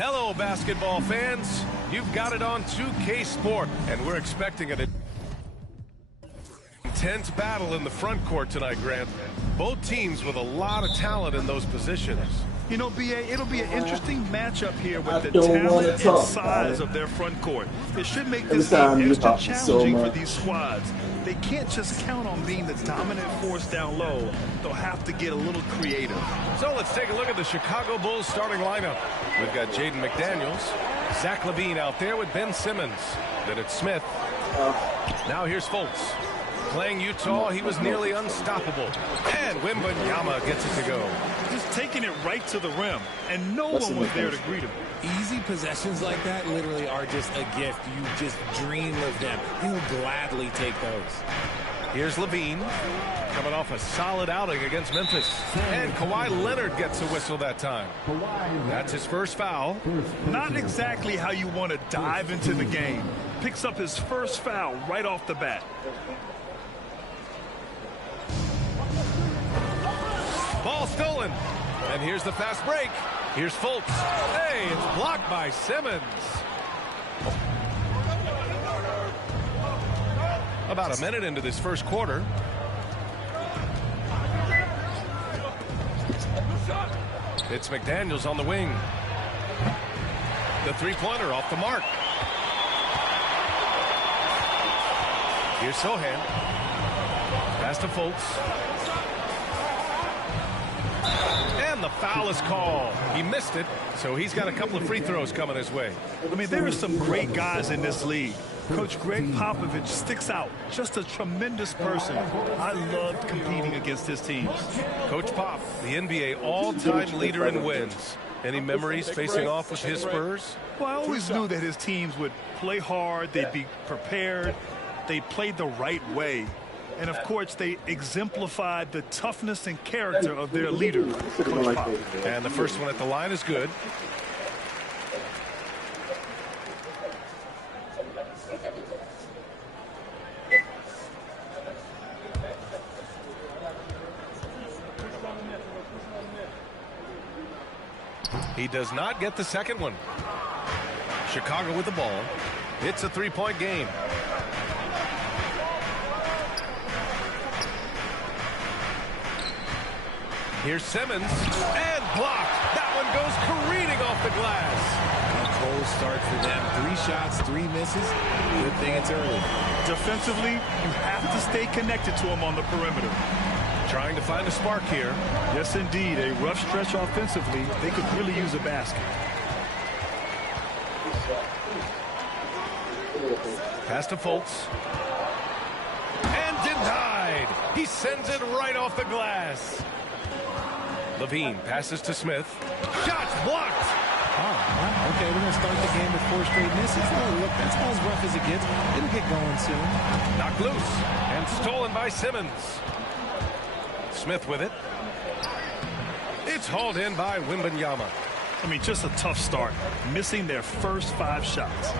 Hello, basketball fans. You've got it on 2K Sport, and we're expecting an intense battle in the front court tonight, Grant. Both teams with a lot of talent in those positions. You know, B.A., it'll be an interesting matchup here with the talent and size of their front court. It should make this game extra challenging for these squads. They can't just count on being the dominant force down low. They'll have to get a little creative. So let's take a look at the Chicago Bulls starting lineup. We've got Jaden McDaniels, Zach LaVine out there with Ben Simmons. Then it's Smith. Now here's Fultz. Playing Utah, he was nearly unstoppable. And Wembanyama gets it to go. Just taking it right to the rim, and no one was there to greet him. Easy possessions like that literally are just a gift. You just dream of them. He'll gladly take those. Here's LaVine, coming off a solid outing against Memphis. And Kawhi Leonard gets a whistle that time. That's his first foul. Not exactly how you want to dive into the game. Picks up his first foul right off the bat. Ball stolen. And here's the fast break. Here's Fultz. Hey, it's blocked by Simmons. About a minute into this first quarter. It's McDaniels on the wing. The three-pointer off the mark. Here's Sohan. Pass to Fultz. And the foul is called. He missed it, so he's got a couple of free throws coming his way. I mean, there are some great guys in this league. Coach Greg Popovich sticks out. Just a tremendous person. I loved competing against his teams. Coach Pop, the NBA all-time leader in wins. Any memories facing off with his Spurs? Well, I always knew that his teams would play hard. They'd be prepared. They played the right way. And, of course, they exemplified the toughness and character of their leader, Coach Pop. And the first one at the line is good. He does not get the second one. Chicago with the ball. It's a three-point game. Here's Simmons, and blocked. That one goes careening off the glass. A cold start for them. 3 shots, 3 misses. Good thing it's early. Defensively, you have to stay connected to him on the perimeter. Trying to find a spark here. Yes, indeed. A rough stretch offensively. They could really use a basket. Pass to Fultz. And denied. He sends it right off the glass. LaVine passes to Smith. Shots blocked. Oh, okay, we're going to start the game with 4 straight misses. Oh, look, that's about as rough as it gets. It'll get going soon. Knocked loose and stolen by Simmons. Smith with it. It's hauled in by Wembanyama. I mean, just a tough start. Missing their first 5 shots.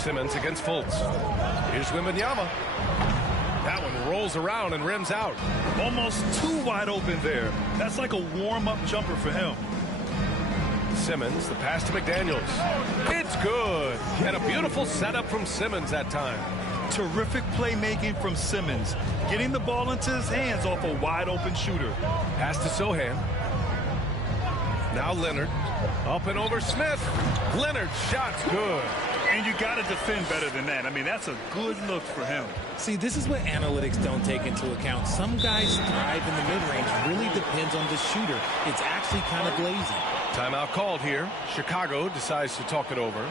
Simmons against Fultz. Here's Wembanyama. That one rolls around and rims out. Almost too wide open there. That's like a warm-up jumper for him. Simmons, the pass to McDaniels. It's good. And a beautiful setup from Simmons that time. Terrific playmaking from Simmons. Getting the ball into his hands off a wide-open shooter. Pass to Sohan. Now Leonard. Up and over Smith. Leonard's shot's good. And you got to defend better than that. I mean, that's a good look for him. See, this is what analytics don't take into account. Some guys thrive in the mid-range. Really depends on the shooter. It's actually kind of lazy. Timeout called here. Chicago decides to talk it over.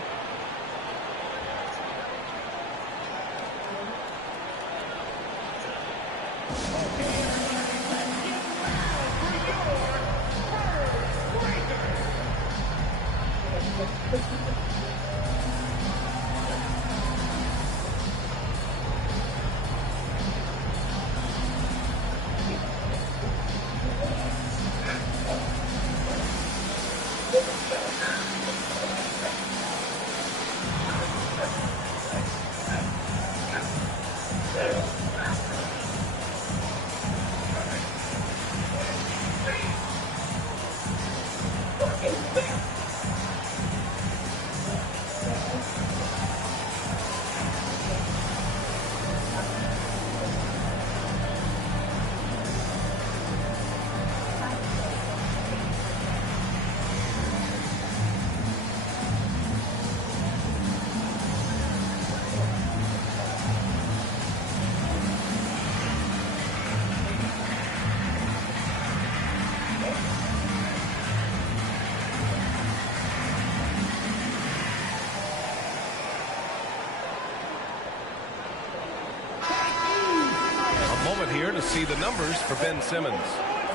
here to see the numbers for Ben Simmons.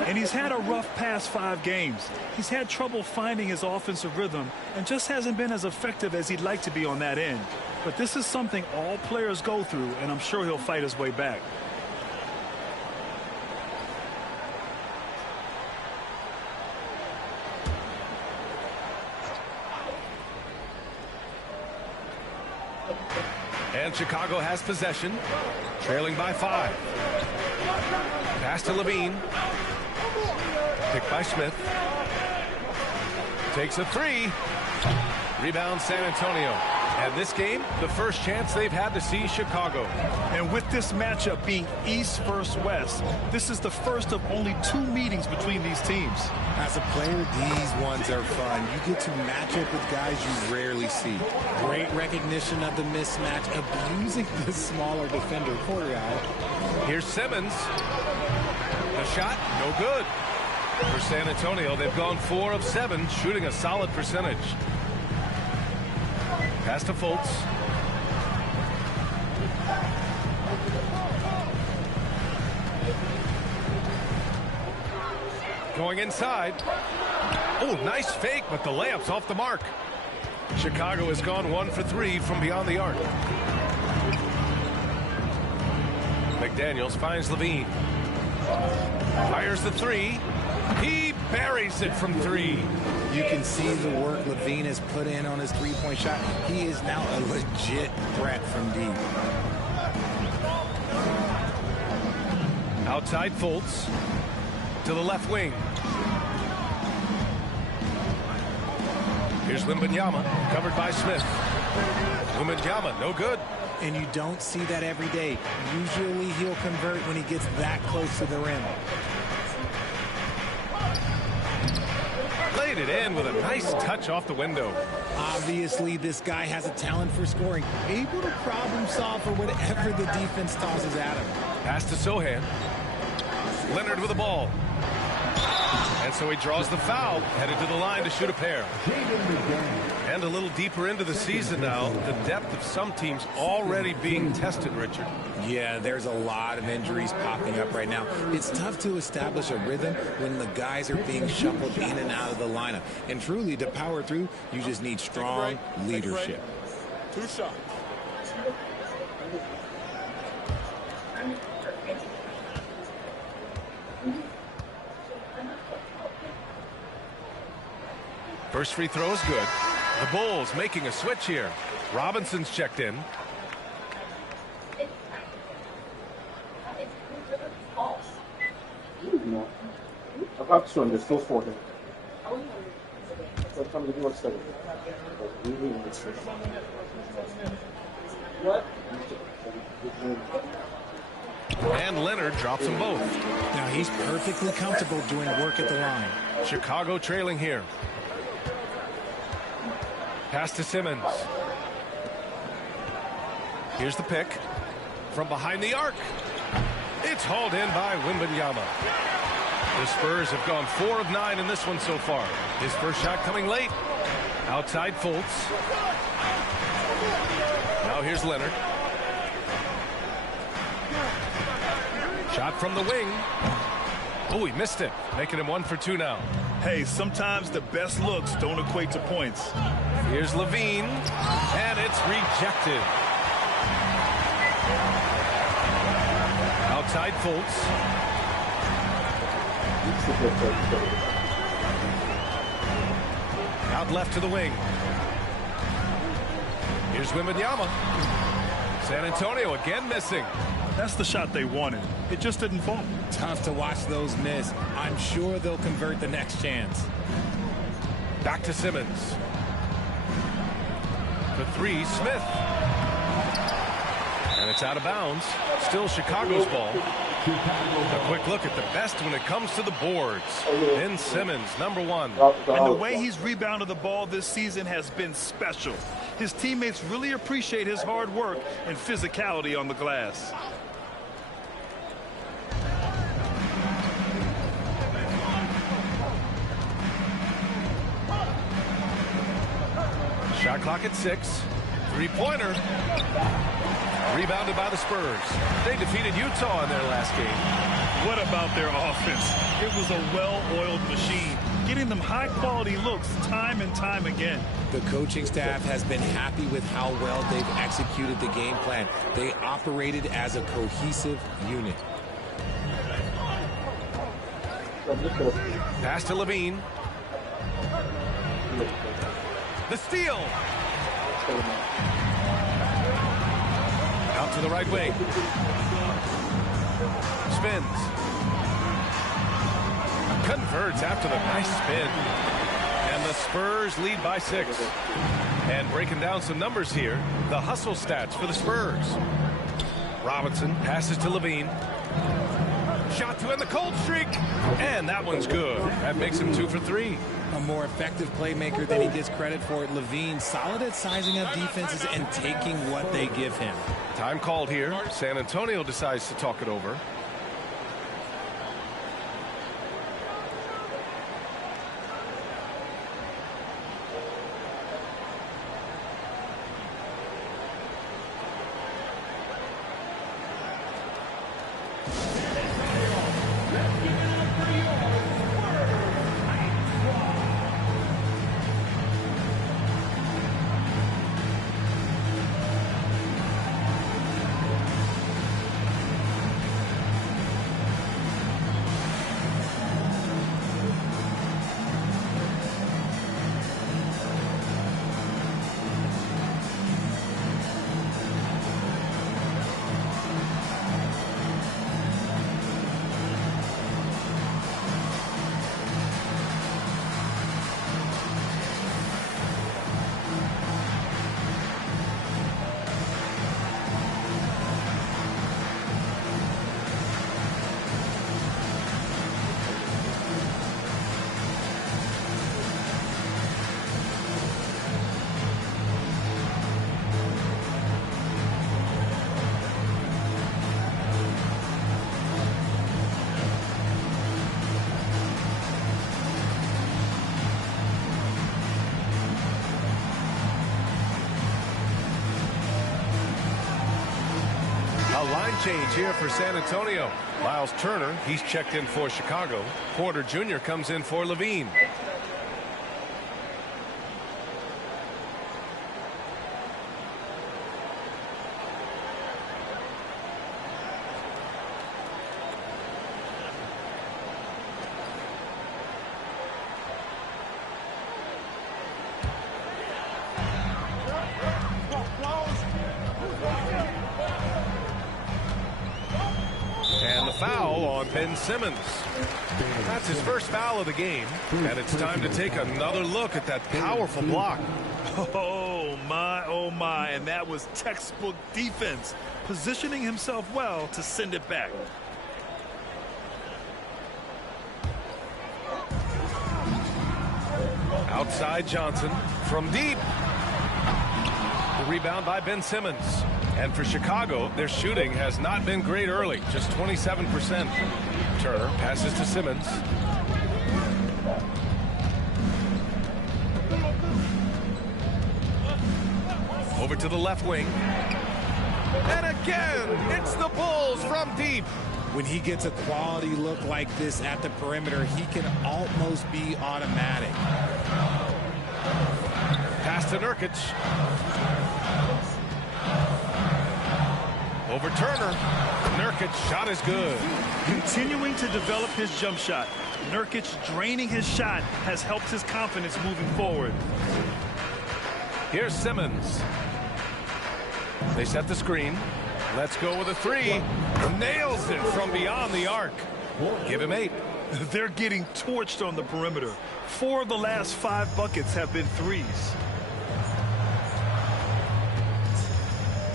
And he's had a rough past 5 games. He's had trouble finding his offensive rhythm and just hasn't been as effective as he'd like to be on that end. But this is something all players go through, and I'm sure he'll fight his way back. And Chicago has possession, trailing by 5. Pass to Levine. Picked by Smith. Takes a 3. Rebound San Antonio. And this game, the first chance they've had to see Chicago. And with this matchup being East versus West, this is the first of only 2 meetings between these teams. As a player, these ones are fun. You get to match up with guys you rarely see. Great recognition of the mismatch, abusing the smaller defender. Corey out. Here's Simmons. The shot, no good. For San Antonio, they've gone 4 of 7, shooting a solid percentage. Pass to Fultz. Going inside. Oh, nice fake, but the layup's off the mark. Chicago has gone 1 for 3 from beyond the arc. McDaniels finds Levine. Fires the 3. He buries it from 3. You can see the work Levine has put in on his three-point shot. He is now a legit threat from deep. Outside Fultz to the left wing. Here's Wembanyama, covered by Smith. Wembanyama, no good. And you don't see that every day. Usually he'll convert when he gets that close to the rim. Laid it in with a nice touch off the window. Obviously, this guy has a talent for scoring. Able to problem solve for whatever the defense tosses at him. Pass to Sohan. Leonard with the ball. And so he draws the foul, headed to the line to shoot a pair. And a little deeper into the season now, the depth of some teams already being tested, Richard. Yeah, there's a lot of injuries popping up right now. It's tough to establish a rhythm when the guys are being shuffled in and out of the lineup. And truly, to power through, you just need strong leadership. 2 shots. First free throw is good. The Bulls making a switch here. Robinson's checked in. I practice on this, still 4 him. What? And Leonard drops them both. Now he's perfectly comfortable doing work at the line. Chicago trailing here. Pass to Simmons. Here's the pick. From behind the arc. It's hauled in by Wembanyama. The Spurs have gone 4 of 9 in this one so far. His first shot coming late. Outside Fultz. Now here's Leonard. Shot from the wing. Oh, he missed it. Making him 1 for 2 now. Hey, sometimes the best looks don't equate to points. Here's Levine. And it's rejected. Outside Fultz. Out left to the wing. Here's Wembanyama. San Antonio again missing. That's the shot they wanted. It just didn't fall. Tough to watch those miss. I'm sure they'll convert the next chance. Back to Simmons. The 3, Smith. And it's out of bounds. Still Chicago's ball. A quick look at the best when it comes to the boards. Ben Simmons, number 1. And the way he's rebounded the ball this season has been special. His teammates really appreciate his hard work and physicality on the glass. Shot clock at 6. Three-pointer. Rebounded by the Spurs. They defeated Utah in their last game. What about their offense? It was a well-oiled machine, getting them high-quality looks time and time again. The coaching staff has been happy with how well they've executed the game plan. They operated as a cohesive unit. Pass to Levine. The steal. Out to the right wing. Spins. Converts after the nice spin. And the Spurs lead by 6. And breaking down some numbers here, the hustle stats for the Spurs. Robinson passes to Levine. Shot to end the cold streak. And that one's good. That makes him 2 for 3. A more effective playmaker than he gets credit for. Levine, solid at sizing up defenses and taking what they give him. Time called here. San Antonio decides to talk it over. Change here for San Antonio. Miles Turner, he's checked in for Chicago. Porter Jr. comes in for Levine. Foul on Ben Simmons. That's his first foul of the game, and it's time to take another look at that powerful block. Oh my, and that was textbook defense, positioning himself well to send it back. Outside Johnson from deep. The rebound by Ben Simmons. And for Chicago, their shooting has not been great early, just 27%. Turner passes to Simmons. Over to the left wing. And again, it's the Bulls from deep. When he gets a quality look like this at the perimeter, he can almost be automatic. Pass to Nurkic. Over Turner. Nurkic shot is good. Continuing to develop his jump shot. Nurkic draining his shot has helped his confidence moving forward. Here's Simmons. They set the screen. Let's go with a three. Nails it from beyond the arc. Give him 8. They're getting torched on the perimeter. 4 of the last 5 buckets have been threes.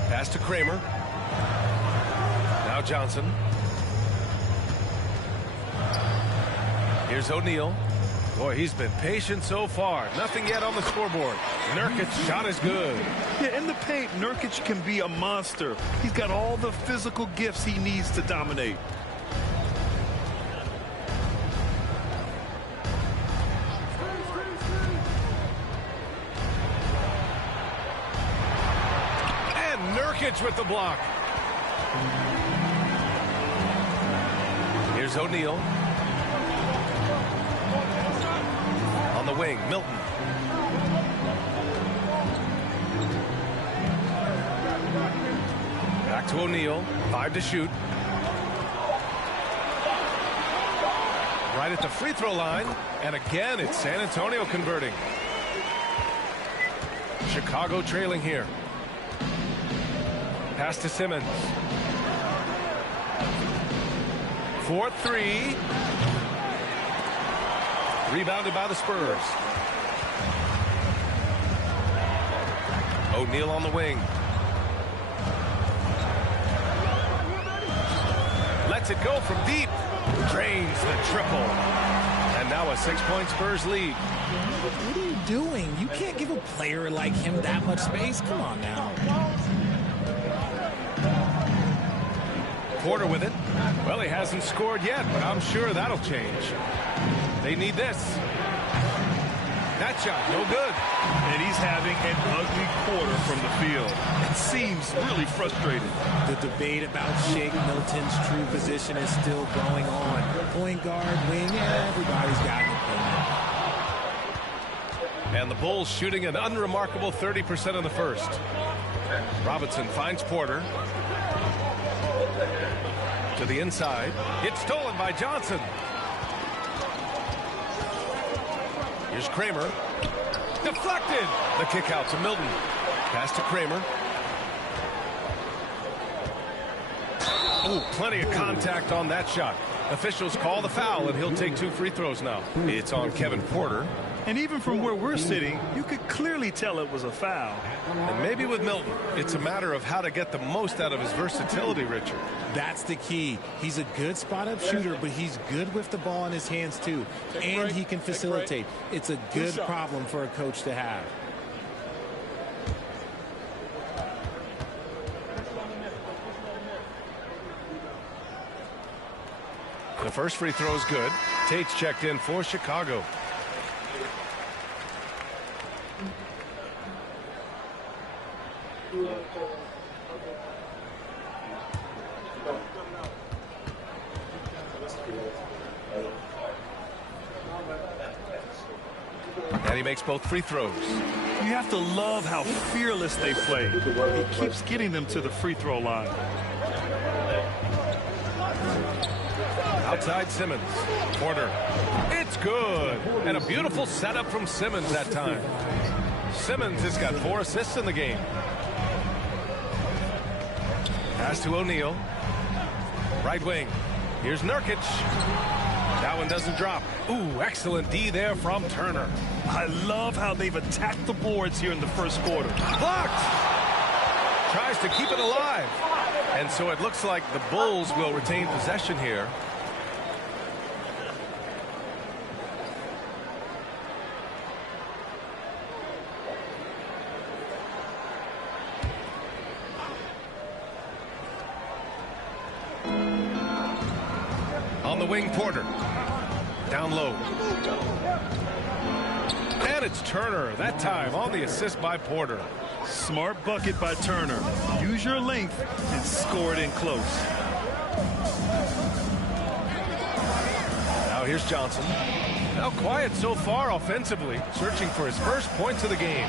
Pass to Kramer. Now Johnson. Here's O'Neal. Boy, he's been patient so far. Nothing yet on the scoreboard. Nurkic's shot is good. Yeah, in the paint, Nurkic can be a monster. He's got all the physical gifts he needs to dominate. Nurkic with the block. Here's O'Neal. On the wing, Milton. Back to O'Neal. 5 to shoot. Right at the free throw line. And again, it's San Antonio converting. Chicago trailing here. Pass to Simmons. 4-3. Rebounded by the Spurs. O'Neal on the wing. Lets it go from deep. Drains the triple. And now a 6-point Spurs lead. What are you doing? You can't give a player like him that much space. Come on now. Porter with it. Well, he hasn't scored yet, but I'm sure that'll change. They need this. That shot, no good. And he's having an ugly quarter from the field. It seems really frustrated. The debate about Shake Milton's true position is still going on. Point guard, wing, everybody's got an opinion. And the Bulls shooting an unremarkable 30% in the first. Robinson finds Porter. To the inside. It's stolen by Johnson. Here's Kramer. Deflected. The kick out to Milton. Pass to Kramer. Oh, plenty of contact on that shot. Officials call the foul, and he'll take 2 free throws now. It's on Kevin Porter. And even from where we're sitting, you could clearly tell it was a foul. And maybe with Milton, it's a matter of how to get the most out of his versatility, Richard. That's the key. He's a good spot-up shooter, but he's good with the ball in his hands, too. And he can facilitate. It's a good problem for a coach to have. The first free throw is good. Tate's checked in for Chicago. And he makes both free throws. You have to love how fearless they play. He keeps getting them to the free throw line. Outside Simmons. Porter. It's good. And a beautiful setup from Simmons that time. Simmons has got 4 assists in the game. Pass to O'Neal. Right wing. Here's Nurkic. That one doesn't drop. Ooh, excellent D there from Turner. I love how they've attacked the boards here in the first quarter. Blocked. Tries to keep it alive. And so it looks like the Bulls will retain possession here. On the wing, Porter. Down low. And it's Turner, that time on the assist by Porter. Smart bucket by Turner. Use your length and score it in close. Now here's Johnson. Now quiet so far offensively, searching for his first points of the game.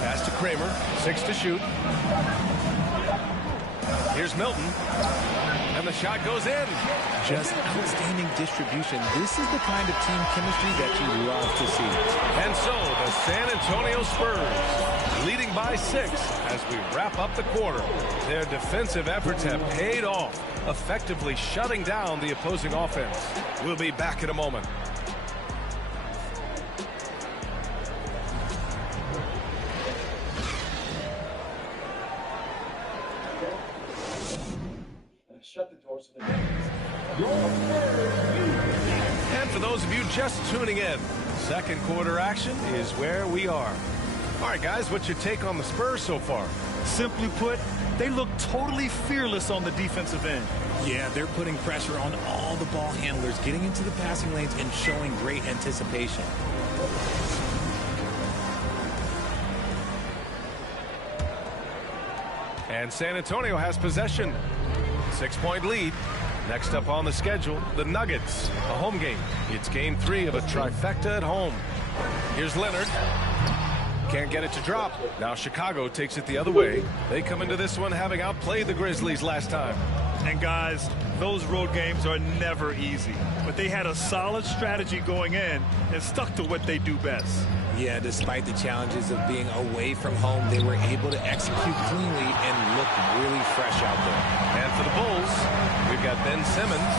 Pass to Kramer, 6 to shoot. Here's Milton. And the shot goes in. Just outstanding distribution. This is the kind of team chemistry that you love to see. And so the San Antonio Spurs leading by 6 as we wrap up the quarter. Their defensive efforts have paid off, effectively shutting down the opposing offense. We'll be back in a moment. And for those of you just tuning in, second quarter action is where we are. All right, guys, what's your take on the Spurs so far? Simply put, they look totally fearless on the defensive end. Yeah, they're putting pressure on all the ball handlers, getting into the passing lanes and showing great anticipation. And San Antonio has possession. 6-point lead. Next up on the schedule, the Nuggets, a home game. It's game 3 of a trifecta at home. Here's Leonard. Can't get it to drop. Now Chicago takes it the other way. They come into this one having outplayed the Grizzlies last time. And guys, those road games are never easy. But they had a solid strategy going in and stuck to what they do best. Yeah, despite the challenges of being away from home, they were able to execute cleanly and look really fresh out there. And for the Bulls, we've got Ben Simmons.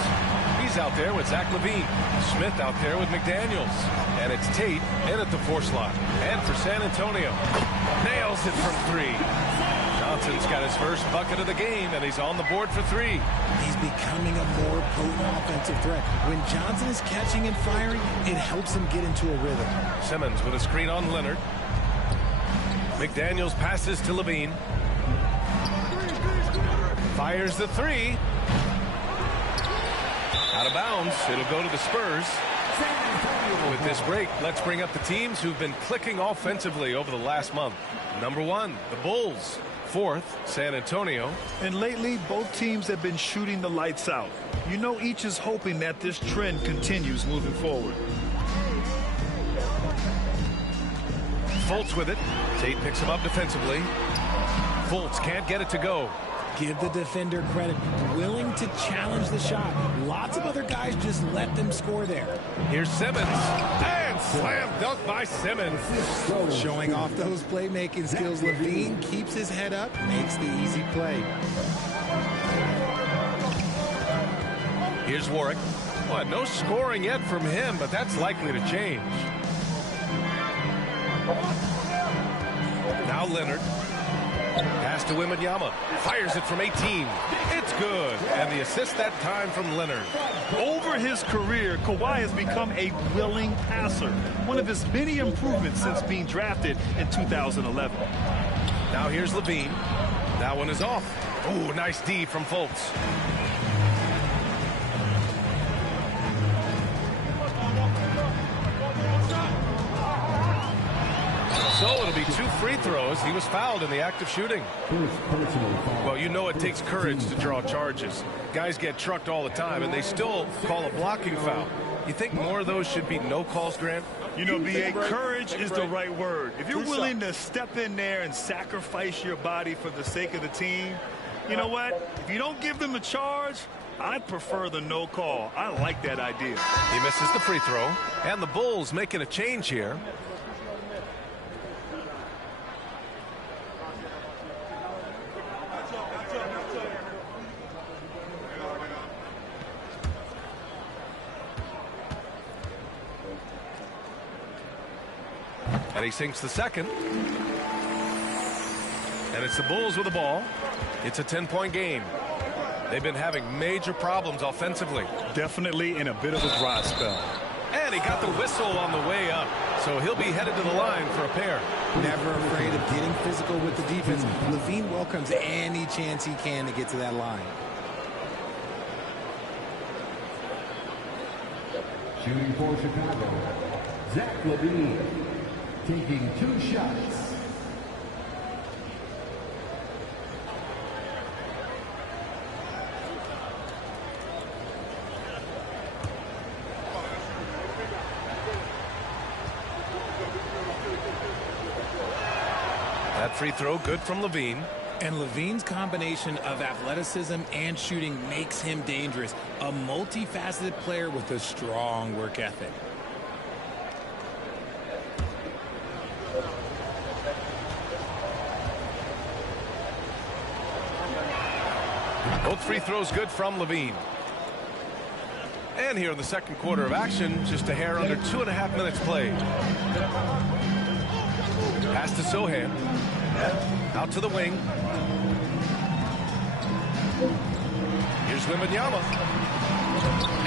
He's out there with Zach LaVine. Smith out there with McDaniels. And it's Tate in at the 4 slot. And for San Antonio, nails it from 3. Johnson's got his first bucket of the game, and he's on the board for 3. He's becoming a more potent offensive threat. When Johnson is catching and firing, it helps him get into a rhythm. Simmons with a screen on Leonard. McDaniels passes to LaVine. Fires the 3. Out of bounds. It'll go to the Spurs. With this break, let's bring up the teams who've been clicking offensively over the last month. Number 1, the Bulls. 4th, San Antonio. And lately, both teams have been shooting the lights out. You know, each is hoping that this trend continues moving forward. Fultz with it. Tate picks him up defensively. Fultz can't get it to go. Give the defender credit. Willing to challenge the shot. Lots of other guys just let them score there. Here's Simmons. And slam dunk by Simmons. Showing off those playmaking skills. LaVine keeps his head up, makes the easy play. Here's Warwick. Well, no scoring yet from him, but that's likely to change. Now Leonard. Pass to Wembanyama. Fires it from 18. It's good. And the assist that time from Leonard. Over his career, Kawhi has become a willing passer. One of his many improvements since being drafted in 2011. Now here's LaVine. That one is off. Ooh, nice D from Fultz. So it'll be 2 free throws. He was fouled in the act of shooting. Well, you know it takes courage to draw charges. Guys get trucked all the time, and they still call a blocking foul. You think more of those should be no calls, Grant? You know, B.A., courage is the right word. If you're willing to step in there and sacrifice your body for the sake of the team, you know what? If you don't give them a charge, I'd prefer the no call. I like that idea. He misses the free throw, and the Bulls making a change here. And he sinks the second. And it's the Bulls with the ball. It's a 10-point game. They've been having major problems offensively. Definitely in a bit of a dry spell. And he got the whistle on the way up. So he'll be headed to the line for a pair. Never afraid of getting physical with the defense. LaVine welcomes any chance he can to get to that line. Shooting for Chicago, Zach LaVine. Taking 2 shots. That free throw good from LaVine. And LaVine's combination of athleticism and shooting makes him dangerous. A multifaceted player with a strong work ethic. Both free throws good from LaVine. And here in the second quarter of action, just a hair under 2.5 minutes played. Pass to Sohan. Out to the wing. Here's Wembanyama.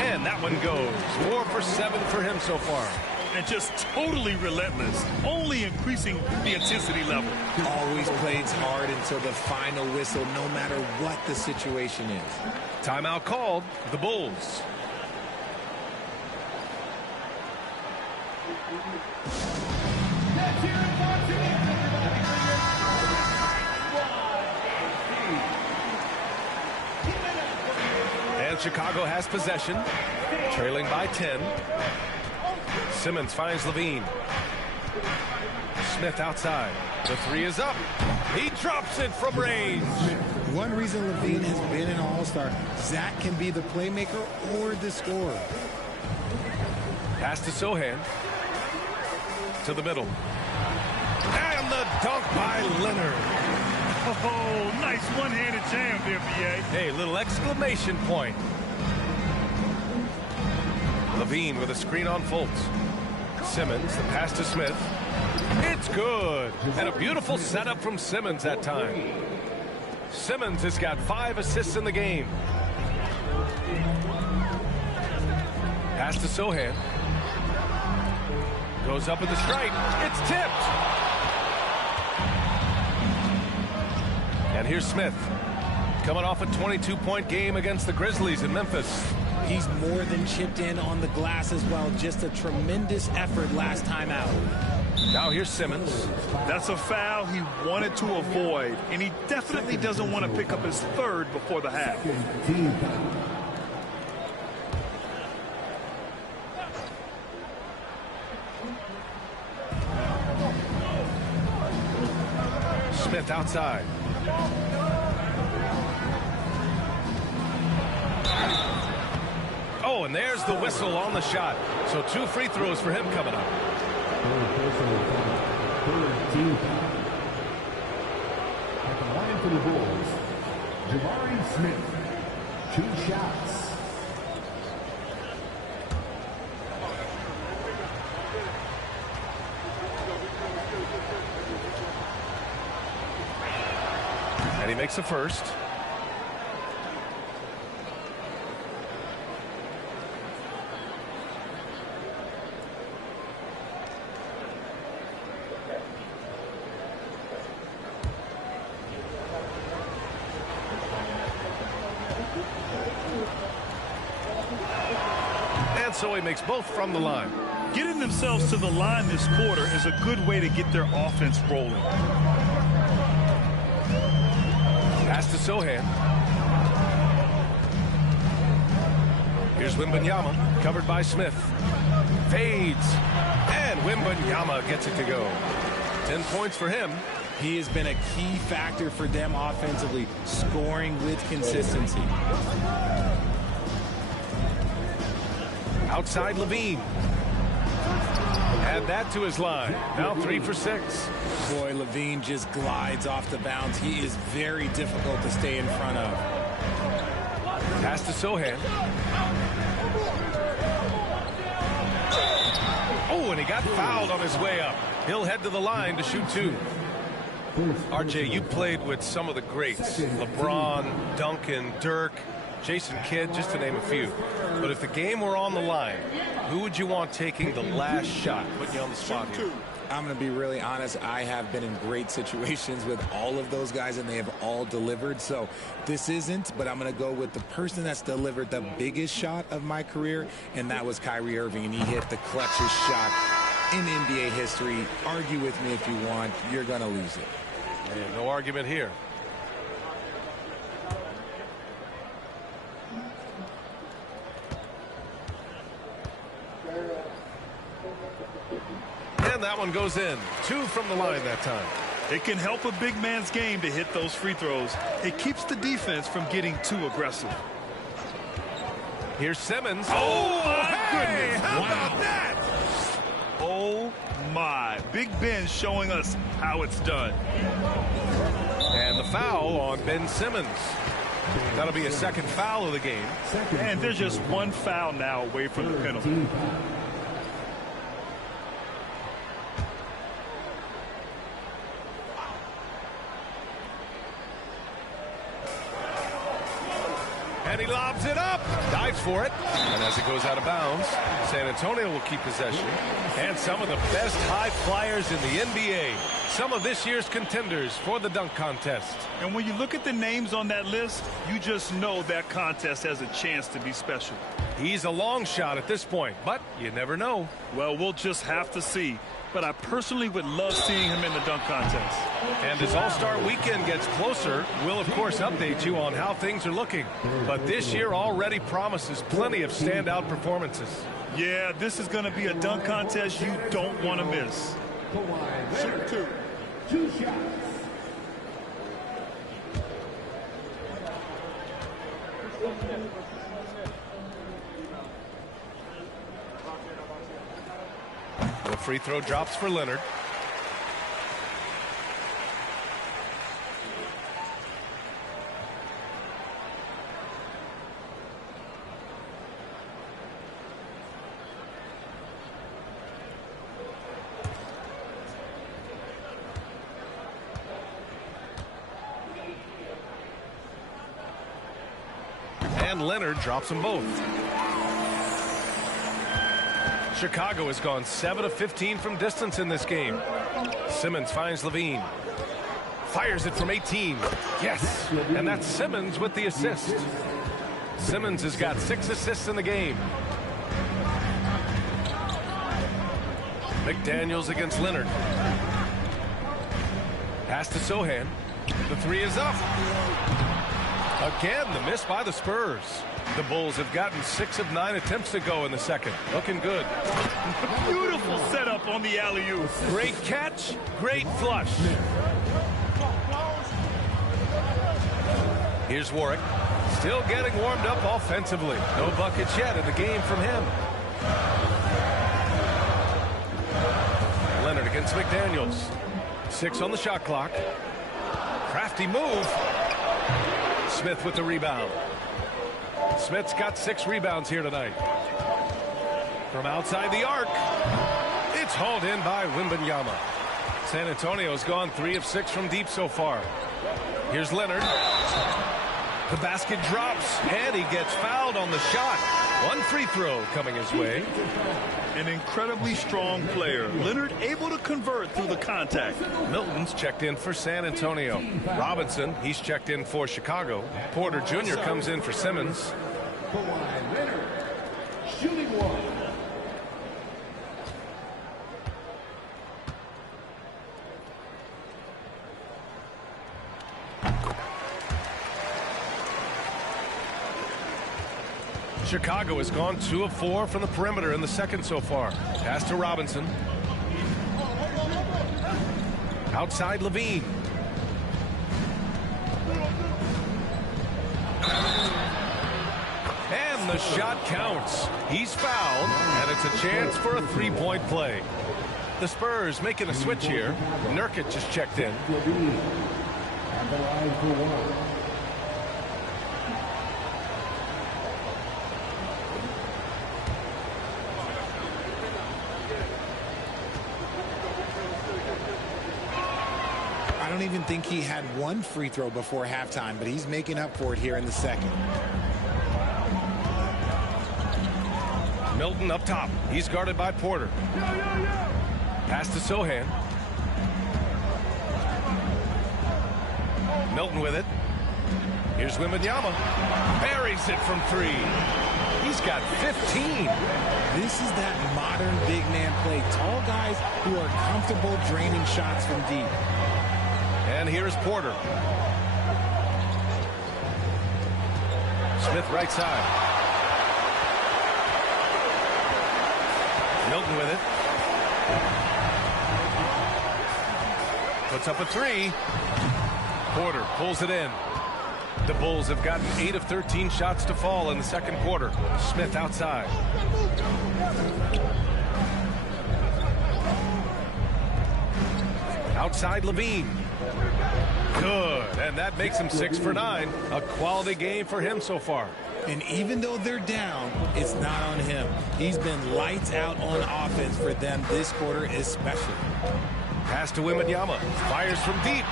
And that one goes. 4 for 7 for him so far. And just totally relentless, only increasing the intensity level. Always plays hard until the final whistle, no matter what the situation is. Timeout called. The Bulls. And Chicago has possession, trailing by 10. Simmons finds Levine. Smith outside. The three is up. He drops it from range. One reason Levine has been an all-star, Zach can be the playmaker or the scorer. Pass to Sohan. To the middle. And the dunk by Leonard. Oh, nice one-handed jam there, B.A. Hey, little exclamation point. Levine with a screen on Fultz. Simmons, the pass to Smith. It's good. And a beautiful setup from Simmons that time. Simmons has got 5 assists in the game. Pass to Sohan. Goes up at the stripe. It's tipped. And here's Smith. Coming off a 22-point game against the Grizzlies in Memphis. He's more than chipped in on the glass as well. Just a tremendous effort last time out. Now here's Simmons. That's a foul he wanted to avoid, and he definitely doesn't want to pick up his third before the half. Smith outside. Oh, and there's the whistle on the shot. So 2 free throws for him coming up. At the line for the Bulls, Jabari Smith, 2 shots. And he makes a first. And so he makes both from the line. Getting themselves to the line this quarter is a good way to get their offense rolling. Pass to Sohan. Here's Wembanyama, covered by Smith. Fades. And Wembanyama gets it to go. 10 points for him. He has been a key factor for them offensively, scoring with consistency. Outside Levine. Add that to his line. Now 3 for 6. Boy, Levine just glides off the bounce. He is very difficult to stay in front of. Pass to Sohan. Oh, and he got fouled on his way up. He'll head to the line to shoot 2. RJ, you played with some of the greats. LeBron, Duncan, Dirk, Jason Kidd, just to name a few. But if the game were on the line, who would you want taking the last shot? Putting you on the spot here. I'm going to be really honest. I have been in great situations with all of those guys, and they have all delivered. So this isn't, but I'm going to go with the person that's delivered the biggest shot of my career, and that was Kyrie Irving, and he hit the clutchest shot in NBA history. Argue with me if you want. You're going to lose it. Yeah, no argument here. And that one goes in. 2 from the line that time. It can help a big man's game to hit those free throws. It keeps the defense from getting too aggressive. Here's Simmons. Oh, my goodness. How about that? Oh, my. Big Ben showing us how it's done. And the foul on Ben Simmons. That'll be a second foul of the game. And they're just 1 foul now away from the penalty. And he lobs it up. Dives for it. And as it goes out of bounds, San Antonio will keep possession. And some of the best high flyers in the NBA. Some of this year's contenders for the dunk contest. And when you look at the names on that list, you just know that contest has a chance to be special. He's a long shot at this point, but you never know. Well, we'll just have to see. but I personally would love seeing him in the dunk contest. And as All-Star Weekend gets closer, we'll of course update you on how things are looking. But this year already promises plenty of standout performances. Yeah, this is going to be a dunk contest you don't want to miss. Shoot two shots. The free throw drops for Leonard. And Leonard drops them both. Chicago has gone 7 of 15 from distance in this game. Simmons finds Levine. Fires it from 18. Yes, and that's Simmons with the assist. Simmons has got 6 assists in the game. McDaniels against Leonard. Pass to Sohan. The three is up. Again, the miss by the Spurs. The Bulls have gotten 6 of 9 attempts to go in the second. Looking good. Beautiful setup on the alley-oop. Great catch, great flush. Here's Warwick. Still getting warmed up offensively. No buckets yet in the game from him. Leonard against McDaniels. 6 on the shot clock. Crafty move. Smith with the rebound. Smith's got 6 rebounds here tonight. From outside the arc. It's hauled in by Wembanyama. San Antonio's gone 3 of 6 from deep so far. Here's Leonard. The basket drops, and he gets fouled on the shot. 1 free throw coming his way. An incredibly strong player. Leonard able to convert through the contact. Milton's checked in for San Antonio. Robinson, he's checked in for Chicago. Porter Jr. comes in for Simmons. Kawhi Leonard, shooting one. Chicago has gone 2 of 4 from the perimeter in the second so far. Pass to Robinson. Outside Levine. And the shot counts. He's fouled, and it's a chance for a 3-point play. The Spurs making a switch here. Nurkic just checked in. Levine at the line for one. I don't even think he had 1 free throw before halftime, but he's making up for it here in the second. Milton up top. He's guarded by Porter. Pass to Sohan. Milton with it. Here's Wembanyama. Buries it from 3. He's got 15. This is that modern big man play. Tall guys who are comfortable draining shots from deep. And here's Porter. Smith right side. Milton with it. Puts up a 3. Porter pulls it in. The Bulls have gotten 8 of 13 shots to fall in the second quarter. Smith outside. Outside Levine. Good, and that makes him 6 for 9. A quality game for him so far. And even though they're down, it's not on him. He's been lights out on offense for them this quarter especially. Pass to Wembanyama. Fires from deep.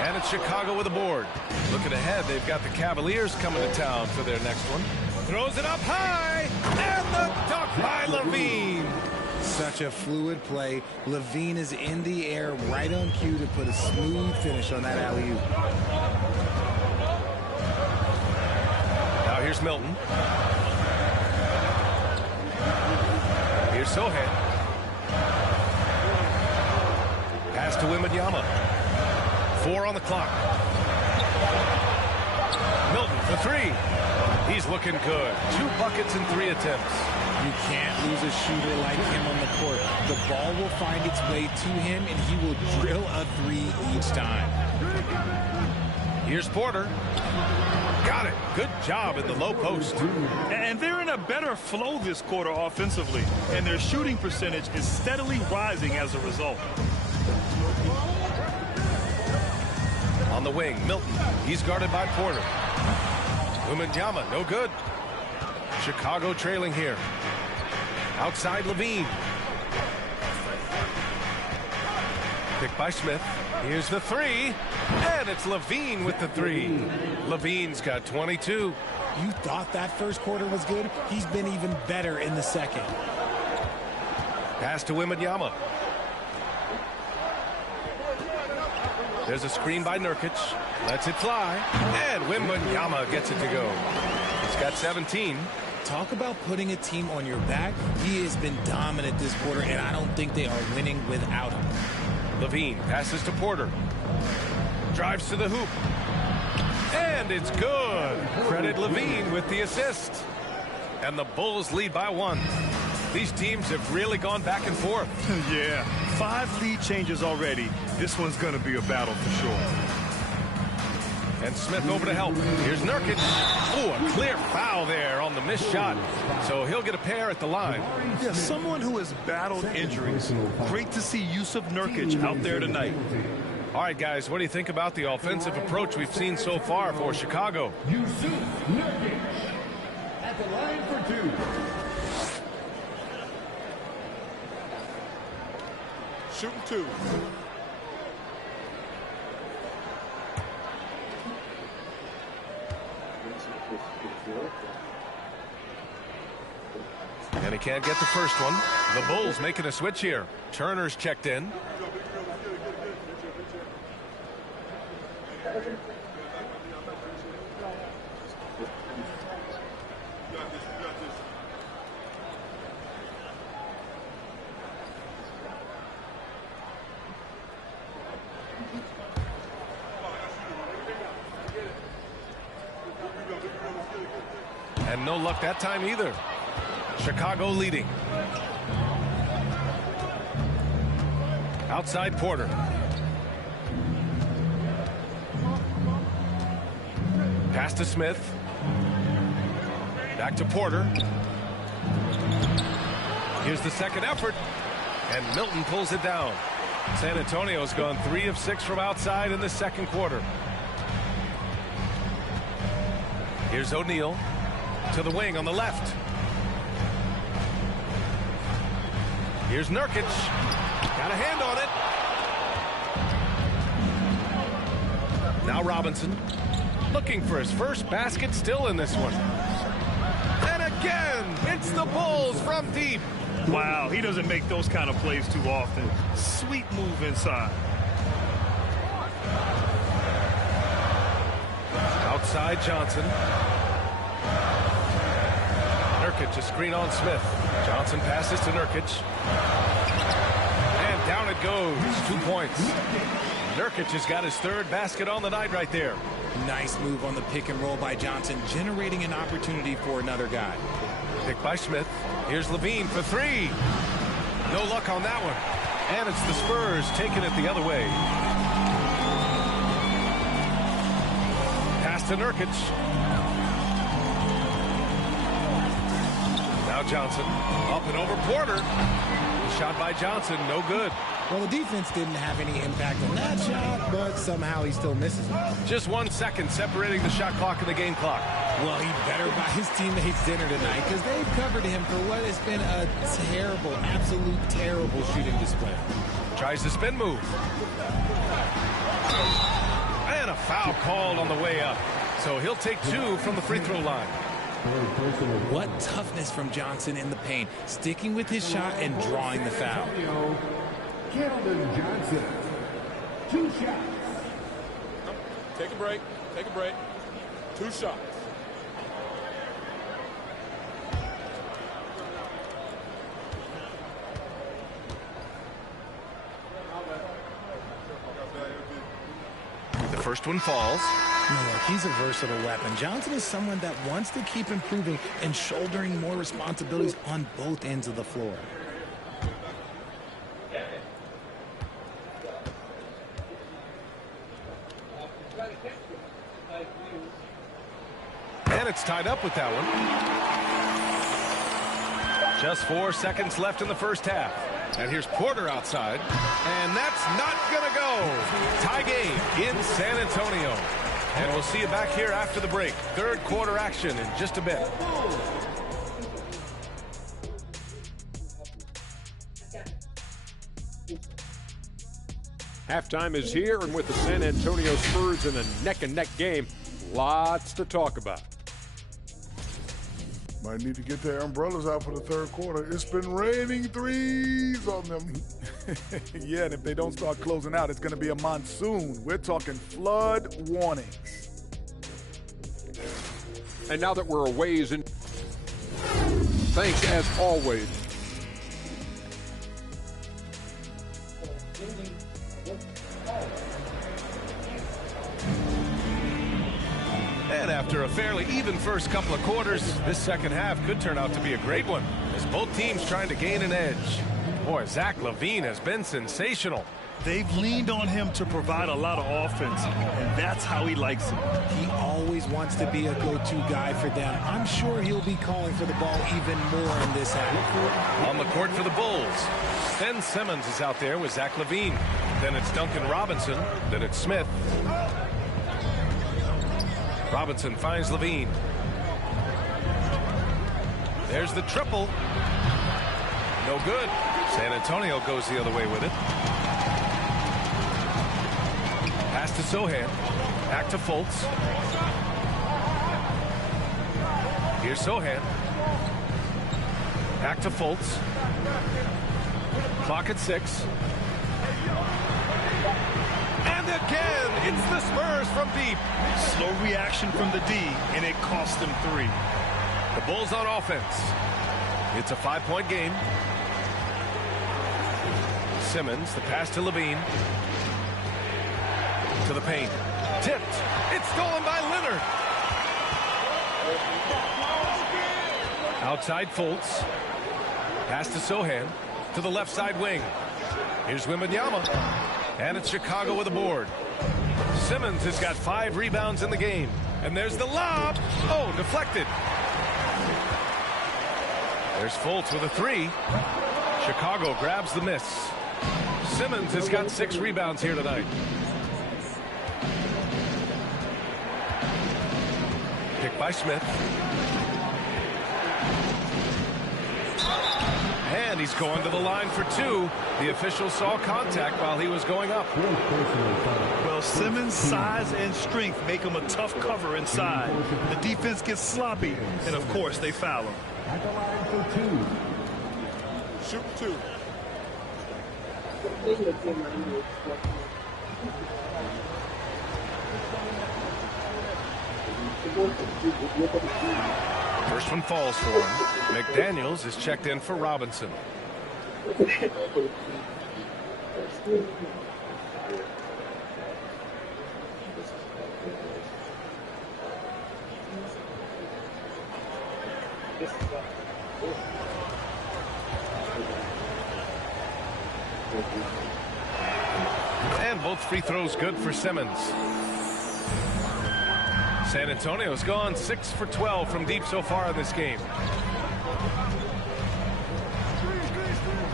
And it's Chicago with a board. Looking ahead, they've got the Cavaliers coming to town for their next one. Throws it up high. And the dunk by Levine. Such a fluid play. Levine is in the air right on cue to put a smooth finish on that alley-oop. Now here's Milton. Here's Sohan. Pass to Wembanyama. 4 on the clock. Milton for 3. He's looking good. 2 buckets in 3 attempts. You can't lose a shooter like him on the court. The ball will find its way to him, and he will drill a 3 each time. Here's Porter. Got it. Good job in the low post. And they're in a better flow this quarter offensively, and their shooting percentage is steadily rising as a result. On the wing, Milton. He's guarded by Porter. Wembanyama, no good. Chicago trailing here. Outside Levine. Picked by Smith. Here's the 3. And it's Levine with the 3. Levine's got 22. You thought that first quarter was good? He's been even better in the second. Pass to Wembanyama. There's a screen by Nurkic. Lets it fly. And Wembanyama gets it to go. He's got 17. Talk about putting a team on your back. He has been dominant this quarter, and I don't think they are winning without him. Levine passes to Porter. Drives to the hoop. And it's good. Credit Levine with the assist. And the Bulls lead by 1. These teams have really gone back and forth. Yeah, 5 lead changes already. This one's going to be a battle for sure. And Smith over to help. Here's Nurkic. Oh, a clear foul there on the missed shot. So he'll get a pair at the line. Yeah, someone who has battled injuries. Great to see Jusuf Nurkic out there tonight. All right, guys, what do you think about the offensive approach we've seen so far for Chicago? Jusuf Nurkic at the line for 2. Shooting 2. And he can't get the first one. The Bulls making a switch here. Turner's checked in. And no luck that time either. Chicago leading. Outside Porter. Pass to Smith. Back to Porter. Here's the second effort. And Milton pulls it down. San Antonio's gone 3 of 6 from outside in the second quarter. Here's O'Neal to the wing on the left. Here's Nurkic. Got a hand on it. Now Robinson looking for his first basket, still in this one. And again, it's the Bulls from deep. Wow, he doesn't make those kind of plays too often. Sweet move inside. Outside Johnson. Nurkic, a screen on Smith. Johnson passes to Nurkic. And down it goes. 2 points. Nurkic has got his 3rd basket on the night right there. Nice move on the pick and roll by Johnson, generating an opportunity for another guy. Picked by Smith. Here's Levine for 3. No luck on that one. And it's the Spurs taking it the other way. Pass to Nurkic. Now Johnson up and over Porter. Shot by Johnson, no good. Well, the defense didn't have any impact on that shot, but somehow he still misses it. Just 1 second separating the shot clock and the game clock. Well, he better buy his teammates dinner tonight because they've covered him for what has been a terrible, absolute terrible shooting display. Tries the spin move. And a foul called on the way up. So he'll take 2 from the free throw line. What toughness from Johnson in the paint, sticking with his shot and drawing the foul. Keldon Johnson. 2 shots. Take a break. Take a break. 2 shots. First one falls. Look, he's a versatile weapon. Johnson is someone that wants to keep improving and shouldering more responsibilities on both ends of the floor. And it's tied up with that one. Just 4 seconds left in the first half. And here's Porter outside. And that's not going to go. Tie game in San Antonio. And we'll see you back here after the break. Third quarter action in just a bit. Halftime is here, and with the San Antonio Spurs in a neck-and-neck game, lots to talk about. Might need to get their umbrellas out for the third quarter. It's been raining threes on them. Yeah, and if they don't start closing out, it's going to be a monsoon. We're talking flood warnings. And now that we're a ways in, thanks as always. And after a fairly even first couple of quarters, this second half could turn out to be a great one, as both teams trying to gain an edge. Boy, Zach LaVine has been sensational. They've leaned on him to provide a lot of offense, and that's how he likes it. He always wants to be a go-to guy for them. I'm sure he'll be calling for the ball even more in this half. On the court for the Bulls, Ben Simmons is out there with Zach LaVine. Then it's Duncan Robinson. Then it's Smith. Robinson finds LaVine. There's the triple. No good. San Antonio goes the other way with it. Pass to Sohan. Back to Fultz. Here's Sohan. Back to Fultz. Clock at 6. And again, it's the Spurs from deep. Slow reaction from the D, and it cost them 3. The Bulls on offense. It's a 5-point game. Simmons, the pass to LaVine. To the paint. Tipped. It's stolen by Leonard. Outside Fultz. Pass to Sohan. To the left side wing. Here's Wembanyama. And it's Chicago with a board. Simmons has got 5 rebounds in the game. And there's the lob. Oh, deflected. There's Fultz with a 3. Chicago grabs the miss. Simmons has got 6 rebounds here tonight. Picked by Smith. And he's going to the line for 2. The official saw contact while he was going up. Well, Simmons' size and strength make him a tough cover inside. The defense gets sloppy, and of course they foul him. At the line for 2. Shoot 2. First one falls for him. McDaniels is checked in for Robinson. And both free throws good for Simmons. San Antonio's gone 6 for 12 from deep so far in this game.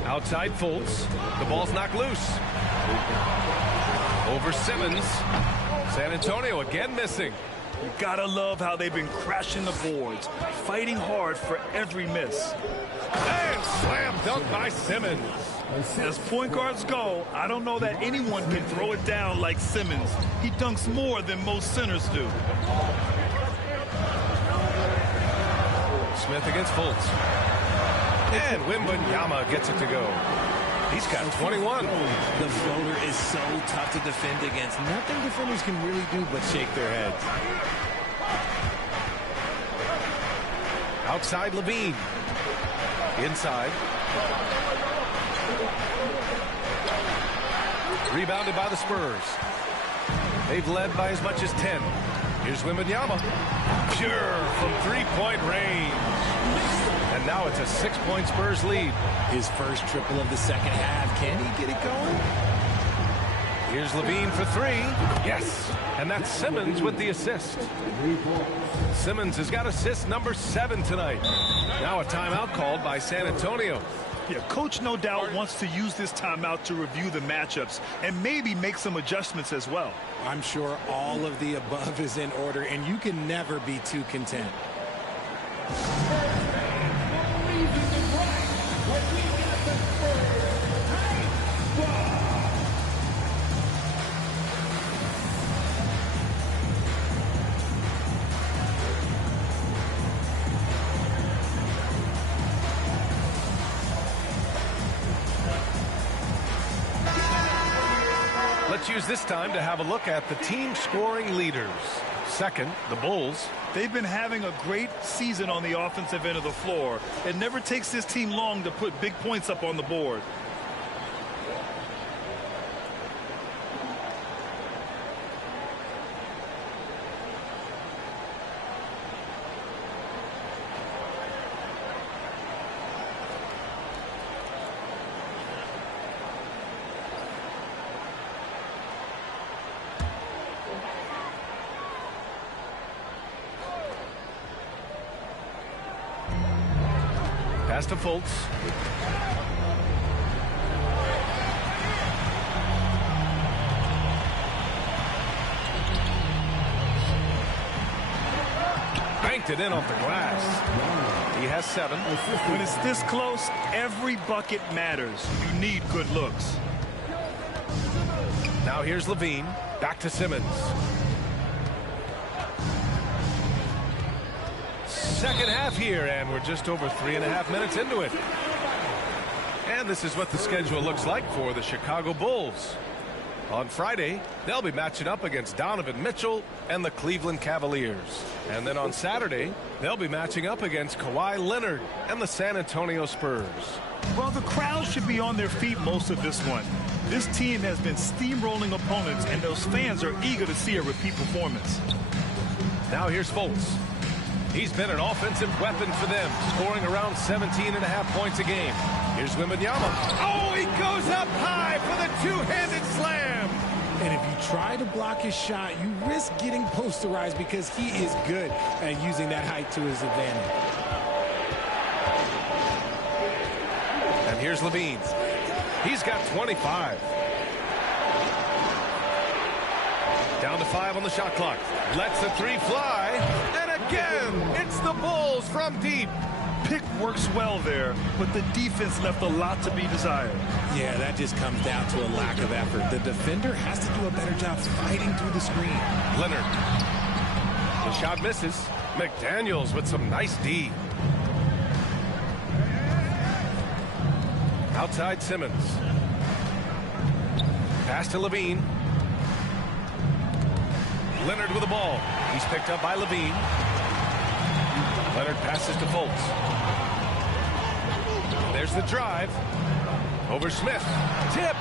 Outside Fultz. The ball's knocked loose. Over Simmons. San Antonio again missing. You gotta love how they've been crashing the boards, fighting hard for every miss. And slam dunk by Simmons. As point guards go, I don't know that anyone can throw it down like Simmons. He dunks more than most centers do. Smith against Fultz. And Wembanyama gets it to go. He's got 21. The floater is so tough to defend against. Nothing defenders can really do but shake their heads. Outside LaVine. Inside. Rebounded by the Spurs. They've led by as much as 10. Here's Wembanyama. Pure from three-point range. And now it's a 6-point Spurs lead. His first triple of the second half. Can he get it going? Here's Levine for three. Yes. And that's Simmons with the assist. Simmons has got assist number 7 tonight. Now a timeout called by San Antonio. Yeah, coach no doubt wants to use this timeout to review the matchups and maybe make some adjustments as well. I'm sure all of the above is in order, and you can never be too content. Let's use this time to have a look at the team scoring leaders. Second, the Bulls. They've been having a great season on the offensive end of the floor. It never takes this team long to put big points up on the board. Pass to Fultz. Banked it in off the glass. He has 7. When it's this close, every bucket matters. You need good looks. Now here's Levine. Back to Simmons. Second half here, and we're just over 3.5 minutes into it. And this is what the schedule looks like for the Chicago Bulls. On Friday, they'll be matching up against Donovan Mitchell and the Cleveland Cavaliers. And then on Saturday, they'll be matching up against Kawhi Leonard and the San Antonio Spurs. Well, the crowd should be on their feet most of this one. This team has been steamrolling opponents, and those fans are eager to see a repeat performance. Now here's Fultz. He's been an offensive weapon for them, scoring around 17.5 points a game. Here's Wembanyama. Oh, he goes up high for the two-handed slam. And if you try to block his shot, you risk getting posterized because he is good at using that height to his advantage. And here's Levine. He's got 25. Down to 5 on the shot clock. Lets the 3 fly. And again, it's the Bulls from deep. Pick works well there, but the defense left a lot to be desired. Yeah, that just comes down to a lack of effort. The defender has to do a better job fighting through the screen. Leonard. The shot misses. McDaniels with some nice D. Outside Simmons. Pass to Levine. Leonard with the ball. He's picked up by Levine. Leonard passes to Fultz. There's the drive. Over Smith. Tipped.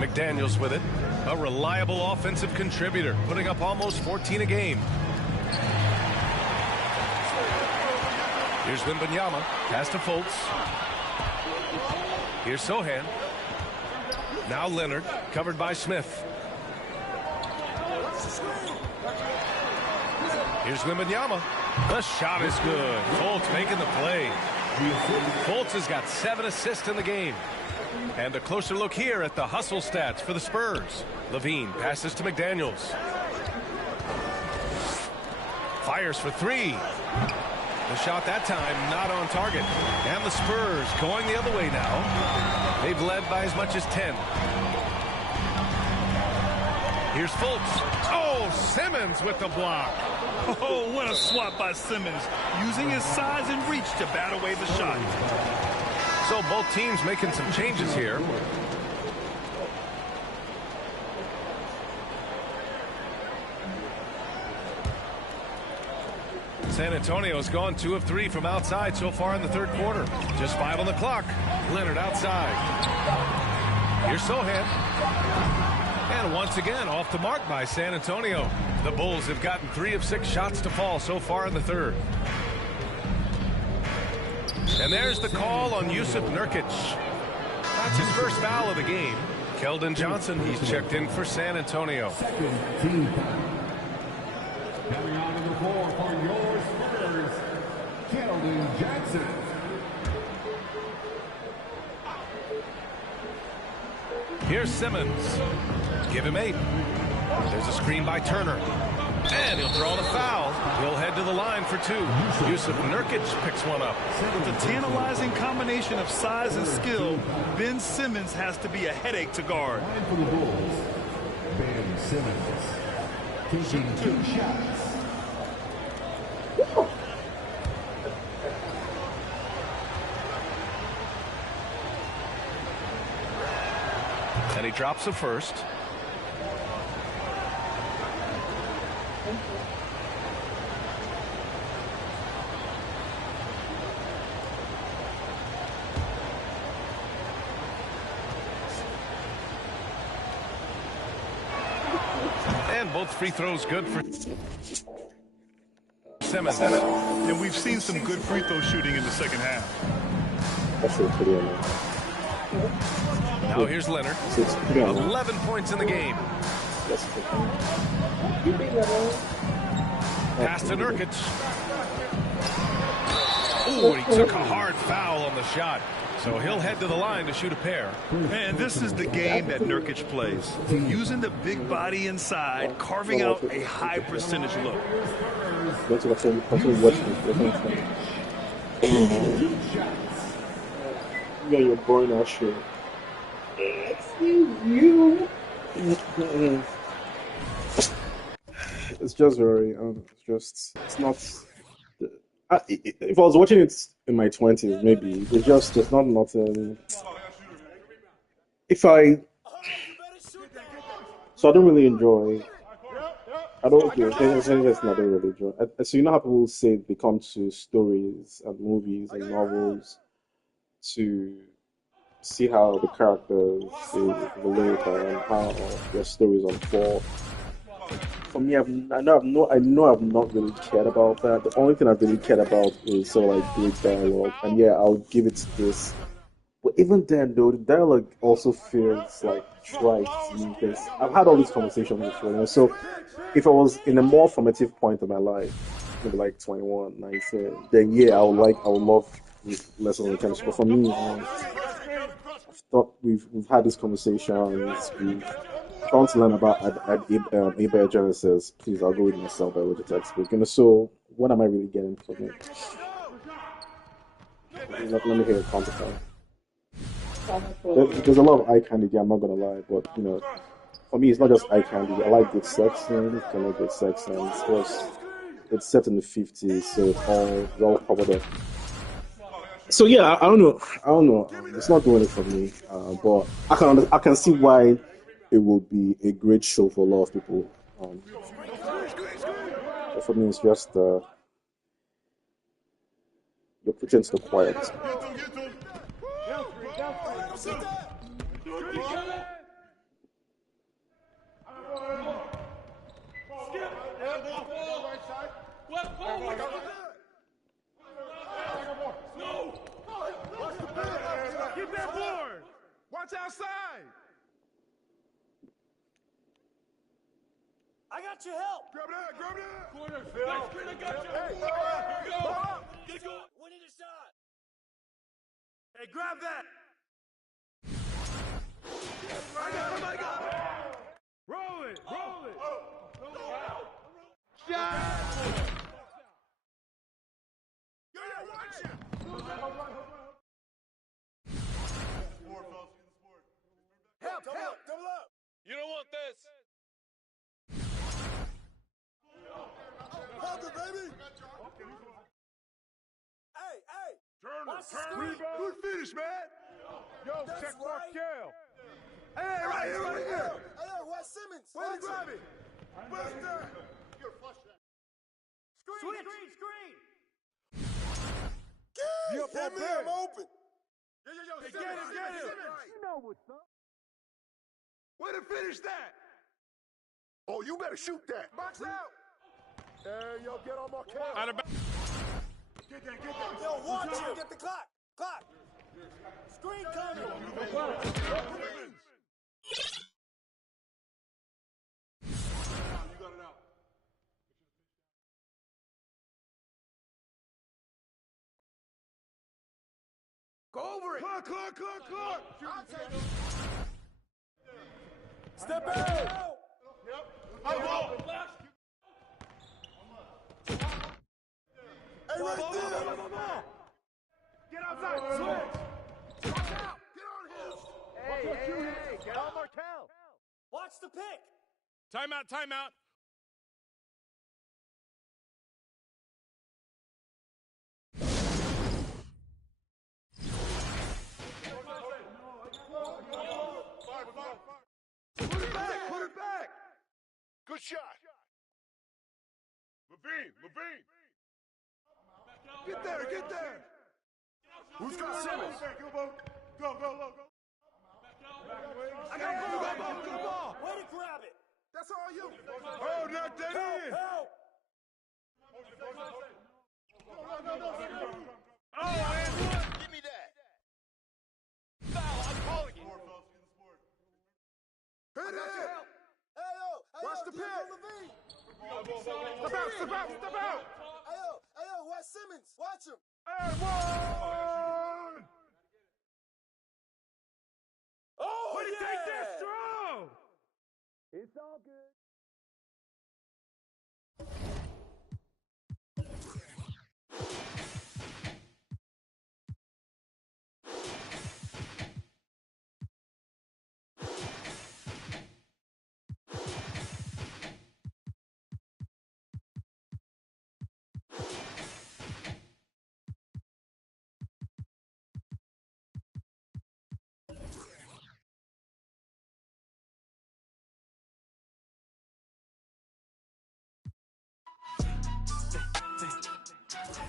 McDaniels with it. A reliable offensive contributor, putting up almost 14 a game. Here's Wembanyama. Pass to Fultz. Here's Sohan. Now Leonard, covered by Smith. Here's Wembanyama. The shot is good. Fultz making the play. Fultz has got 7 assists in the game. And a closer look here at the hustle stats for the Spurs. Levine passes to McDaniels. Fires for 3. The shot that time not on target. And the Spurs going the other way now. They've led by as much as 10. Here's Fultz. Oh, Simmons with the block. Oh, what a swat by Simmons, using his size and reach to bat away the shot. So both teams making some changes here. San Antonio's gone 2 of 3 from outside so far in the third quarter. Just 5 on the clock. Leonard outside. Here's Sohan. And once again, off the mark by San Antonio. The Bulls have gotten 3 of 6 shots to fall so far in the third. And there's the call on Jusuf Nurkic. That's his first foul of the game. Keldon Johnson, he's checked in for San Antonio. Coming onto the floor for your Spurs, Keldon Johnson. Here's Simmons. Give him 8. There's a screen by Turner. And he'll draw the foul. He'll head to the line for 2. Jusuf Nurkic picks one up. With a tantalizing combination of size and skill, Ben Simmons has to be a headache to guard. Line for the Bulls, Ben Simmons. Taking 2 shots. And he drops the first. And both free throws good for Simmons. And we've seen some good free throw shooting in the second half. Now here's Leonard. 11 points in the game. Pass to Nurkic. Ooh, and he took a hard foul on the shot. So he'll head to the line to shoot a pair. And this is the game that Nurkic plays. Using the big body inside, carving out a high percentage look. Yeah, you're boring our shit. Excuse you. It's just very, it's not. If I was watching it in my 20s, maybe it's just not nothing. So I don't really enjoy. I don't really enjoy. So you know how people say they come to stories and movies and novels to see how the characters relate and how their stories unfold. For me, I know I've not really cared about that. The only thing I've really cared about is sort of like great dialogue, and yeah, I'll give it to this. But even then, though, the dialogue also feels like trite to me because I've had all these conversations before. You know? So if I was in a more formative point of my life, maybe like 21, 19, then yeah, I would love these lessons on chemistry. But for me, I thought we've had these conversations. We've trying to learn about abiogenesis. Please, I'll go read myself biology textbook. You know, so what am I really getting from it? Let me hear a counterpoint. There's a lot of eye candy. I'm not gonna lie, but you know, for me, it's not just eye candy. I like good sex scenes. I like good sex scenes. Of course, it's set in the 50s, so it's all covered up. So yeah, I don't know. It's not doing it for me, but I can see why it will be a great show for a lot of people. But for me, it's just you're preaching to the choir. Get that board! Watch outside! I got your help! Grab that! Grab that! Corner, Phil! I got you! Hey, here we go! Get going! We need a shot! Hey, grab that! I got it! Roll it! Roll it! Shot! Watch it! Help! Double up! You don't want this. Hold it, baby! Hey! Turner! Good finish, man! Yo, check Markel! Hey, right here! Hey, Wes Simmons! Where's the grab it? Screen! You up on I'm open. Yo, get him. You know what's up. Way to finish that. Oh, you better shoot that. Box out. Hey, yo, get on Markel. Out of Get that. Yo, watch him. Get the clock. Screen coming. You got it out. Go over it. Clock. I'll take it. Step out. Yep. Ball. Hey, right there. Get outside. Switch. Watch out. Get on him. Hey. Get on Markel. Watch the pick. timeout. Put it back. Good shot. Levine. Get there. Who's got Simmons? Go. I got good ball. Way to grab it. That's all you. Oh, knock that in. Help. Oh, I Give me that. foul. I'm calling it. Hit it. Hey, yo. Watch the Diego pick. Levine. Step out. Hey, yo, Wes Simmons. Watch him. And one. Oh, But he yeah. take that strong. It's all good.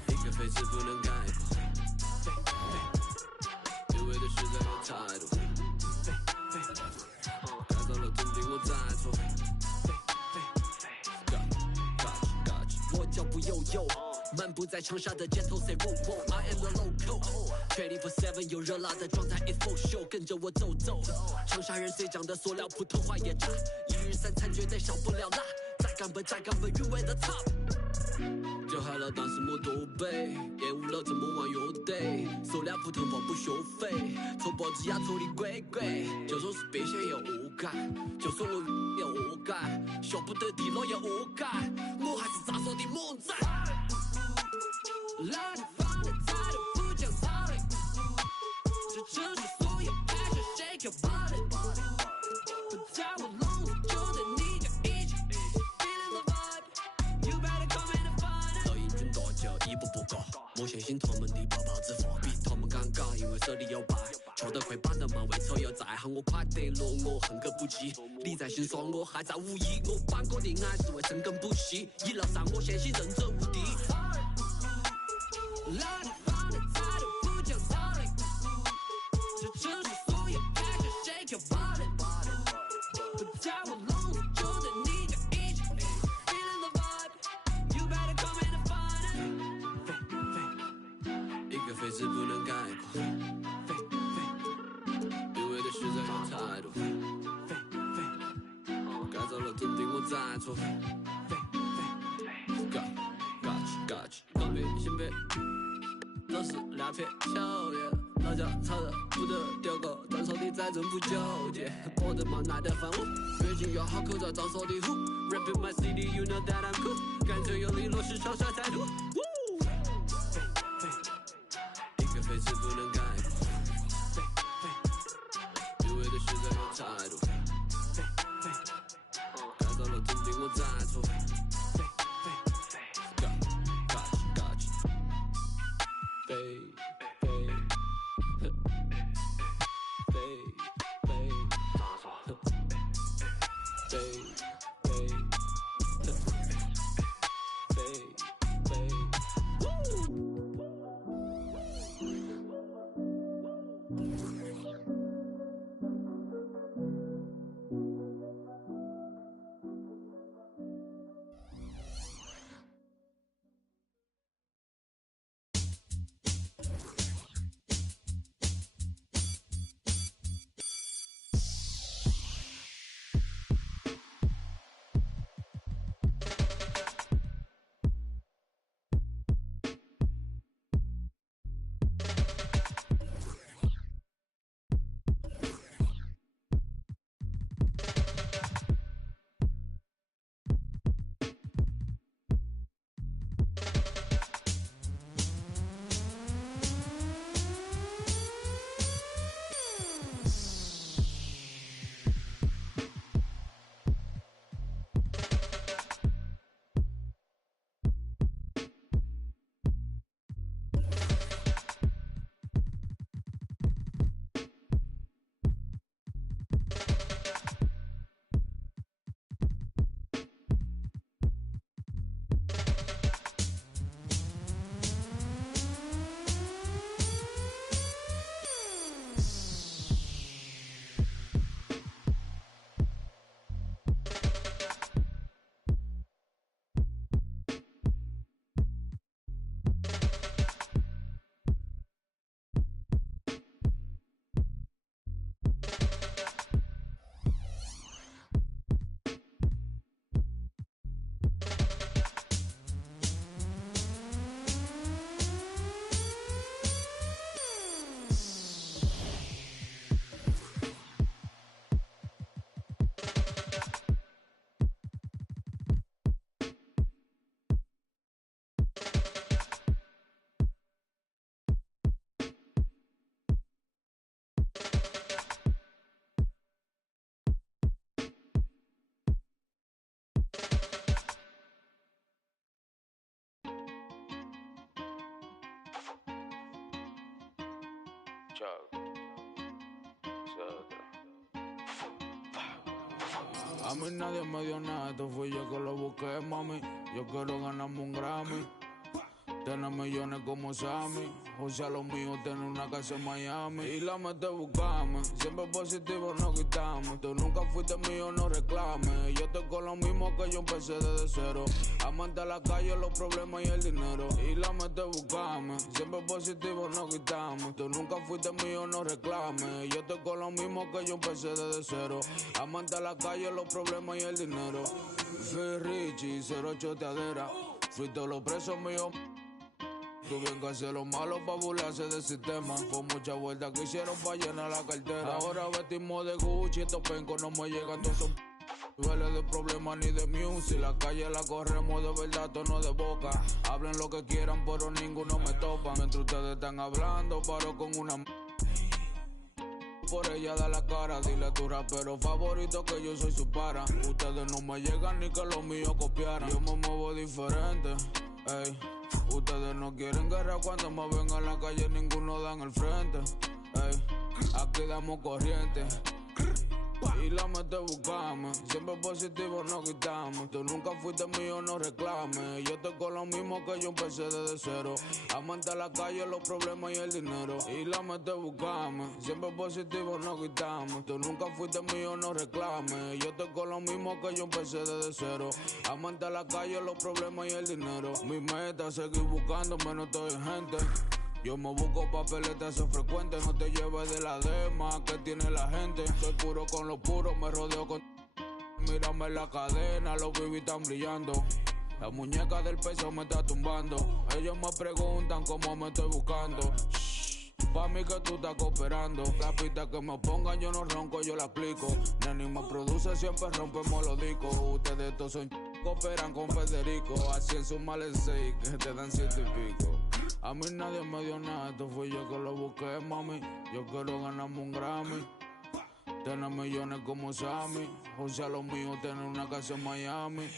一个飞字不能概括，对味的实在有态度，改造了总比我再错。我脚步悠悠，漫步在长沙的街头 ，say whoa whoa，I am the local。24/7有热辣的状态 ，it's for show， 跟着我走。长沙人最讲的塑料，普通话也炸，一日三餐绝对少不了辣。再干本韵味的 top。就嗨了，但是没多背，厌恶了这么玩乐队，塑料普通话不收费，错脖子压错的鬼鬼，就算是变相也恶改，就算我也恶改，下不得地了也恶改，我还是咋说的猛仔。老地方的态度不讲道理，这城市所有 passion shake your body， 不在我笼子就得你就一起 feeling the vibe，you better come in and find it。老英俊大叫一步步高，莫相信他们的泡泡之话，比他们尴尬，因为手里有牌，球队会板的嘛，为丑又在喊我快得落，我恨个不羁。你在欣赏我，还在无意，我办过恋爱是为深耕不息，一路上我相信人者无敌。老地方的态度不讲道理，这城市所有 passion shake your body， 不在我笼子就得你就一起 feeling the vibe，you better come in and find it。一个非字不能概括，对味的实在有态度，改造了真的我再错。Got you，当兵先别。都是两片秋叶，老家吵得不得丢狗，张手的再真不纠结，我的妈耐得烦我，越近越好口罩张手的虎 ，Rapping my city you know that I'm cool， 干脆用力落实长沙态度。一个非词不能概括，对味的实在有态度，改造了总比我再错。A mí nadie me dio nada, esto fui yo que lo busqué, mami. Yo quiero ganarme un Grammy, tener millones como Sammy. O sea, lo mío, tener una casa en Miami. Y la mete buscarme, siempre positivo no quitamos. Tú nunca fuiste mío, no reclames. Yo estoy con lo mismo que yo empecé desde cero. Amante a la calle, los problemas y el dinero. Y la mete buscarme, siempre positivo no quitamos. Tú nunca fuiste mío, no reclames. Yo estoy con lo mismo que yo empecé desde cero. Amante a la calle, los problemas y el dinero. Fui Richie, 08 teadera. Fui todos los presos míos. Tuve que hacer lo malo pa' burlarse del sistema. Fue muchas vueltas que hicieron pa' llenar la cartera. Ahora vestimos de Gucci, estos pencos no me llegan, todos son duele de problemas ni de music. La calle la corremos de verdad, tono de boca. Hablen lo que quieran, pero ninguno me topa. Mientras ustedes están hablando, paro con una por ella da la cara. Dile a tu rapero favorito que yo soy su para. Ustedes no me llegan ni que los míos copiaran. Yo me muevo diferente, ey. Ustedes no quieren guerra cuando me ven en la calle, ninguno da en el frente, ey. Aquí damos corriente y la mete buscame. Siempre positivo no quitamos. Tú nunca fuiste mío, no reclames. Yo estoy con lo mismo que yo empecé desde cero. Amante a la calle, los problemas y el dinero. Y la mete buscame. Siempre positivo no quitamos. Tú nunca fuiste mío, no reclames. Yo estoy con lo mismo que yo empecé desde cero. Amante a la calle, los problemas y el dinero. Mi meta es seguir buscándome, no estoy gente. Yo me busco papeletas, eso frecuente. No te lleves de la dema que tiene la gente. Soy puro con lo puro, me rodeo con... Mírame en la cadena, los bibis están brillando. La muñeca del peso me está tumbando. Ellos me preguntan cómo me estoy buscando. Shh, pa' mí que tú estás cooperando. La pista que me pongan yo no ronco, yo la aplico. Neni me produce, siempre rompemos los discos. Ustedes todos son cooperan con Federico. Así en su males 6 que te dan 7 y pico. A mí nadie me dio nada, esto fui yo que lo busqué, mami. Yo quiero ganarme un Grammy, tener millones como Sammy. O sea, lo mío, tener una casa en Miami.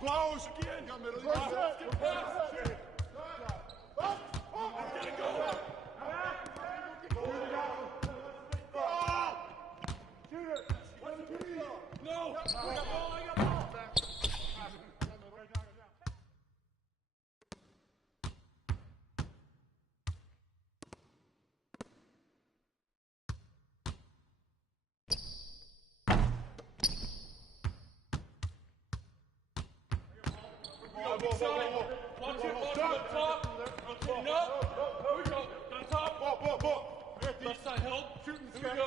Close again. Got middle. Get back. No. Watch it, watch the top. Rotating up. Here we go. To the top. Ball. Left side held. Shooting. Here we go.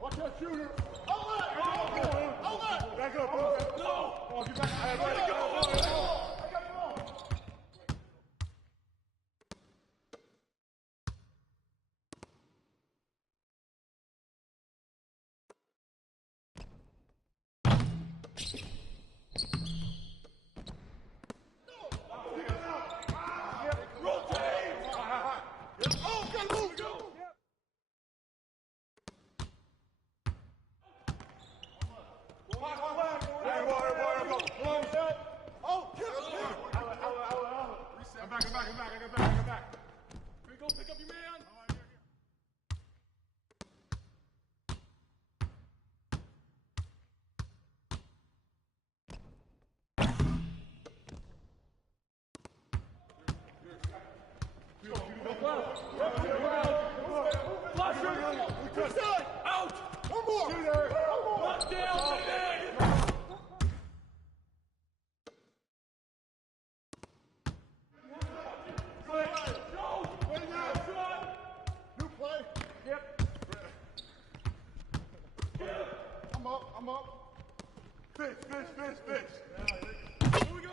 Watch that shooter. Back up, bro. No. Oh, get back. I got the ball. I'm up. Fish. Here we go.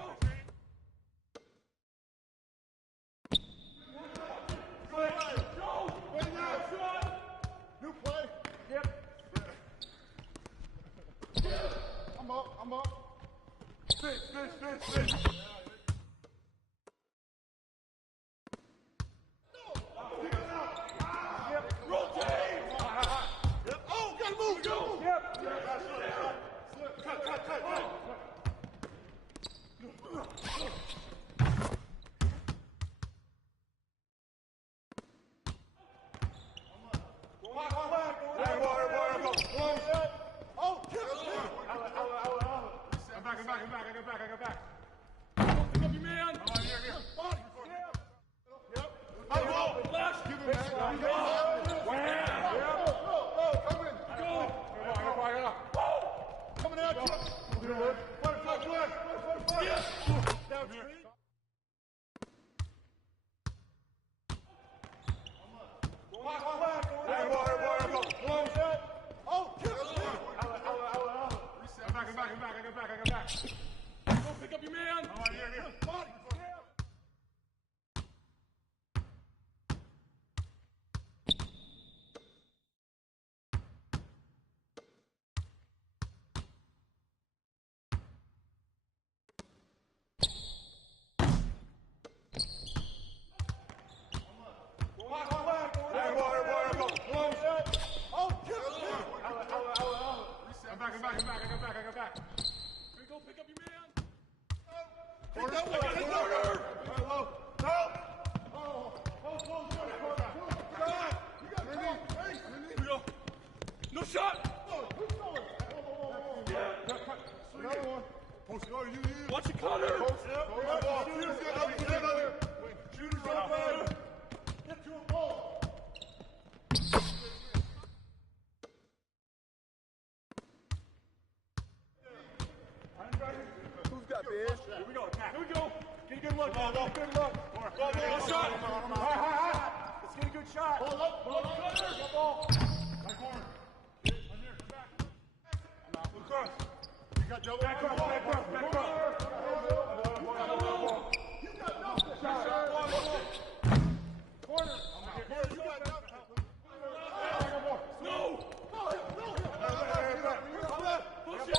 New play. Yep. I'm up. Fish. I got back. Pick up your man. Here. Yep. Flash. Give him that. Coming at you. Down here. I got back. Pick up your man. Here. Body. I got back. Go pick up your man. No shot. Watch it, Connor. Shooter's on fire. Get to a ball. Who's got this? Here we go. Get a good look. Good look. Go shot. Let's get a good shot. Pull up. Get ball. Back corner. On here. Come back. I'm out. Look across. You got double. Back cross. You got nothing. Corner. You got nothing. No. Push it.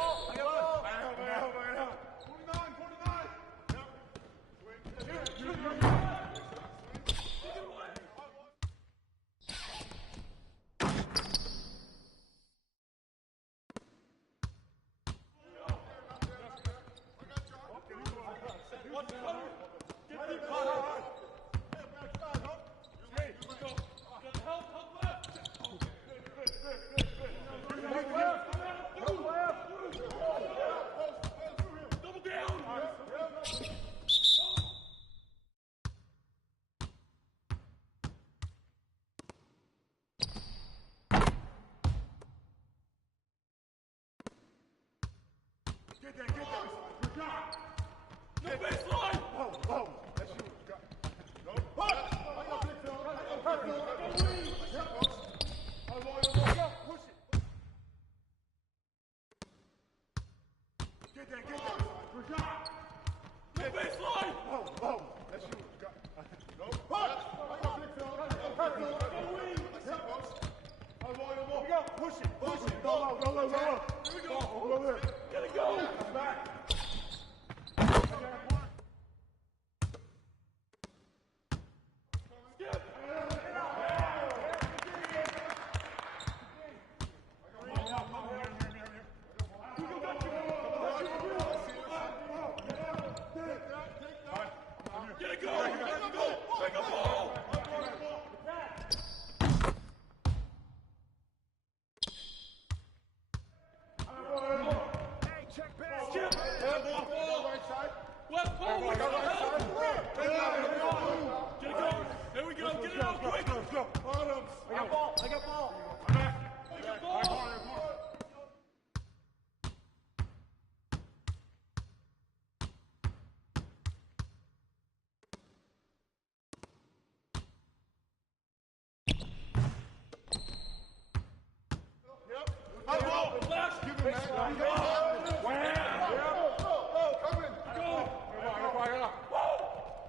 Get that. Good job. No baseline. Oh. That's you. Go. Push. Push it. Get that. Good job. No baseline. Oh. That's you. Go. Push. Push it. Go. Here we go. Get it go. Back.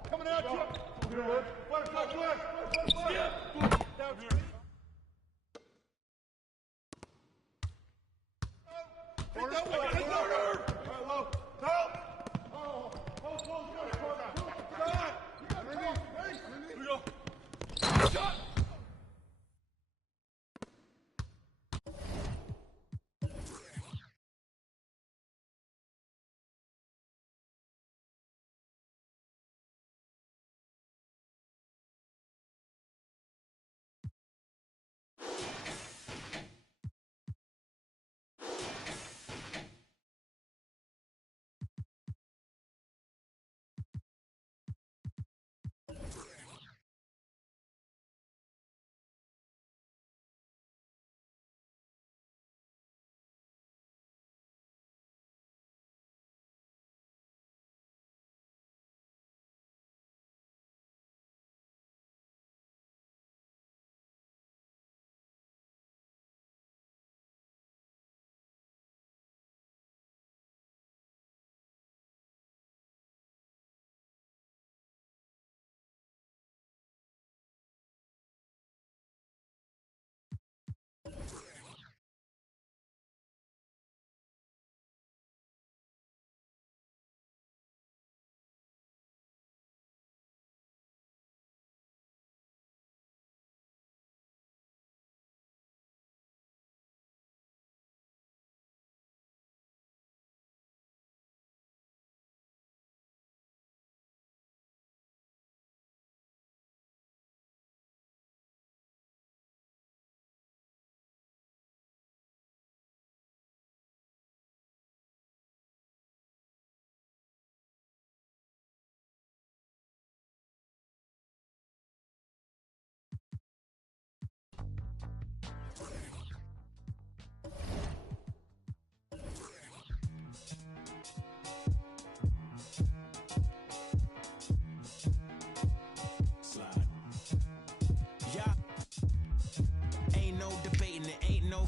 Coming at you.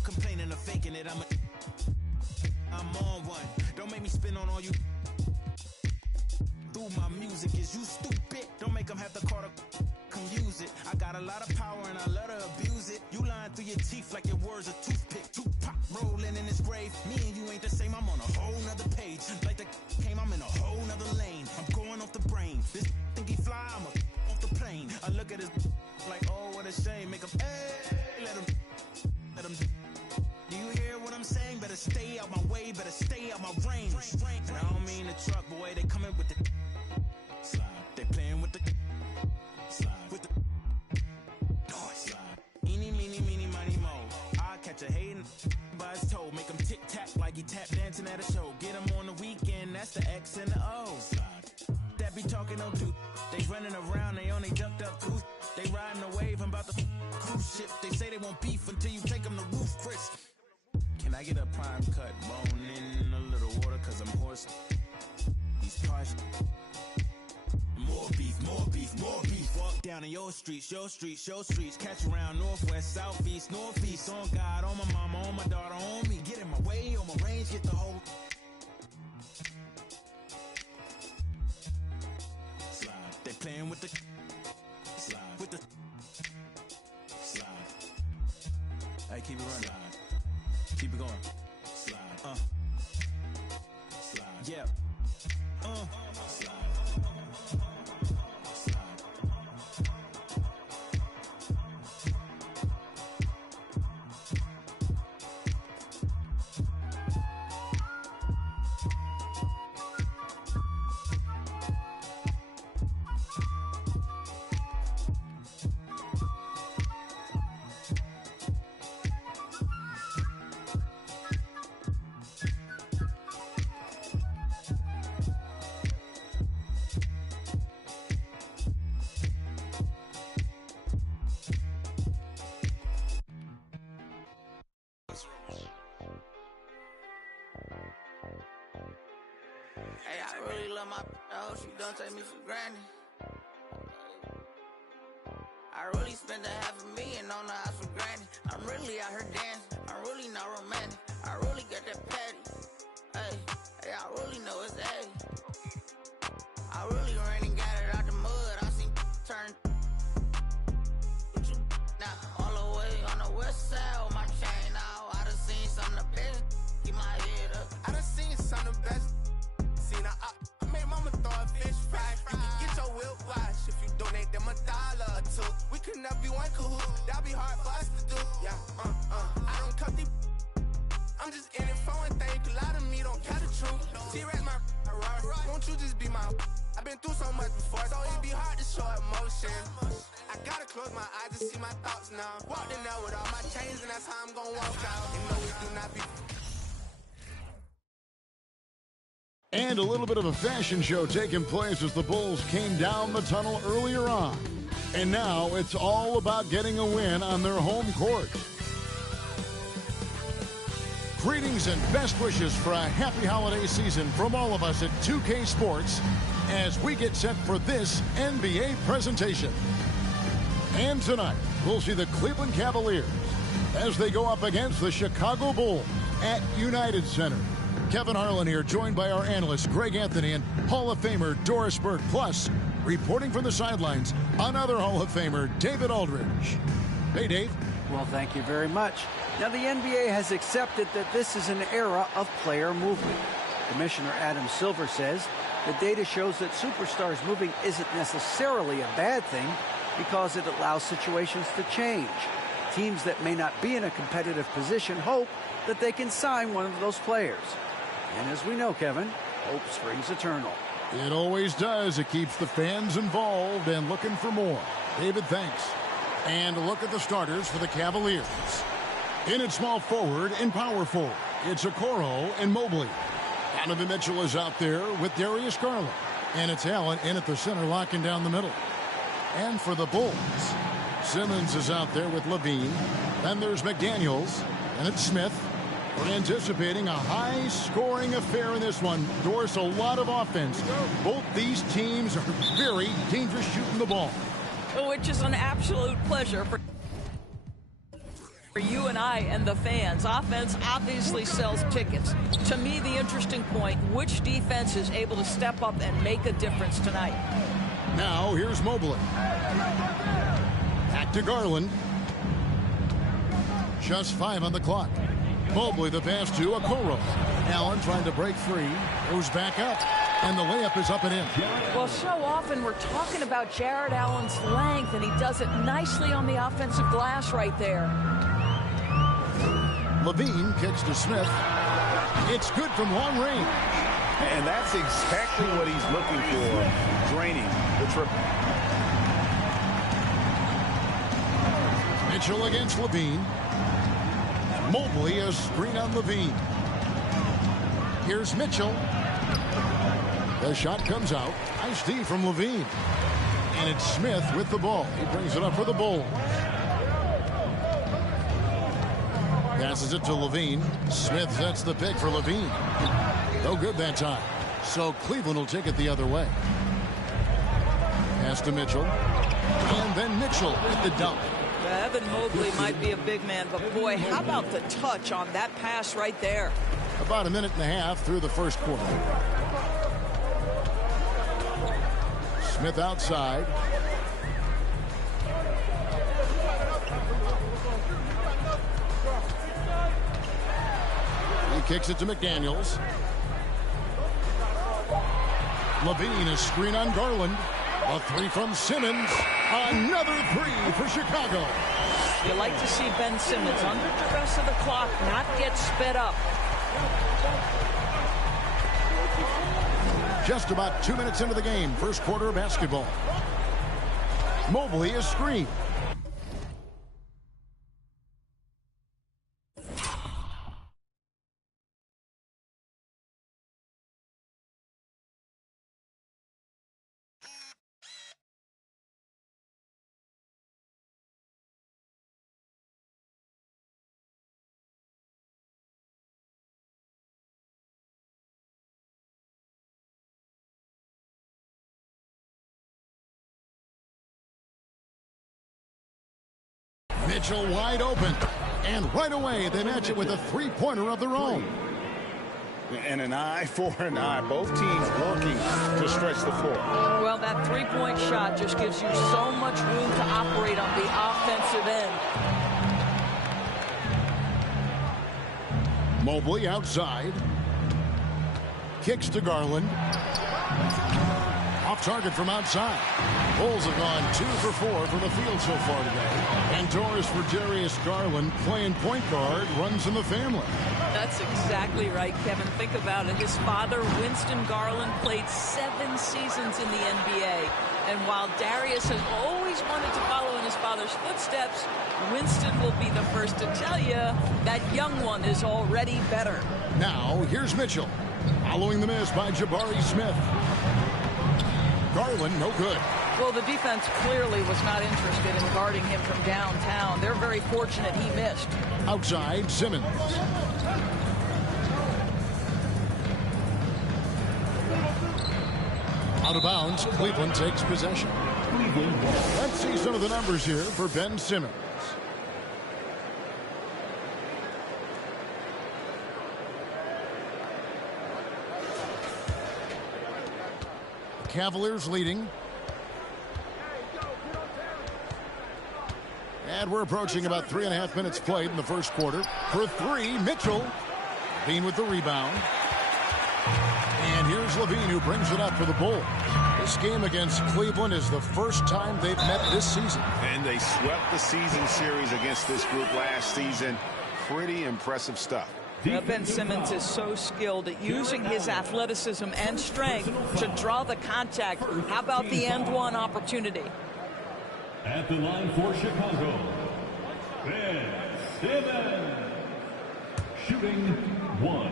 complaining or faking it. I'm on one. Don't make me spin on all you. Through my music, is you stupid? Don't make them have to call to come use it. I got a lot of power and I love to abuse it. You lying through your teeth like your words a toothpick. Tupac rolling in his grave. Me and you ain't the same. I'm on a whole nother page. Like the came, I'm in a whole nother lane. I'm going off the brain. This think he fly, I'm off the plane. I look at his like, oh, what a shame. Make him, hey, let him. Do you hear what I'm saying? Better stay out my way, better stay out my range. And I don't mean the truck, boy, they coming with the slide. They playing with the slide. With the noise. Eeny, meeny, meeny, miny, mo. I catch a hating by his toe. Make him tic-tac like he tap dancing at a show. Get him on the weekend, that's the X and the O. That be talking no truth. They running around, they only ducked up goose. They riding the wave, I'm about to cruise ship. They say they want beef until you take them to Roof Chris. Can I get a prime cut, bone in a little water? cause I'm horse. These parts. More beef, more beef, more beef. Walk down in your streets, your streets, your streets. Catch around northwest, southeast, northeast. On God, on my mama, on my daughter, on me. Get in my way, on my range, get the whole. Slide. They playing with the. Slide. With the. Slide. Hey, keep it running. Slide. Keep it going. Slide. Slide. Yeah. Slide. Hey, I really love my I hope she don't take me for granted. I really spent $500,000 on the house for granted. I'm really out here dancing. I'm really not romantic. I really got that patty. Hey, I really know it's A. I really ran and got it out the mud. I seen turn. Now all the way on the west side with my chain out. I done seen some of the best. Keep my head up. I done seen some of the best. I made mama throw a fish fry. You can get your whip wash if you donate them $1 or $2. We could never be one cahoot. That'd be hard for us to do. Yeah, I don't cut the. I'm just in it for one thing. A lot of me don't care the truth. T-Rex my Rari. Won't you just be my? I've been through so much before, so it'd be hard to show emotion. I gotta close my eyes to see my thoughts now. Walked in there with all my chains, and that's how I'm gonna walk out. You know we do not be. And a little bit of a fashion show taking place as the Bulls came down the tunnel earlier on. And now it's all about getting a win on their home court. Greetings and best wishes for a happy holiday season from all of us at 2K Sports as we get set for this NBA presentation. And tonight, we'll see the Cleveland Cavaliers as they go up against the Chicago Bulls at United Center. Kevin Harlan here, joined by our analysts Greg Anthony and Hall of Famer Doris Burke. Plus, reporting from the sidelines, another Hall of Famer, David Aldridge. Hey, Dave. Well, thank you very much. Now, the NBA has accepted that this is an era of player movement. Commissioner Adam Silver says the data shows that superstars moving isn't necessarily a bad thing because it allows situations to change. Teams that may not be in a competitive position hope that they can sign one of those players. And as we know, Kevin, hope springs eternal. It always does. It keeps the fans involved and looking for more. David, thanks. And a look at the starters for the Cavaliers. In at small forward and power forward, it's Okoro and Mobley. Donovan Mitchell is out there with Darius Garland. And it's Allen in at the center, locking down the middle. And for the Bulls, Simmons is out there with Levine. Then there's McDaniels, and it's Smith. We're anticipating a high-scoring affair in this one. Doris, a lot of offense. Both these teams are very dangerous shooting the ball. Which is an absolute pleasure for you and I and the fans. Offense obviously sells tickets. To me, the interesting point, which defense is able to step up and make a difference tonight? Now, here's Mobley. Back to Garland. Just 5 on the clock. Mobley the pass to Okoro. Allen trying to break free. Goes back up. And the layup is up and in. Well, so often we're talking about Jared Allen's length, and he does it nicely on the offensive glass right there. Levine kicks to Smith. It's good from long range. And that's exactly what he's looking for, draining the triple. Mitchell against Levine. Mobley a screen on Levine. Here's Mitchell. The shot comes out. Nice D from Levine. And it's Smith with the ball. He brings it up for the Bulls. Passes it to Levine. Smith sets the pick for Levine. No good that time. So Cleveland will take it the other way. Pass to Mitchell. And then Mitchell with the dunk. Evan Mobley might be a big man, but boy, how about the touch on that pass right there? About a minute and a half through the first quarter. Smith outside. He kicks it to McDaniels. Levine, a screen on Garland. A three from Simmons. Another three for Chicago. You like to see Ben Simmons under duress of the clock not get sped up. Just about 2 minutes into the game. First quarter of basketball. Mobley is screened. Mitchell wide open. And right away, they match it with a three-pointer of their own. And an eye for an eye. Both teams working to stretch the floor. Well, that three-point shot just gives you so much room to operate on the offensive end. Mobley outside. Kicks to Garland. Off target from outside. Bulls have gone 2 for 4 from the field so far today. And doors for Darius Garland, playing point guard, runs in the family. That's exactly right, Kevin. Think about it. His father, Winston Garland, played 7 seasons in the NBA. And while Darius has always wanted to follow in his father's footsteps, Winston will be the first to tell you that young one is already better. Now, here's Mitchell. Following the miss by Jabari Smith. Garland, no good. Well, the defense clearly was not interested in guarding him from downtown. They're very fortunate he missed. Outside, Simmons. Out of bounds, Cleveland takes possession. Let's see some of the numbers here for Ben Simmons. Cavaliers leading. And we're approaching about 3.5 minutes played in the first quarter. For three, Mitchell. Levine with the rebound. And here's Levine who brings it up for the Bulls. This game against Cleveland is the first time they've met this season. And they swept the season series against this group last season. Pretty impressive stuff. Ben Simmons is so skilled at using his athleticism and strength to draw the contact. How about the end one opportunity? At the line for Chicago, Ben Simmons. Shooting 1.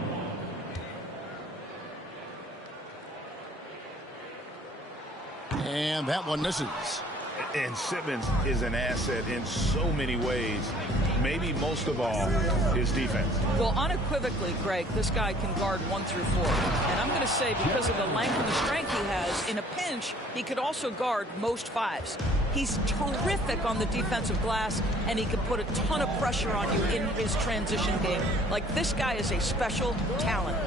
And that one misses. And Simmons is an asset in so many ways. Maybe most of all, his defense. Well, unequivocally, Greg, this guy can guard 1 through 4. And I'm going to say because of the length and the strength he has, in a pinch, he could also guard most 5s. He's terrific on the defensive glass, and he can put a ton of pressure on you in his transition game. Like, this guy is a special talent.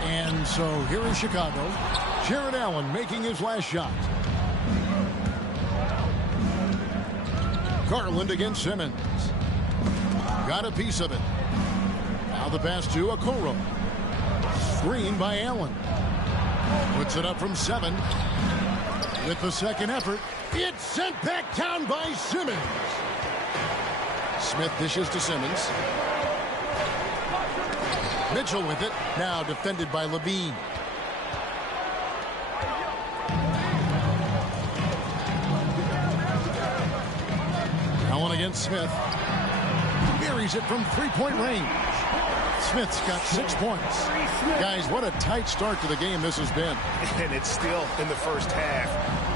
And so here is Chicago. Jared Allen making his last shot. Garland against Simmons. Got a piece of it. Now the pass to Okoro. Screen by Allen. Puts it up from 7. With the second effort, it's sent back down by Simmons. Smith dishes to Simmons. Mitchell with it. Now defended by Levine. Allen against Smith. Buries it from three-point range. Smith's got 6 points. Guys, what a tight start to the game this has been. And it's still in the first half.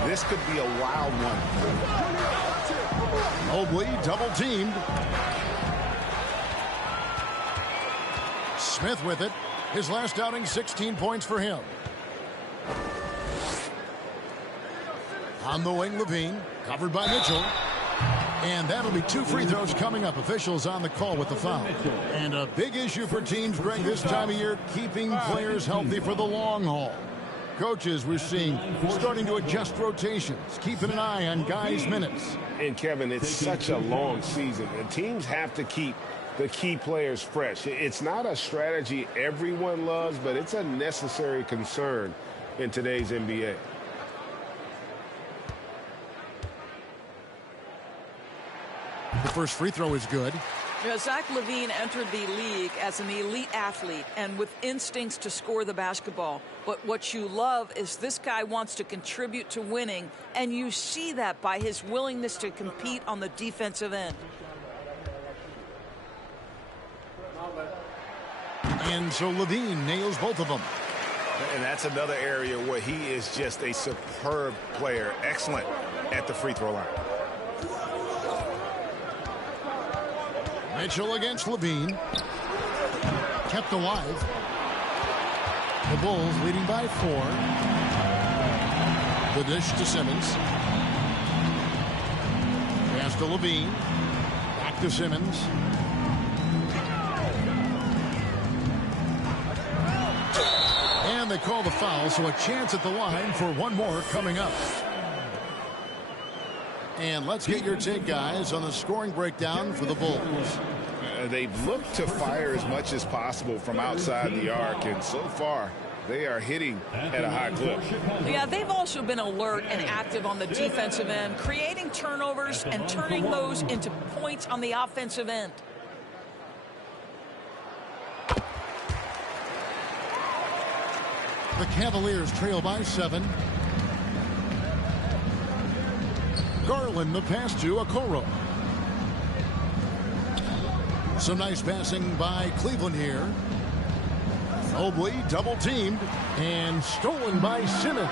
This could be a wild one. Mobley double-teamed. Smith with it. His last outing, 16 points for him. On the wing, Levine, covered by Mitchell. And that'll be 2 free throws coming up. Officials on the call with the foul. And a big issue for teams, Greg, this time of year, keeping players healthy for the long haul. Coaches, we're seeing, starting to adjust rotations, keeping an eye on guys' minutes. And, Kevin, it's such a long season, and teams have to keep the key players fresh. It's not a strategy everyone loves, but it's a necessary concern in today's NBA. The first free throw is good. You know, Zach LaVine entered the league as an elite athlete and with instincts to score the basketball. But what you love is this guy wants to contribute to winning, and you see that by his willingness to compete on the defensive end. And so LaVine nails both of them. And that's another area where he is just a superb player. Excellent at the free throw line. Mitchell against Levine. Kept alive. The Bulls leading by 4. The dish to Simmons. Pass to Levine. Back to Simmons. And they call the foul, so a chance at the line for one more coming up. And let's get your take, guys, on the scoring breakdown for the Bulls. They've looked to fire as much as possible from outside the arc, and so far they are hitting at a high clip. Yeah, they've also been alert and active on the defensive end, creating turnovers and turning those into points on the offensive end. The Cavaliers trail by 7. Garland the pass to Okoro. Some nice passing by Cleveland here. Mobley double teamed and stolen by Simmons.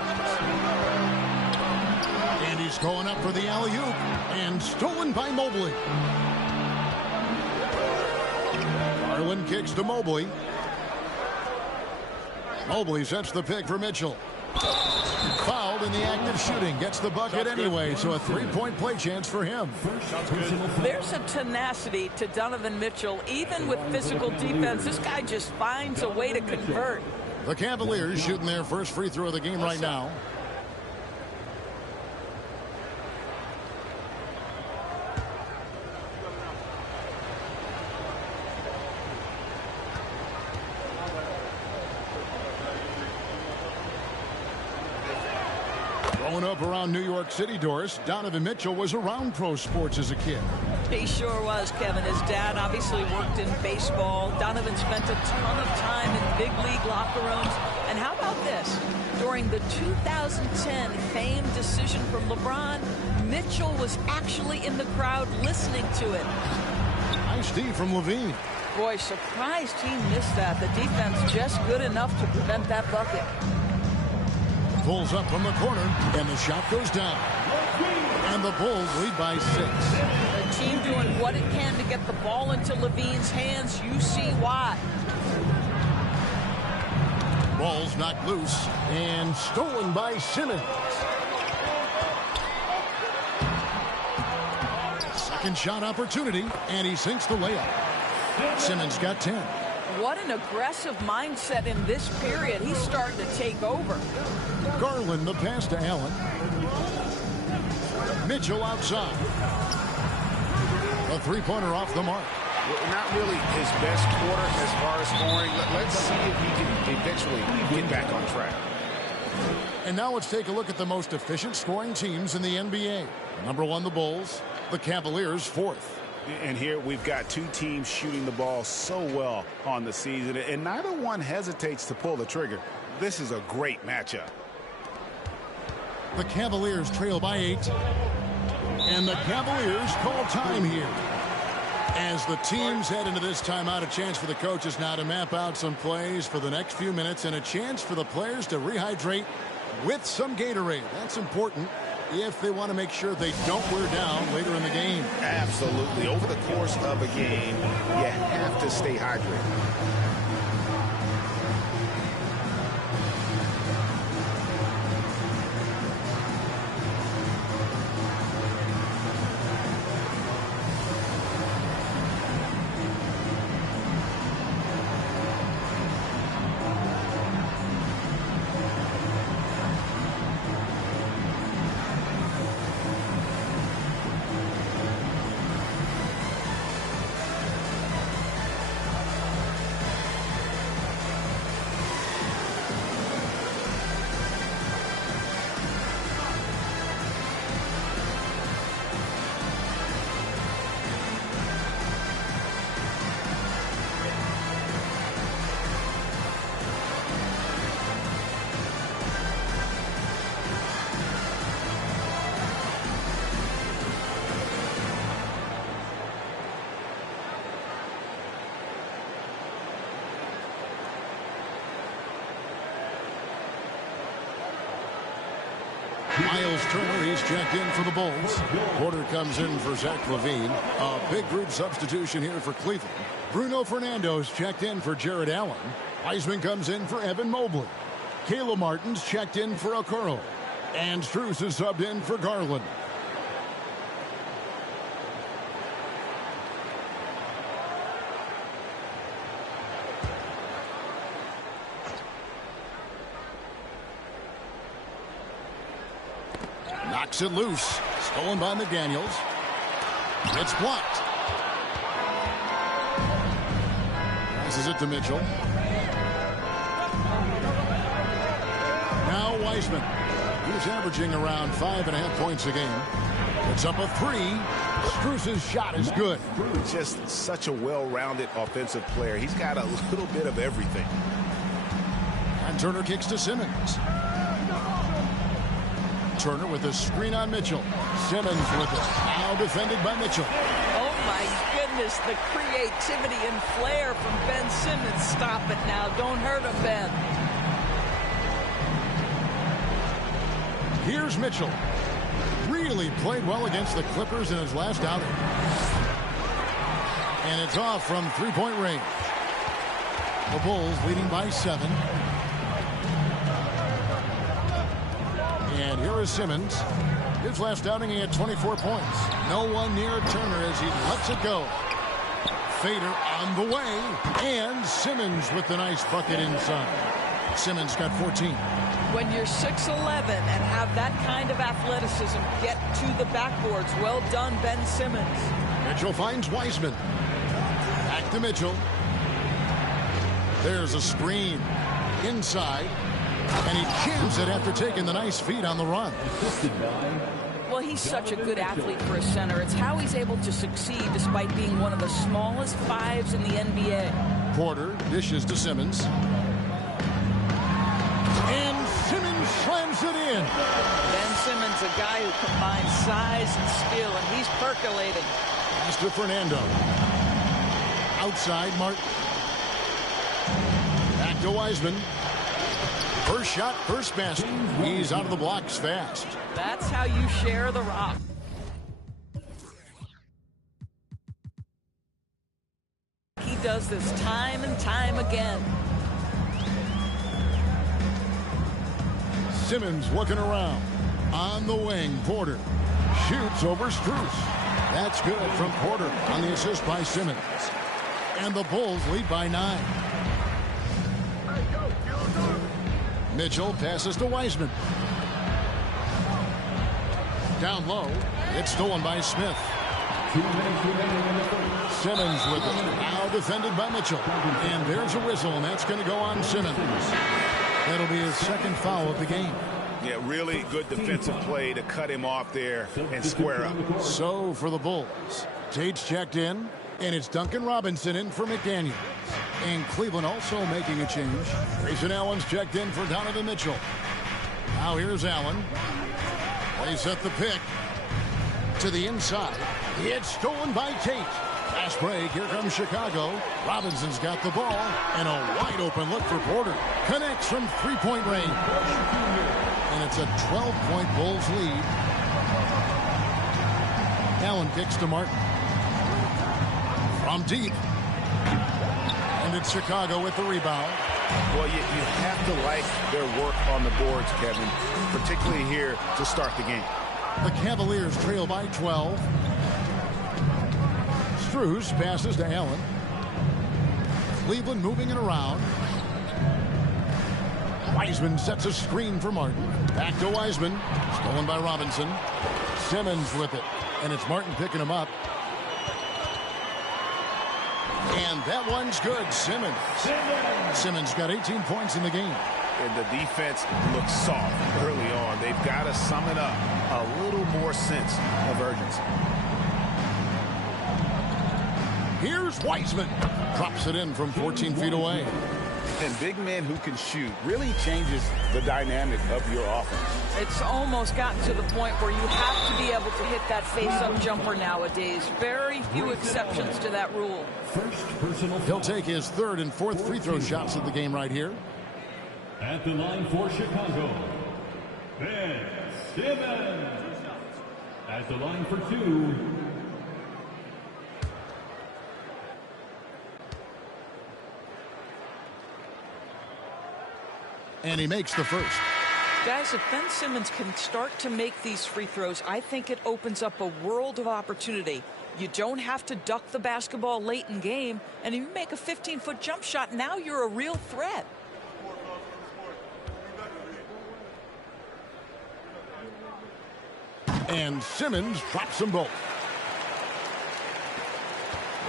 And he's going up for the alley-oop and stolen by Mobley. Garland kicks to Mobley. Mobley sets the pick for Mitchell. Fouled in the act of shooting. Gets the bucket anyway, so a 3-point play chance for him. There's a tenacity to Donovan Mitchell. Even with physical defense, this guy just finds a way to convert. The Cavaliers shooting their first free throw of the game right now. Growing up around New York City, Doris, Donovan Mitchell was around pro sports as a kid. He sure was, Kevin. His dad obviously worked in baseball. Donovan spent a ton of time in big league locker rooms. And how about this? During the 2010 famed decision from LeBron, Mitchell was actually in the crowd listening to it. Nice D from Levine. Boy, surprised he missed that. The defense just good enough to prevent that bucket. Pulls up from the corner, and the shot goes down. And the Bulls lead by 6. The team doing what it can to get the ball into Levine's hands. You see why. Ball's knocked loose and stolen by Simmons. Second shot opportunity, and he sinks the layup. Simmons got 10. What an aggressive mindset in this period. He's starting to take over. Garland the pass to Allen. Mitchell outside. A three-pointer off the mark. Not really his best quarter as far as scoring. Let's see if he can eventually get back on track. And now let's take a look at the most efficient scoring teams in the NBA. Number 1, the Bulls. The Cavaliers, 4th. And here we've got 2 teams shooting the ball so well on the season, and neither one hesitates to pull the trigger. This is a great matchup. The Cavaliers trail by 8. And the Cavaliers call time here. As the teams head into this timeout, a chance for the coaches now to map out some plays for the next few minutes and a chance for the players to rehydrate with some Gatorade. That's important if they want to make sure they don't wear down later in the game. Absolutely. Over the course of a game, you have to stay hydrated. Miles Turner, he's checked in for the Bulls. Porter comes in for Zach LaVine. A big group substitution here for Cleveland. Bruno Fernando's checked in for Jared Allen. Wiseman comes in for Evan Mobley. Caleb Martin's checked in for Okoro. And Strus is subbed in for Garland. Knocks it loose. Stolen by McDaniels. It's blocked. Passes it to Mitchell. Now Wiseman. He's averaging around 5.5 points a game. It's up a 3. Strus's shot is good. Just such a well-rounded offensive player. He's got a little bit of everything. And Turner kicks to Simmons. Turner with a screen on Mitchell. Simmons with it. Now defended by Mitchell. Oh, my goodness. The creativity and flair from Ben Simmons. Stop it now. Don't hurt him, Ben. Here's Mitchell. Really played well against the Clippers in his last outing. And it's off from three-point range. The Bulls leading by 7. And here is Simmons. His last outing, he had 24 points. No one near Turner as he lets it go. Fader on the way. And Simmons with the nice bucket inside. Simmons got 14. When you're 6'11" and have that kind of athleticism, get to the backboards. Well done, Ben Simmons. Mitchell finds Wiseman. Back to Mitchell. There's a screen. Inside. And he jams it after taking the nice feed on the run. Well, he's such a good athlete for a center. It's how he's able to succeed despite being one of the smallest 5s in the NBA. Porter dishes to Simmons. And Simmons slams it in. Ben Simmons, a guy who combines size and skill, and he's percolating. Pass to Fernando. Outside, Martin. Back to Wiseman. First shot, first basket. He's out of the blocks fast. That's how you share the rock. He does this time and time again. Simmons looking around. On the wing, Porter. Shoots over Strus. That's good from Porter on the assist by Simmons. And the Bulls lead by 9. Mitchell passes to Wiseman. Down low. It's stolen by Smith. Simmons with it. Now defended by Mitchell. And there's a whistle, and that's going to go on Simmons. That'll be his second foul of the game. Yeah, really good defensive play to cut him off there and square up. So for the Bulls, Tate's checked in, and it's Duncan Robinson in for McDaniels. And Cleveland also making a change. Grayson Allen's checked in for Donovan Mitchell. Now here's Allen. They set the pick to the inside. It's stolen by Tate. Fast break. Here comes Chicago. Robinson's got the ball. And a wide open look for Porter. Connects from three-point range. And it's a 12-point Bulls lead. Allen kicks to Martin. From deep. And it's Chicago with the rebound. Well, you have to like their work on the boards, Kevin, particularly here to start the game. The Cavaliers trail by 12. Strus passes to Allen. Cleveland moving it around. Wiseman sets a screen for Martin. Back to Wiseman. Stolen by Robinson. Simmons with it. And it's Martin picking him up. And that one's good. Simmons got 18 points in the game. And the defense looks soft early on. They've got to sum it up. A little more sense of urgency. Here's Wiseman. Drops it in from 14 feet away. And big men who can shoot really changes the dynamic of your offense. It's almost gotten to the point where you have to be able to hit that face-up jumper nowadays. Very few exceptions to that rule. He'll take his third and fourth free throw shots of the game right here. At the line for Chicago, Ben Simmons. At the line for 2. And he makes the first. Guys, if Ben Simmons can start to make these free throws, I think it opens up a world of opportunity. You don't have to duck the basketball late in game, and if you make a 15-foot jump shot, now you're a real threat. And Simmons drops them both.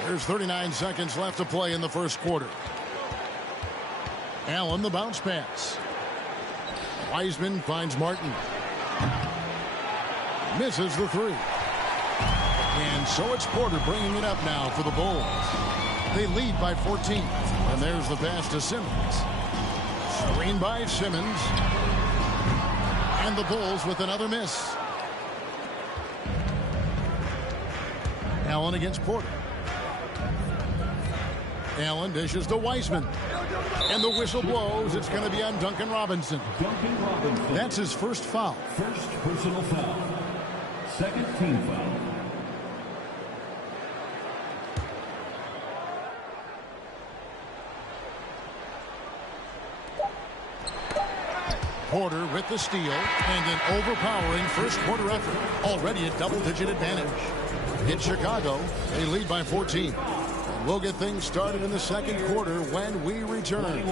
There's 39 seconds left to play in the first quarter. Allen, the bounce pass. Wiseman finds Martin. Misses the 3. And so it's Porter bringing it up now for the Bulls. They lead by 14. And there's the pass to Simmons. Screen by Simmons. And the Bulls with another miss. Allen against Porter. Allen dishes to Wiseman. And the whistle blows. It's going to be on Duncan Robinson. That's his first foul. First personal foul. Second team foul. Porter with the steal and an overpowering first quarter effort. Already a double-digit advantage. In Chicago, they lead by 14. And we'll get things started in the second quarter when we return.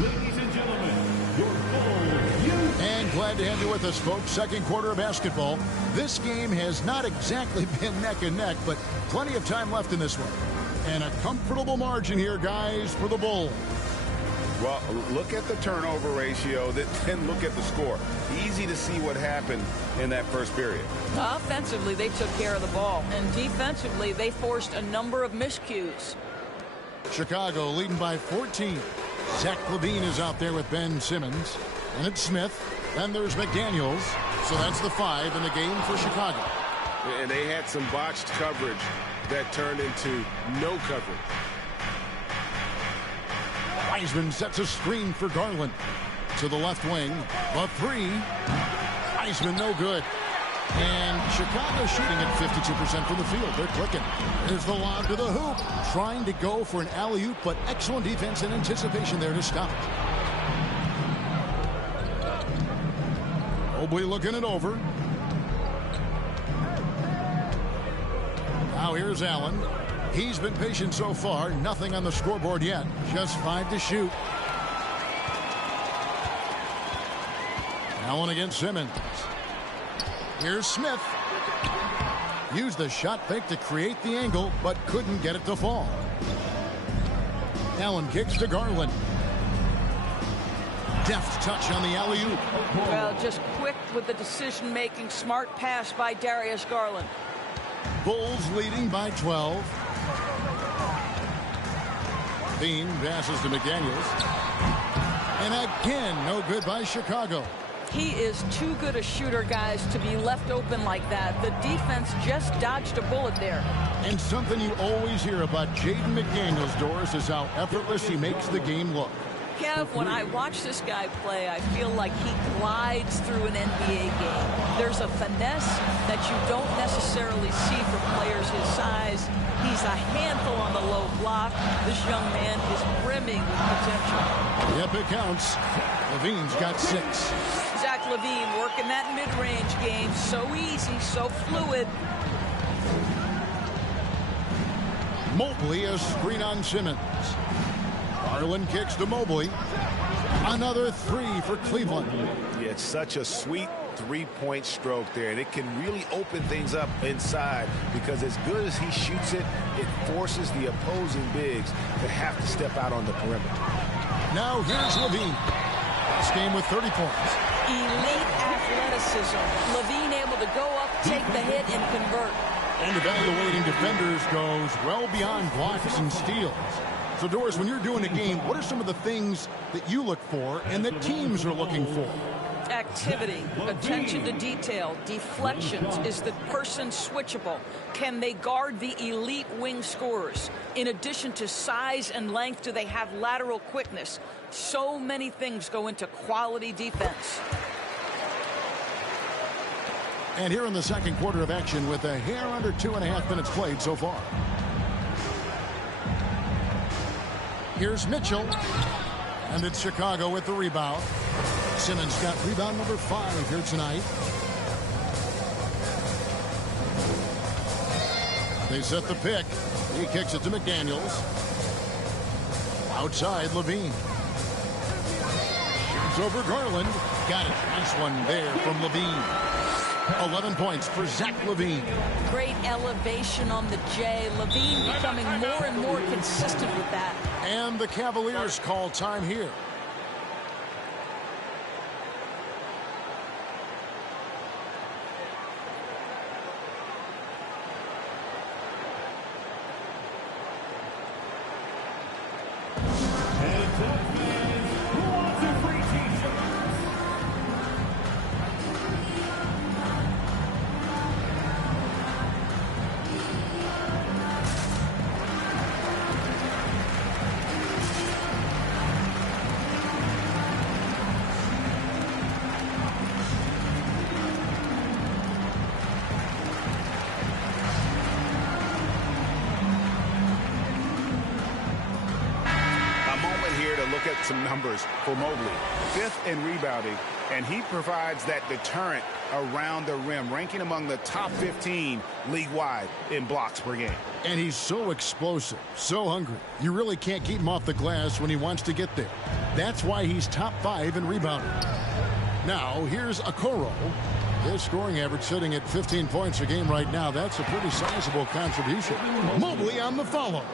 Ladies and gentlemen, your Bulls. And glad to have you with us, folks. Second quarter of basketball. This game has not exactly been neck and neck, but plenty of time left in this one. And a comfortable margin here, guys, for the Bulls. Well, look at the turnover ratio, then look at the score. Easy to see what happened in that first period. Offensively, they took care of the ball. And defensively, they forced a number of miscues. Chicago leading by 14. Zach LaVine is out there with Ben Simmons. And it's Smith. Then there's McDaniels. So that's the 5 in the game for Chicago. And they had some botched coverage that turned into no coverage. Wiseman sets a screen for Garland. To the left wing. A 3. Wiseman no good. And Chicago shooting at 52% from the field. They're clicking. There's the lob to the hoop. Trying to go for an alley-oop, but excellent defense and anticipation there to stop it. Mobley looking it over. Now here's Allen. He's been patient so far. Nothing on the scoreboard yet. Just 5 to shoot. Allen against Simmons. Here's Smith. Used the shot fake to create the angle, but couldn't get it to fall. Allen kicks to Garland. Deft touch on the alley-oop. Well, just quick with the decision-making. Smart pass by Darius Garland. Bulls leading by 12. Bean passes to McDaniels. And again, no good by Chicago. He is too good a shooter, guys, to be left open like that. The defense just dodged a bullet there. And something you always hear about Jaden McDaniels, Doris, is how effortless he makes the game look. Kev, when I watch this guy play, I feel like he glides through an NBA game. There's a finesse that you don't necessarily see for players his size. He's a handful on the low block. This young man is brimming with potential. Yep, it counts. LaVine's got 6. Zach LaVine working that mid-range game. So easy, so fluid. Mobley a screen on Simmons. Garland kicks to Mobley. Another 3 for Cleveland. Yeah, it's such a sweet three-point stroke there, and it can really open things up inside because as good as he shoots it, it forces the opposing bigs to have to step out on the perimeter. Now here's LaVine. This game with 30 points. Elite athleticism. LaVine able to go up, take the hit, and convert. And evaluating defenders goes well beyond blocks and steals. So, Doris, when you're doing a game, what are some of the things that you look for and that teams are looking for? activity, attention to detail, deflections. Is the person switchable? Can they guard the elite wing scorers? In addition to size and length, do they have lateral quickness? So many things go into quality defense. And here in the second quarter of action with a hair under 2.5 minutes played so far. Here's Mitchell. And it's Chicago with the rebound. Simmons got rebound number 5 here tonight. They set the pick. He kicks it to McDaniels. Outside, Levine. Shoots over Garland. Got it. Nice one there from Levine. 11 points for Zach LaVine. Great elevation on the J. LaVine becoming more and more consistent with that. And the Cavaliers call time here. Some numbers for Mobley. 5th in rebounding, and he provides that deterrent around the rim, ranking among the top 15 league-wide in blocks per game. And he's so explosive, so hungry. You really can't keep him off the glass when he wants to get there. That's why he's top 5 in rebounding. Now, here's Okoro. His scoring average sitting at 15 points a game right now. That's a pretty sizable contribution. Mobley on the follow.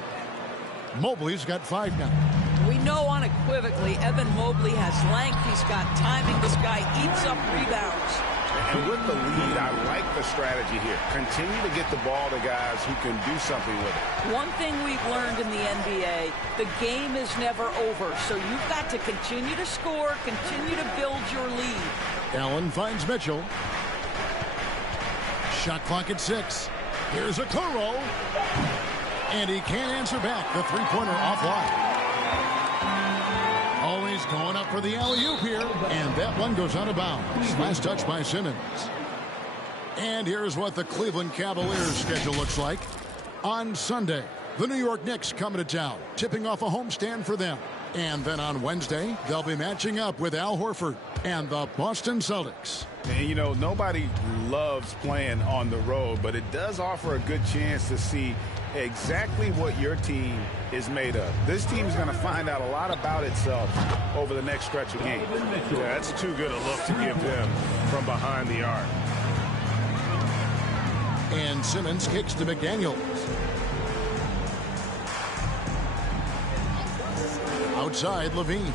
Mobley's got 5 now. We know unequivocally Evan Mobley has length. He's got timing. This guy eats up rebounds. And with the lead, I like the strategy here. Continue to get the ball to guys who can do something with it. One thing we've learned in the NBA, the game is never over. So you've got to continue to score, continue to build your lead. Allen finds Mitchell. Shot clock at 6. Here's Okoro. And he can't answer back. The three-pointer offline. Always going up for the alley-oop here. And that one goes out of bounds. Last touch by Simmons. And here's what the Cleveland Cavaliers schedule looks like. On Sunday, the New York Knicks coming to town, tipping off a homestand for them. And then on Wednesday, they'll be matching up with Al Horford and the Boston Celtics. And, you know, nobody loves playing on the road, but it does offer a good chance to see exactly what your team is made of. This team is going to find out a lot about itself over the next stretch of games. Yeah, that's too good a look to give them from behind the arc. And Simmons kicks to McDaniels. Outside, Levine.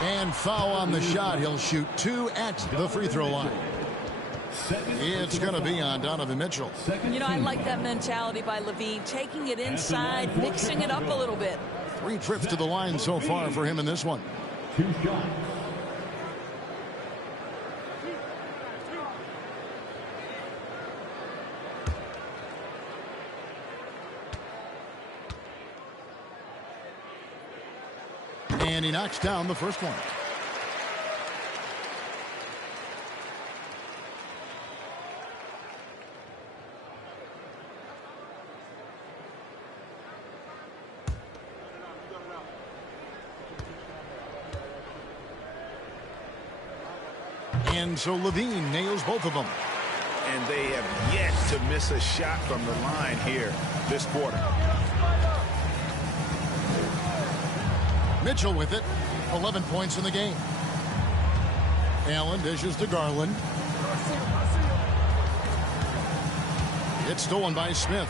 And foul on the shot. He'll shoot 2 at the free throw line. It's going to be on Donovan Mitchell. You know, I like that mentality by Levine, taking it inside, mixing it up a little bit. 3 trips to the line so far for him in this one. 2 shots. And he knocks down the first one. And so Levine nails both of them. And they have yet to miss a shot from the line here this quarter. Mitchell with it. 11 points in the game. Allen dishes to Garland. It's stolen by Smith.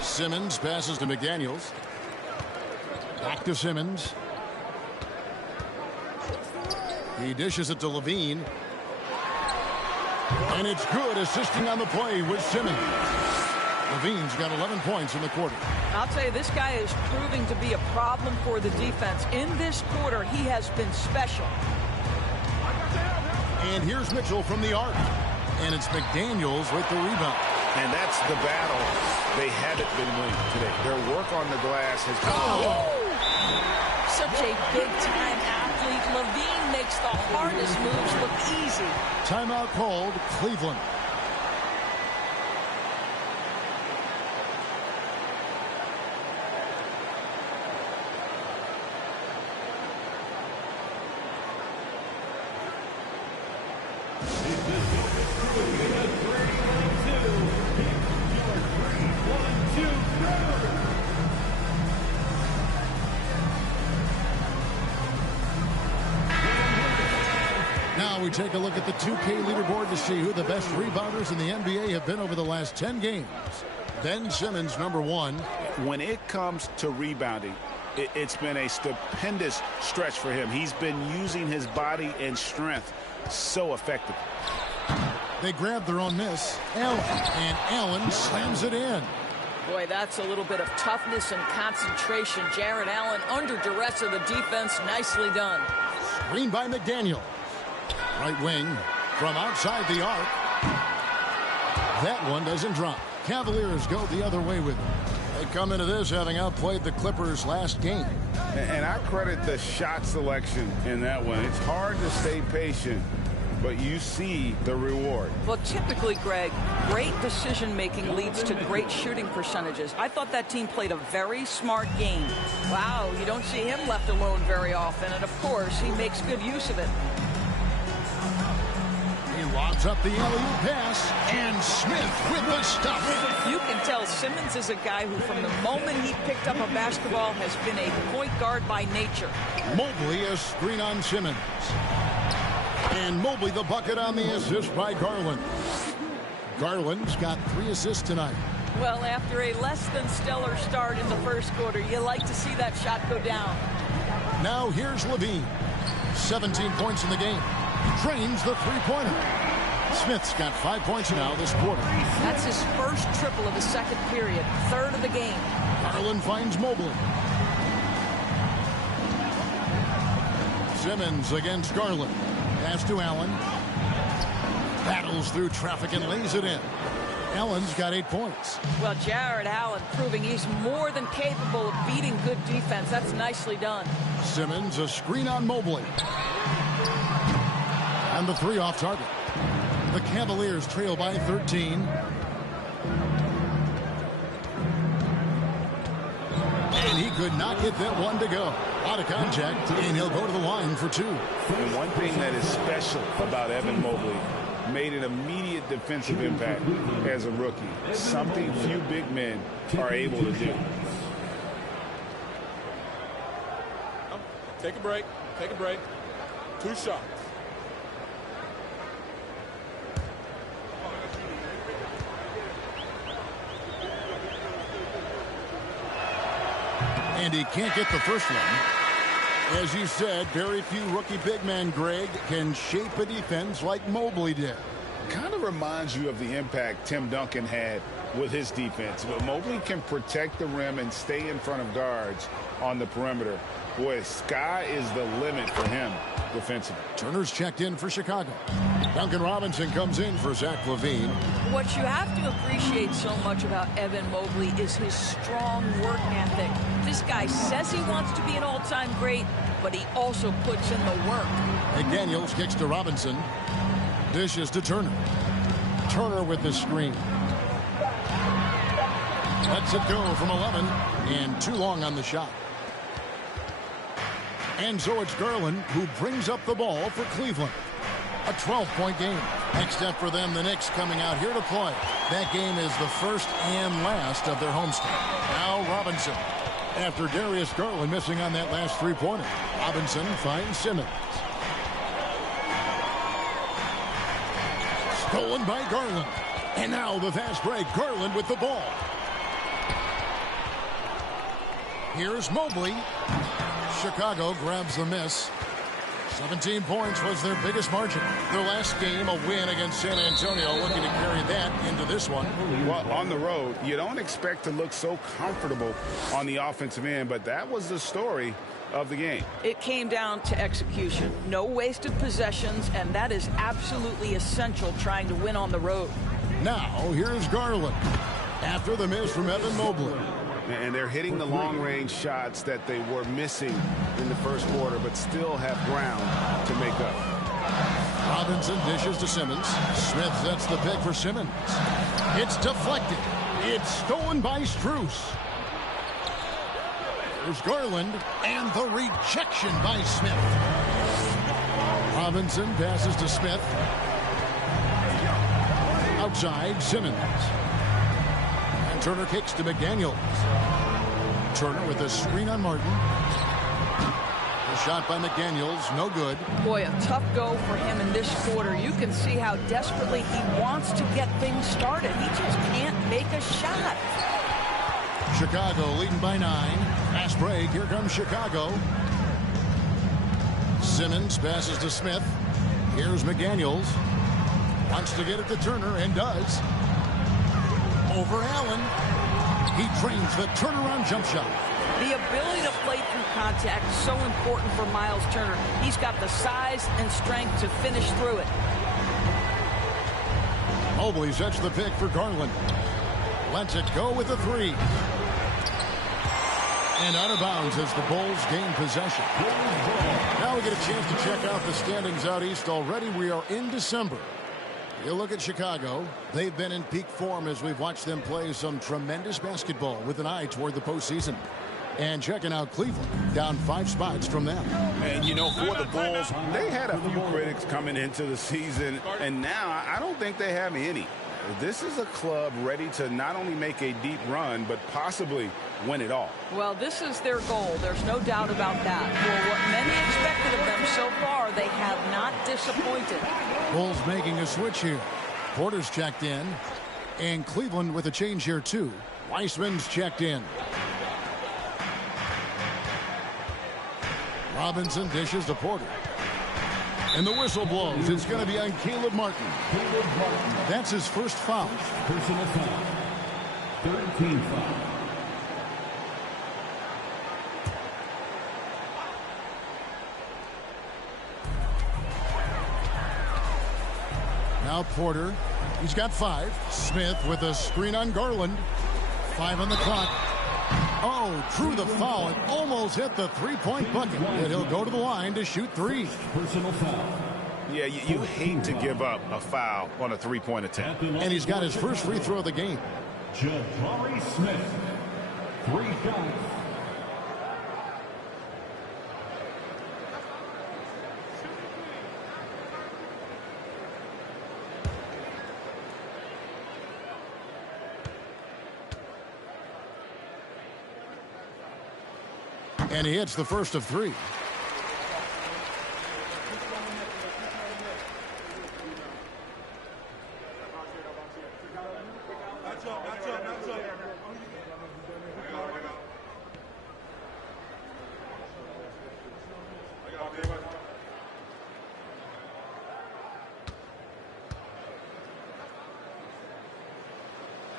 Simmons passes to McDaniels. Back to Simmons. He dishes it to Levine. And it's good, assisting on the play with Simmons. Levine's got 11 points in the quarter. I'll tell you, this guy is proving to be a problem for the defense. In this quarter, he has been special. And here's Mitchell from the arc. And it's McDaniels with the rebound. And that's the battle they haven't been winning today. Their work on the glass has been... Such a big-time athlete. Levine makes the hardest moves look easy. Timeout called, Cleveland. Now we take a look at the 2K leaderboard to see who the best rebounders in the NBA have been over the last 10 games. Ben Simmons, number 1. When it comes to rebounding, it's been a stupendous stretch for him. He's been using his body and strength so effectively. They grab their own miss. Allen. And Allen slams it in. Boy, that's a little bit of toughness and concentration. Jarrett Allen under duress of the defense. Nicely done. Screen by McDaniel. Right wing from outside the arc. That one doesn't drop. Cavaliers go the other way with it. They come into this having outplayed the Clippers last game. And I credit the shot selection in that one. It's hard to stay patient, but you see the reward. Well, typically, Greg, great decision-making leads to great shooting percentages. I thought that team played a very smart game. Wow, you don't see him left alone very often, and of course, he makes good use of it. He lobs up the alley-oop pass, and Smith with the stuff. You can tell Simmons is a guy who, from the moment he picked up a basketball, has been a point guard by nature. Mobley a screen on Simmons. And Mobley the bucket on the assist by Garland. Garland's got 3 assists tonight. Well, after a less than stellar start in the first quarter, you like to see that shot go down. Now here's Levine. 17 points in the game. Drains the three-pointer. Smith's got 5 points now this quarter. That's his first triple of the second period, third of the game. Garland finds Mobley. Simmons against Garland. Pass to Allen. Battles through traffic and lays it in. Allen's got 8 points. Well, Jarrett Allen proving he's more than capable of beating good defense. That's nicely done. Simmons a screen on Mobley. And the 3 off target. The Cavaliers trail by 13. And he could not get that one to go. Out of contact, and he'll go to the line for 2. And one thing that is special about Evan Mobley, made an immediate defensive impact as a rookie. Something few big men are able to do. Take a break. Take a break. 2 shots. And he can't get the first one. As you said, very few rookie big men, Greg, can shape a defense like Mobley did. Kind of reminds you of the impact Tim Duncan had with his defense. But Mobley can protect the rim and stay in front of guards on the perimeter. Boy, sky is the limit for him defensively. Turner's checked in for Chicago. Duncan Robinson comes in for Zach LaVine. What you have to appreciate so much about Evan Mobley is his strong work ethic. This guy says he wants to be an all-time great, but he also puts in the work. McDaniels kicks to Robinson. Dishes to Turner. Turner with the screen. Lets it go from 11, and too long on the shot. And so it's Garland who brings up the ball for Cleveland. A 12-point game. Next up for them, the Knicks coming out here to play. That game is the first and last of their homestand. Now Robinson. After Darius Garland missing on that last three-pointer, Robinson finds Simmons. Stolen by Garland. And now the fast break. Garland with the ball. Here's Mobley. Chicago grabs the miss. 17 points was their biggest margin. Their last game, a win against San Antonio, looking to carry that into this one. Well, on the road, you don't expect to look so comfortable on the offensive end, but that was the story of the game. It came down to execution. No wasted possessions, and that is absolutely essential trying to win on the road. Now, here's Garland after the miss from Evan Mobley. And they're hitting the long-range shots that they were missing in the first quarter, but still have ground to make up. Robinson dishes to Simmons. Smith sets the pick for Simmons. It's deflected. It's stolen by Strus. There's Garland, and the rejection by Smith. Robinson passes to Smith. Outside, Simmons. And Turner kicks to McDaniels. Turner with a screen on Martin. A shot by McDaniels, no good. Boy, a tough go for him in this quarter. You can see how desperately he wants to get things started. He just can't make a shot. Chicago leading by 9. Fast break. Here comes Chicago. Simmons passes to Smith. Here's McDaniels. Wants to get it to Turner and does. Over Allen. He trains the turnaround jump shot. The ability to play through contact is so important for Miles Turner. He's got the size and strength to finish through it. Mobley sets the pick for Garland. Lets it go with a 3. And out of bounds as the Bulls gain possession. Now we get a chance to check out the standings out east already. We are in December. You look at Chicago. They've been in peak form as we've watched them play some tremendous basketball with an eye toward the postseason. And checking out Cleveland, down 5 spots from them. And, you know, for the Bulls, they had a few critics coming into the season, and now I don't think they have any. This is a club ready to not only make a deep run, but possibly win it all. Well, this is their goal. There's no doubt about that. For what many expected of them so far, they have not disappointed. Bulls making a switch here. Porter's checked in. And Cleveland with a change here, too. Weissman's checked in. Robinson dishes to Porter. And the whistle blows. It's going to be on Caleb Martin. That's his first foul. Personal foul. 13 foul. Now Porter. He's got 5. Smith with a screen on Garland. 5 on the clock. Oh, drew the foul and almost hit the 3-point bucket. And he'll go to the line to shoot 3. Personal foul. Yeah, you hate to give up a foul on a 3-point attempt. And he's got his first free throw of the game. Jabari Smith. 3 shots. And he hits the first of 3.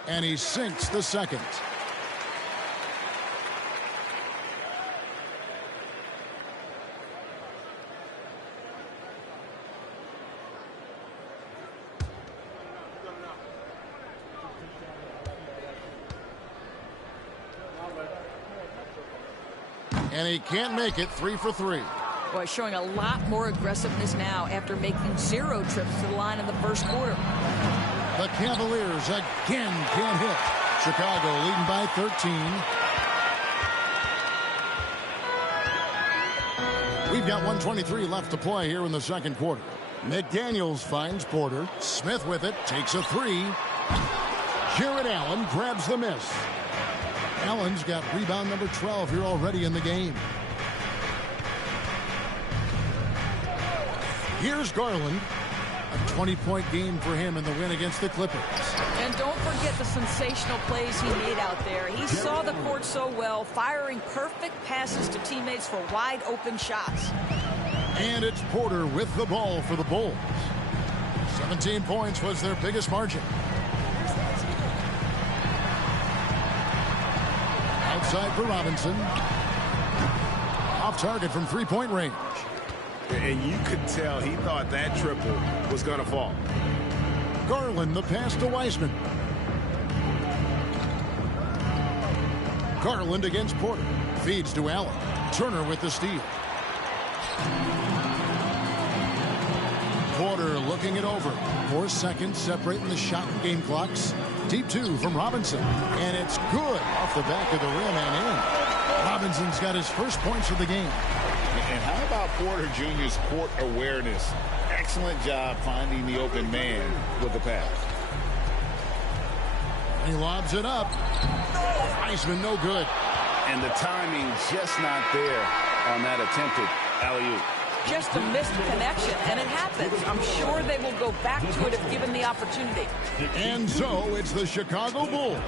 And he sinks the second. And he can't make it. 3 for 3. Boy, showing a lot more aggressiveness now after making 0 trips to the line in the first quarter. The Cavaliers again can't hit. Chicago leading by 13. We've got 1:23 left to play here in the second quarter. McDaniels finds Porter. Smith with it. Takes a 3. Jarrett Allen grabs the miss. Allen's got rebound number 12 here already in the game. Here's Garland. A 20-point game for him in the win against the Clippers. And don't forget the sensational plays he made out there. He saw the court so well, firing perfect passes to teammates for wide-open shots. And it's Porter with the ball for the Bulls. 17 points was their biggest margin. Outside for Robinson. Off target from three-point range. And you could tell he thought that triple was going to fall. Garland, the pass to Wiseman. Garland against Porter. Feeds to Allen. Turner with the steal. Porter looking it over. 4 seconds separating the shot and game clocks. Deep two from Robinson. And it's good off the back of the rim and in. Robinson's got his first points of the game. And how about Porter Jr.'s court awareness? Excellent job finding the open man with the pass. He lobs it up. Wiseman no good. And the timing just not there on that attempted alley-oop. Just a missed connection, and it happens. I'm sure they will go back to it if given the opportunity. And so it's the Chicago Bulls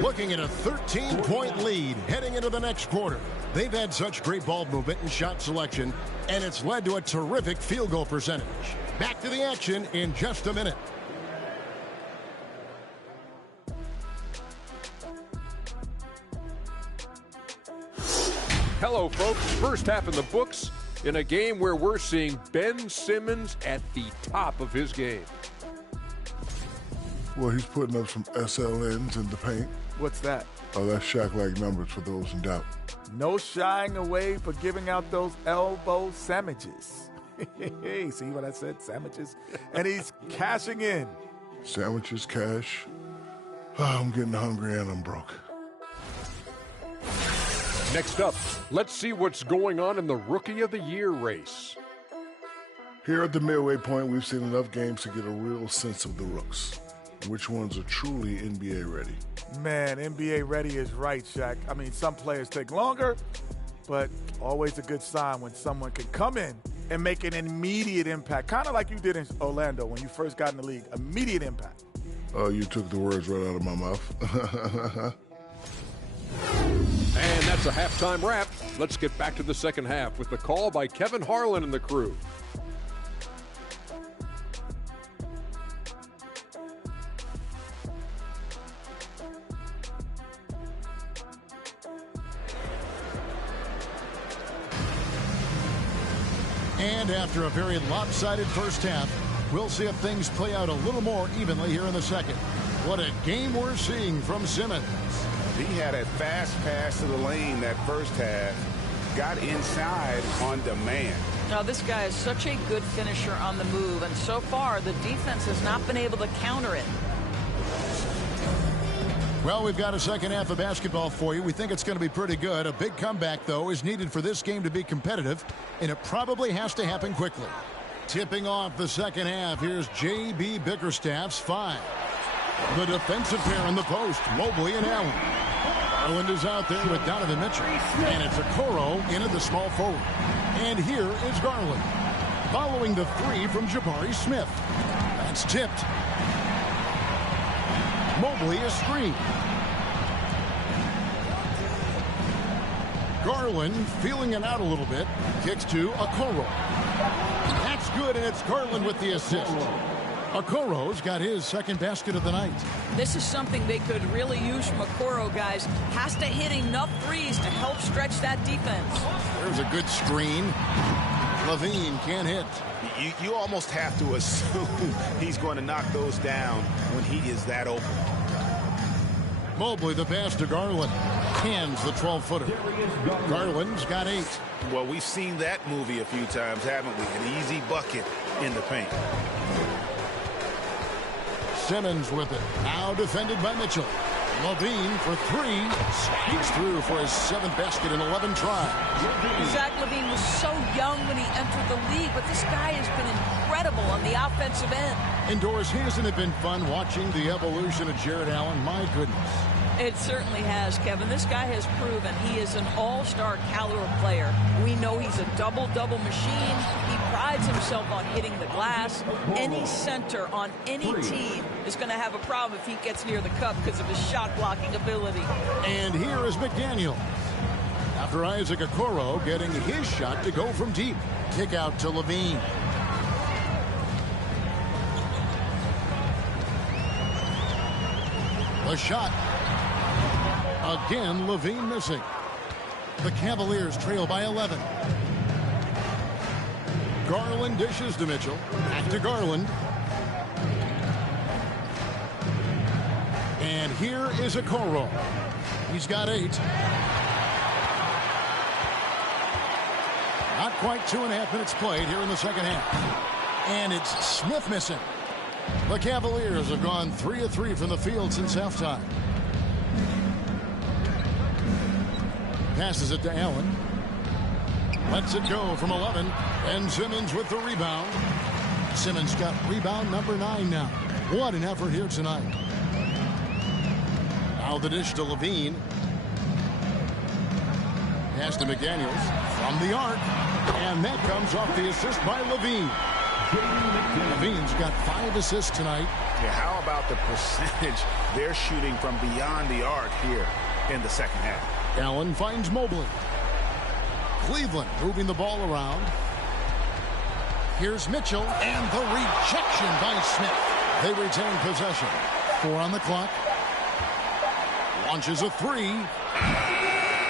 looking at a 13-point lead heading into the next quarter. They've had such great ball movement and shot selection, and it's led to a terrific field goal percentage. Back to the action in just a minute. Hello, folks. First half in the books in a game where we're seeing Ben Simmons at the top of his game. Well, he's putting up some SLNs in the paint. What's that? Oh, that's Shaq-like numbers for those in doubt. No shying away for giving out those elbow sandwiches. See what I said? Sandwiches. And he's cashing in. Sandwiches, cash. Oh, I'm getting hungry and I'm broke. Next up, let's see what's going on in the Rookie of the Year race. Here at the midway point, we've seen enough games to get a real sense of the rooks. Which ones are truly NBA ready? Man, NBA ready is right, Shaq. I mean, some players take longer, but always a good sign when someone can come in and make an immediate impact. Kind of like you did in Orlando when you first got in the league. Immediate impact. Oh, you took the words right out of my mouth. And that's a halftime wrap. Let's get back to the second half with the call by Kevin Harlan and the crew. And after a very lopsided first half, we'll see if things play out a little more evenly here in the second. What a game we're seeing from Simmons. He had a fast pass to the lane that first half, got inside on demand. Now, this guy is such a good finisher on the move, and so far the defense has not been able to counter it. Well, we've got a second half of basketball for you. We think it's going to be pretty good. A big comeback, though, is needed for this game to be competitive, and it probably has to happen quickly. Tipping off the second half, here's J.B. Bickerstaff's 5. The defensive pair in the post, Mobley and Allen. Garland is out there with Donovan Mitchell. And it's Okoro in at the small forward. And here is Garland. Following the 3 from Jabari Smith. That's tipped. Mobley is screened. Garland feeling it out a little bit. Kicks to Okoro. That's good, and it's Garland with the assist. Okoro's got his second basket of the night. This is something they could really use from Okoro, guys. Has to hit enough threes to help stretch that defense. There's a good screen. Levine can't hit. You almost have to assume he's going to knock those down when he is that open. Mobley, the pass to Garland. Hands the 12-footer. Garland's got 8. Well, we've seen that movie a few times, haven't we? An easy bucket in the paint. Simmons with it. Now defended by Mitchell. Levine for 3. Sneaks through for his 7th basket in 11 tries. Zach LaVine was so young when he entered the league, but this guy has been incredible on the offensive end. Indoors, hasn't it been fun watching the evolution of Jared Allen? My goodness. It certainly has, Kevin. This guy has proven he is an all-star caliber player. We know he's a double-double machine. He prides himself on hitting the glass. Any center on any team is going to have a problem if he gets near the cup because of his shot-blocking ability. And here is McDaniel. After Isaac Okoro getting his shot to go from deep. Kick out to Levine. The shot. Again, Levine missing. The Cavaliers trail by 11. Garland dishes to Mitchell. Back to Garland. And here is Okoro. He's got 8. Not quite 2.5 minutes played here in the second half. And it's Smith missing. The Cavaliers have gone 3 of 3 from the field since halftime. Passes it to Allen. Lets it go from 11. And Simmons with the rebound. Simmons got rebound number 9 now. What an effort here tonight. Now the dish to Levine. Pass to McDaniels from the arc. And that comes off the assist by Levine. Levine's got 5 assists tonight. Yeah, how about the percentage they're shooting from beyond the arc here in the second half? Allen finds Mobley. Cleveland moving the ball around. Here's Mitchell, and the rejection by Smith. They retain possession. 4 on the clock. Launches a 3.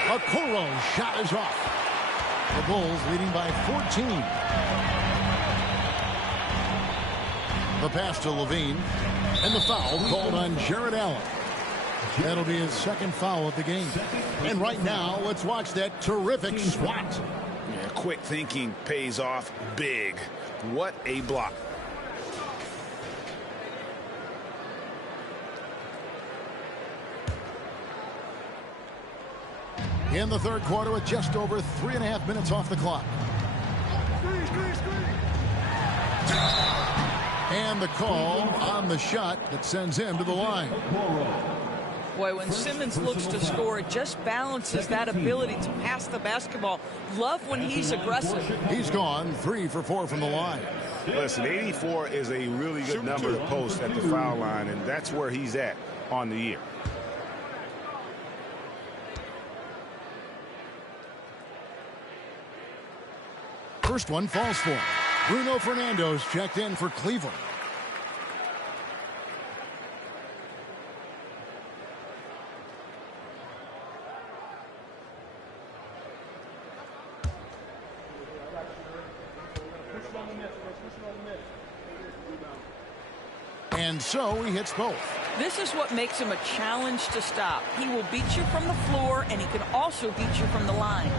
Okoro shot is off. The Bulls leading by 14. The pass to Levine. And the foul called on Jared Allen. That'll be his second foul of the game. And right now, let's watch that terrific swat. Yeah, quick thinking pays off big. What a block. In the third quarter with just over 3.5 minutes off the clock. And the call on the shot that sends him to the line. Boy, when Simmons looks to score, it just balances that ability to pass the basketball. Love when he's aggressive. He's gone 3 for 4 from the line. Listen, 84 is a really good number to post at the foul line, and that's where he's at on the year. First one falls for him. Bruno Fernando's checked in for Cleveland. And so he hits both. This is what makes him a challenge to stop. He will beat you from the floor, and he can also beat you from the line.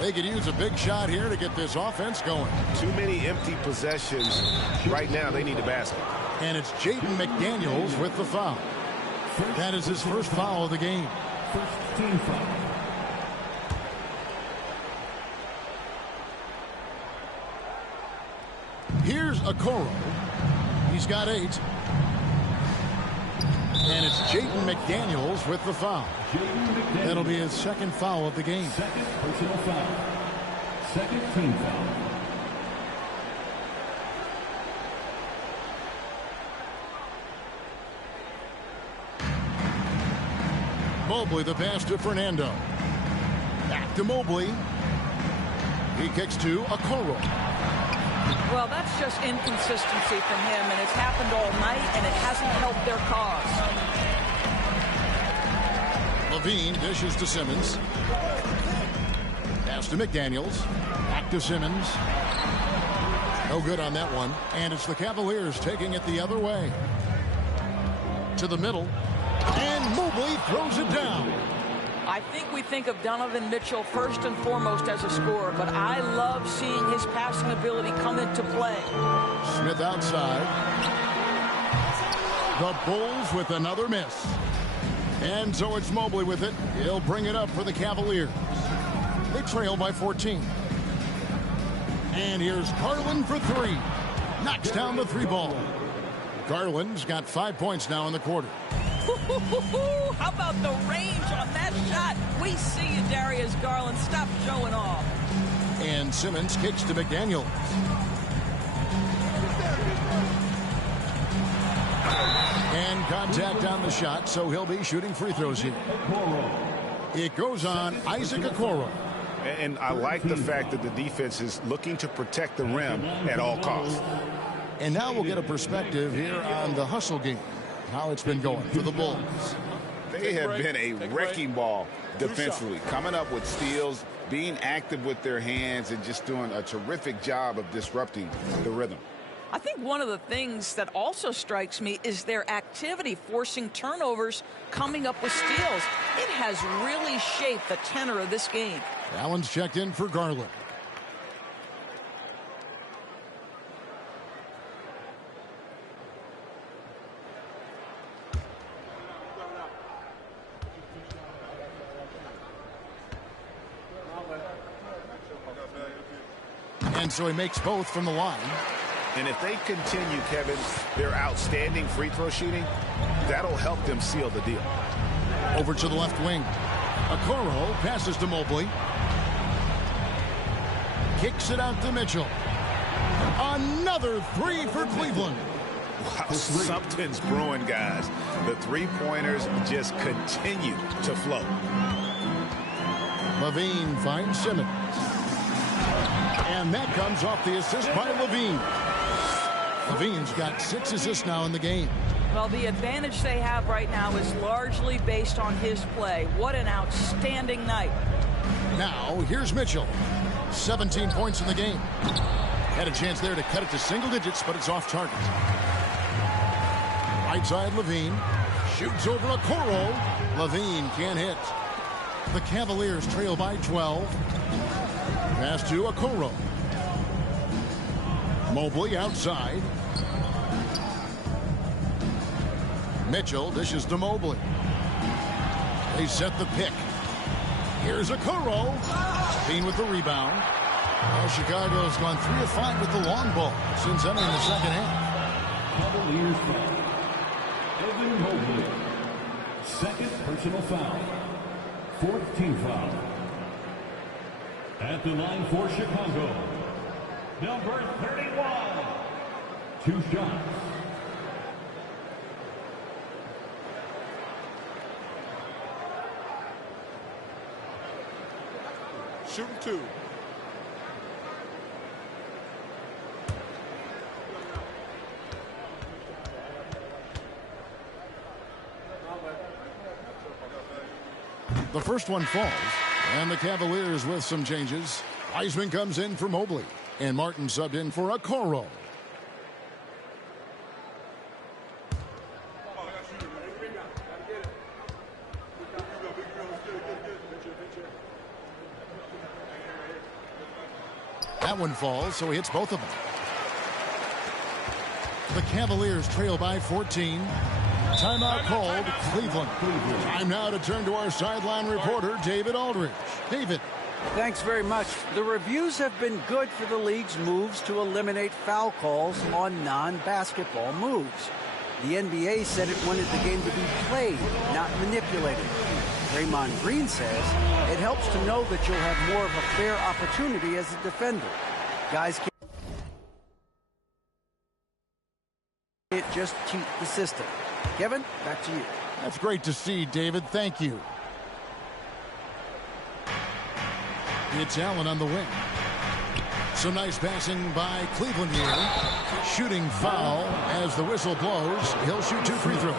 They could use a big shot here to get this offense going. Too many empty possessions. Right now, they need a basket. And it's Jaden McDaniels with the foul. That is his first foul of the game. First team foul. Here's Okoro. He's got 8. And it's Jaden McDaniels with the foul. That'll be his second foul of the game. Second personal foul. Second team foul. Mobley the pass to Fernando. Back to Mobley. He kicks to Okoro. Well, that's just inconsistency from him, and it's happened all night, and it hasn't helped their cause. Levine dishes to Simmons. Pass to McDaniels. Back to Simmons. No good on that one. And it's the Cavaliers taking it the other way. To the middle. And Mobley throws it down. I think we think of Donovan Mitchell first and foremost as a scorer, but I love seeing his passing ability come into play. Smith outside. The Bulls with another miss. And so it's Mobley with it. He'll bring it up for the Cavaliers. They trail by 14. And here's Garland for 3. Knocks down the 3-ball. Garland's got 5 points now in the quarter. How about the range on that shot? We see you, Darius Garland. Stop showing off. And Simmons kicks to McDaniels. And contact on the shot, so he'll be shooting free throws here. It goes on Isaac Okoro. And I like the fact that the defense is looking to protect the rim at all costs. And now we'll get a perspective here on the hustle game, how it's been going for the Bulls. They have been a wrecking ball defensively, coming up with steals, being active with their hands, and just doing a terrific job of disrupting the rhythm. I think one of the things that also strikes me is their activity, forcing turnovers, coming up with steals. It has really shaped the tenor of this game. Allen's checked in for Garland. And so he makes both from the line. And if they continue, Kevin, their outstanding free throw shooting, that'll help them seal the deal. Over to the left wing. Okoro passes to Mobley. Kicks it out to Mitchell. Another three for Cleveland. Wow, something's brewing, guys. The three-pointers just continue to flow. Levine finds Simmons. And that comes off the assist by Levine. Levine's got 6 assists now in the game. Well, the advantage they have right now is largely based on his play. What an outstanding night. Now, here's Mitchell. 17 points in the game. Had a chance there to cut it to single digits, but it's off target. Right side, Levine. Shoots over Okoro. Levine can't hit. The Cavaliers trail by 12. Pass to Okoro. Mobley outside. Mitchell dishes to Mobley. They set the pick. Here's Okoro. Levine with the rebound. Well, Chicago's gone 3 of 5 with the long ball since entering the second half. Cavaliers foul. Evan Mobley. Second personal foul. 4th team foul. At the line for Chicago, number 31. 2 shots. Shooting 2. The first one falls, and the Cavaliers with some changes. Wiseman comes in for Mobley, and Martin subbed in for Okoro. That one falls, so he hits both of them. The Cavaliers trail by 14. Timeout called, Cleveland. Time now to turn to our sideline reporter, David Aldridge. David. Thanks very much. The reviews have been good for the league's moves to eliminate foul calls on non-basketball moves. The NBA said it wanted the game to be played, not manipulated. Draymond Green says it helps to know that you'll have more of a fair opportunity as a defender. Guys can't just cheat the system. Kevin, back to you. That's great to see, David. Thank you. It's Allen on the wing. Some nice passing by Cleveland here. Shooting foul as the whistle blows. He'll shoot 2 free throws.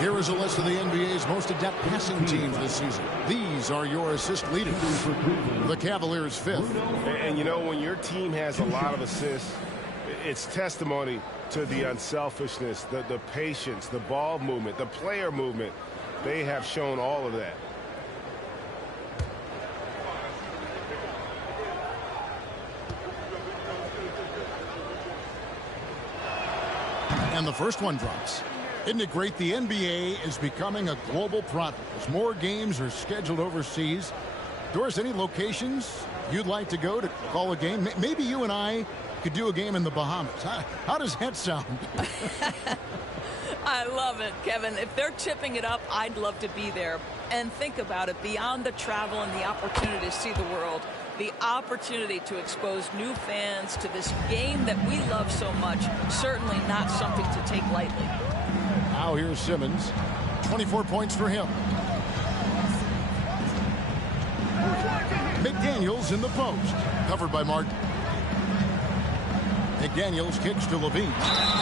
Here is a list of the NBA's most adept passing teams this season. These are your assist leaders. The Cavaliers 5th. And you know, when your team has a lot of assists, it's testimony to the unselfishness, the patience, the ball movement, the player movement. They have shown all of that. And the first one drops. Isn't it great? The NBA is becoming a global product as more games are scheduled overseas. Doris, any locations you'd like to go to call a game? Maybe you and I could do a game in the Bahamas. How does that sound? I love it, Kevin. If they're tipping it up, I'd love to be there. And think about it, beyond the travel and the opportunity to see the world, the opportunity to expose new fans to this game that we love so much, certainly not something to take lightly. Now here's Simmons. 24 points for him. McDaniels in the post. Covered by Martin. McDaniels kicks to LaVine.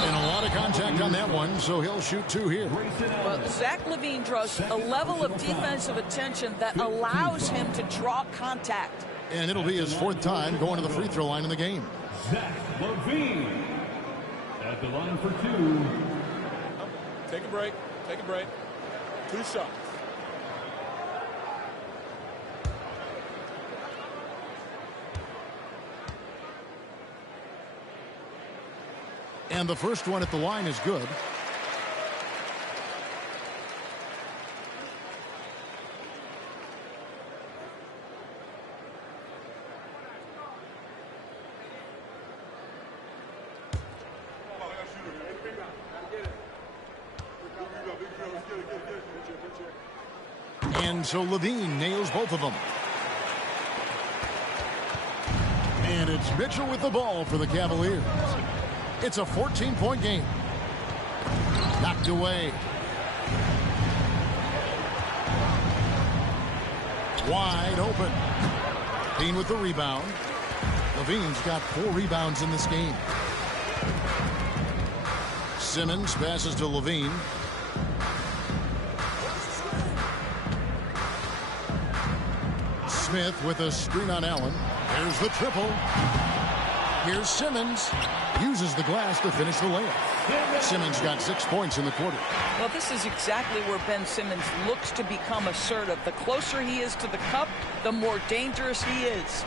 And a lot of contact on that one, so he'll shoot 2 here. Well, Zach LaVine draws a level of defensive attention that allows him to draw contact. And it'll be his 4th time going to the free throw line in the game. Zach LaVine at the line for 2. Take a break. Take a break. 2 shots. And the first one at the line is good. And so LaVine nails both of them. And it's Mitchell with the ball for the Cavaliers. It's a 14-point game. Knocked away. Wide open. LaVine with the rebound. LaVine's got 4 rebounds in this game. Simmons passes to LaVine. Smith with a screen on Allen. There's the triple. Here's Simmons. Uses the glass to finish the layup. Simmons got 6 points in the quarter. Well, this is exactly where Ben Simmons looks to become assertive. The closer he is to the cup, the more dangerous he is.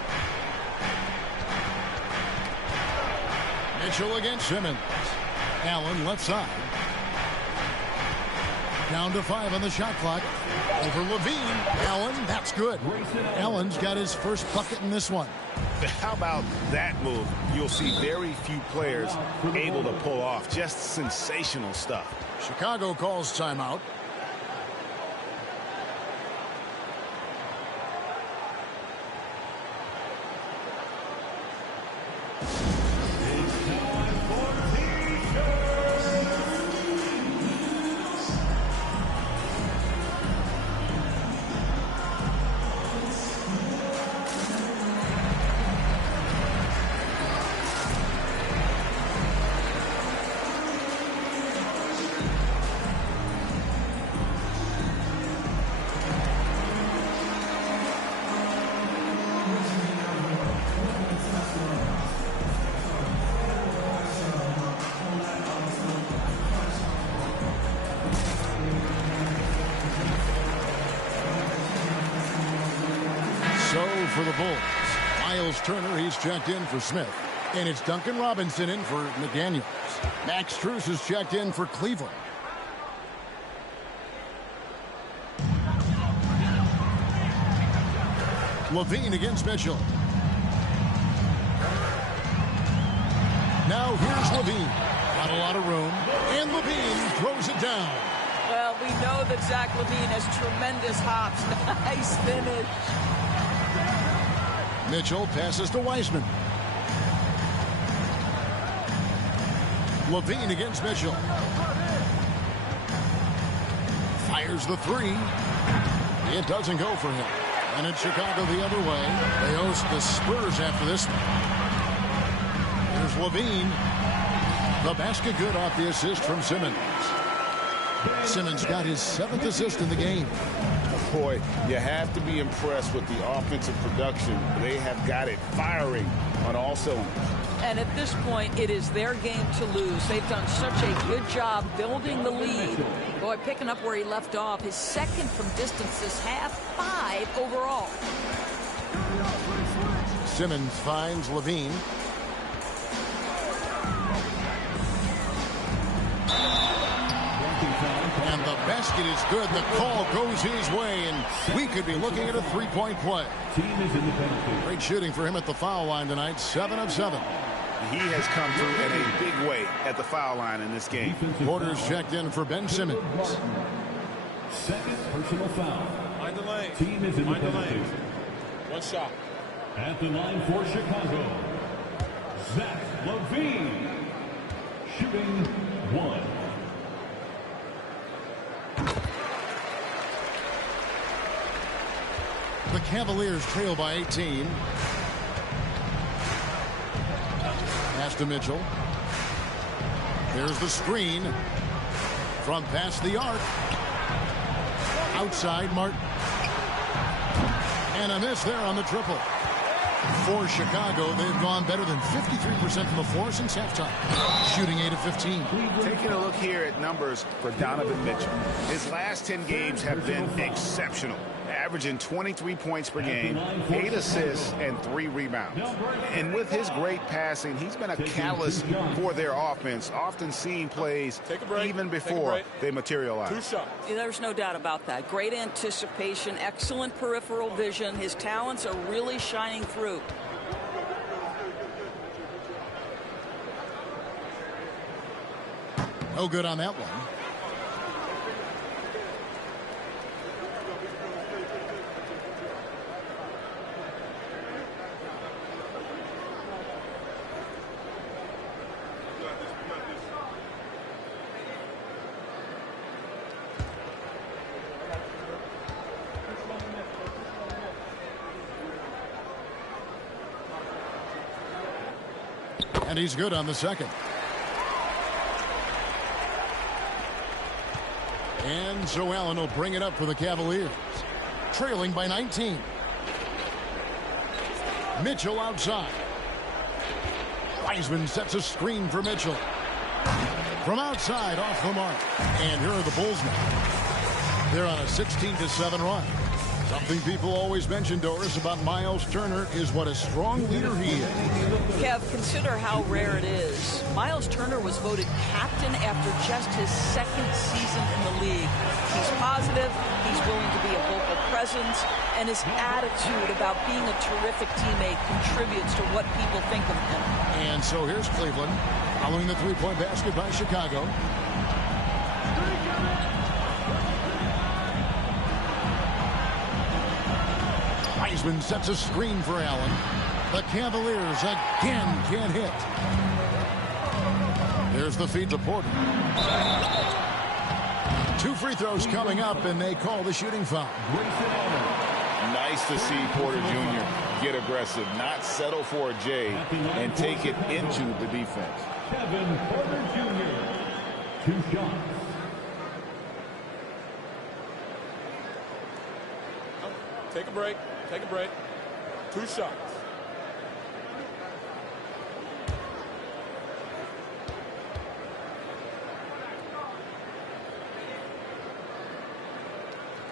Mitchell against Simmons. Allen left side. Down to 5 on the shot clock. Over LaVine. Allen, that's good. Allen's got his first bucket in this one. How about that move? You'll see very few players able to pull off. Just sensational stuff. Chicago calls timeout. For the Bulls, Miles Turner, he's checked in for Smith. And it's Duncan Robinson in for McDaniels. Max Strus is checked in for Cleveland. LaVine against Mitchell. Now here's LaVine. Got a lot of room. And LaVine throws it down. Well, we know that Zach LaVine has tremendous hops. Nice finish. Mitchell passes to Wiseman. LaVine against Mitchell. Fires the 3. It doesn't go for him. And it's Chicago the other way. They host the Spurs after this one. Here's LaVine. The basket good off the assist from Simmons. Simmons got his 7th assist in the game. Boy, you have to be impressed with the offensive production. They have got it firing on all cylinders. And at this point, it is their game to lose. They've done such a good job building the lead. Boy, picking up where he left off. His 2nd from distance this half, 5 overall. Simmons finds LaVine. And the basket is good. The call goes his way, and we could be looking at a 3-point play. Great shooting for him at the foul line tonight. 7 of 7. He has come through in a big way at the foul line in this game. Porter's checked in for Ben Simmons. 2nd personal foul. Mind the lane. Team is in the penalty. 1 shot. At the line for Chicago, Zach LaVine. Shooting 1. The Cavaliers trail by 18. Pass to Mitchell. There's the screen from past the arc. Outside Martin. And a miss there on the triple. For Chicago, they've gone better than 53% from the floor since halftime, shooting 8 of 15. Taking a look here at numbers for Donovan Mitchell. His last 10 games have been exceptional, averaging 23 points per game, 8 assists, and 3 rebounds. And with his great passing, he's been a catalyst for their offense, often seeing plays even before they materialize. 2 shots. There's no doubt about that. Great anticipation, excellent peripheral vision. His talents are really shining through. No good on that one. And he's good on the second. And so Allen will bring it up for the Cavaliers. Trailing by 19. Mitchell outside. Wiseman sets a screen for Mitchell. From outside, off the mark. And here are the Bulls now. They're on a 16-7 run. Something people always mention, Doris, about Miles Turner is what a strong leader he is. Kev, consider how rare it is. Miles Turner was voted captain after just his second season in the league. He's positive, he's willing to be a vocal presence, and his attitude about being a terrific teammate contributes to what people think of him. And so here's Cleveland, following the three-point basket by Chicago. Wiseman sets a screen for Allen. The Cavaliers again can't hit. There's the feed to Porter. 2 free throws coming up, and they call the shooting foul. Nice to see Porter Jr. get aggressive, not settle for a J, and take it into the defense. Kevin Porter Jr. 2 shots. Take a break. Take a break. 2 shots.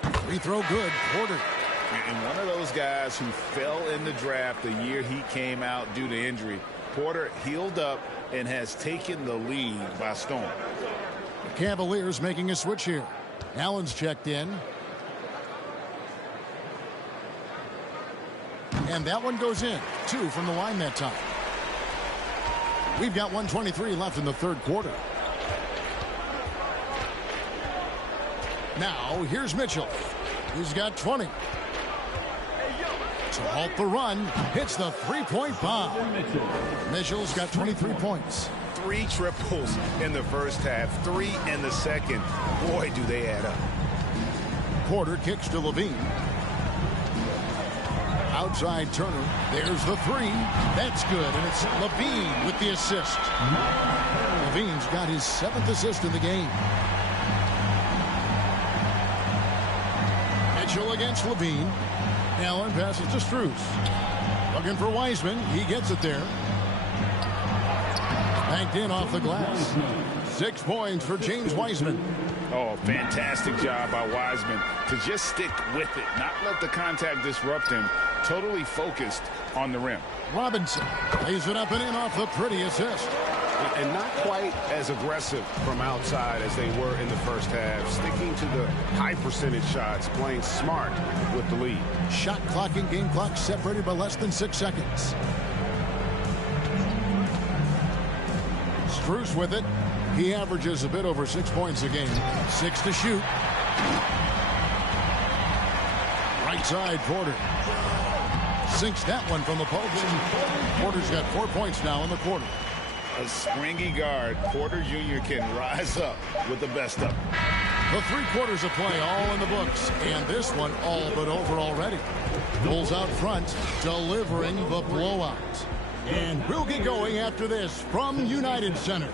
Free throw good. Porter. And one of those guys who fell in the draft the year he came out due to injury. Porter healed up and has taken the lead by storm. The Cavaliers making a switch here. Allen's checked in. And that one goes in. 2 from the line that time. We've got 1:23 left in the third quarter. Now, here's Mitchell. He's got 20. To halt the run, hits the three-point bomb. Mitchell's got 23 points. 3 triples in the first half, 3 in the second. Boy, do they add up. Porter kicks to Levine. Outside Turner. There's the 3. That's good, and it's Levine with the assist. Levine's got his 7th assist in the game. Mitchell against Levine. Allen passes to Strus. Looking for Wiseman. He gets it there. Banked in off the glass. 6 points for James Wiseman. Oh, fantastic job by Wiseman to just stick with it, not let the contact disrupt him. Totally focused on the rim. Robinson lays it up and in off the pretty assist. And not quite as aggressive from outside as they were in the first half. Sticking to the high percentage shots, playing smart with the lead. Shot clock and game clock separated by less than 6 seconds. Strus with it. He averages a bit over 6 points a game. 6 to shoot. Right side, Porter. Sinks that one from the post. Porter's got 4 points now in the quarter. A springy guard, Porter Jr. can rise up with the best of them. The 3 quarters of play all in the books, and this one all but over already. Bulls out front, delivering the blowout. And we'll get going after this from United Center.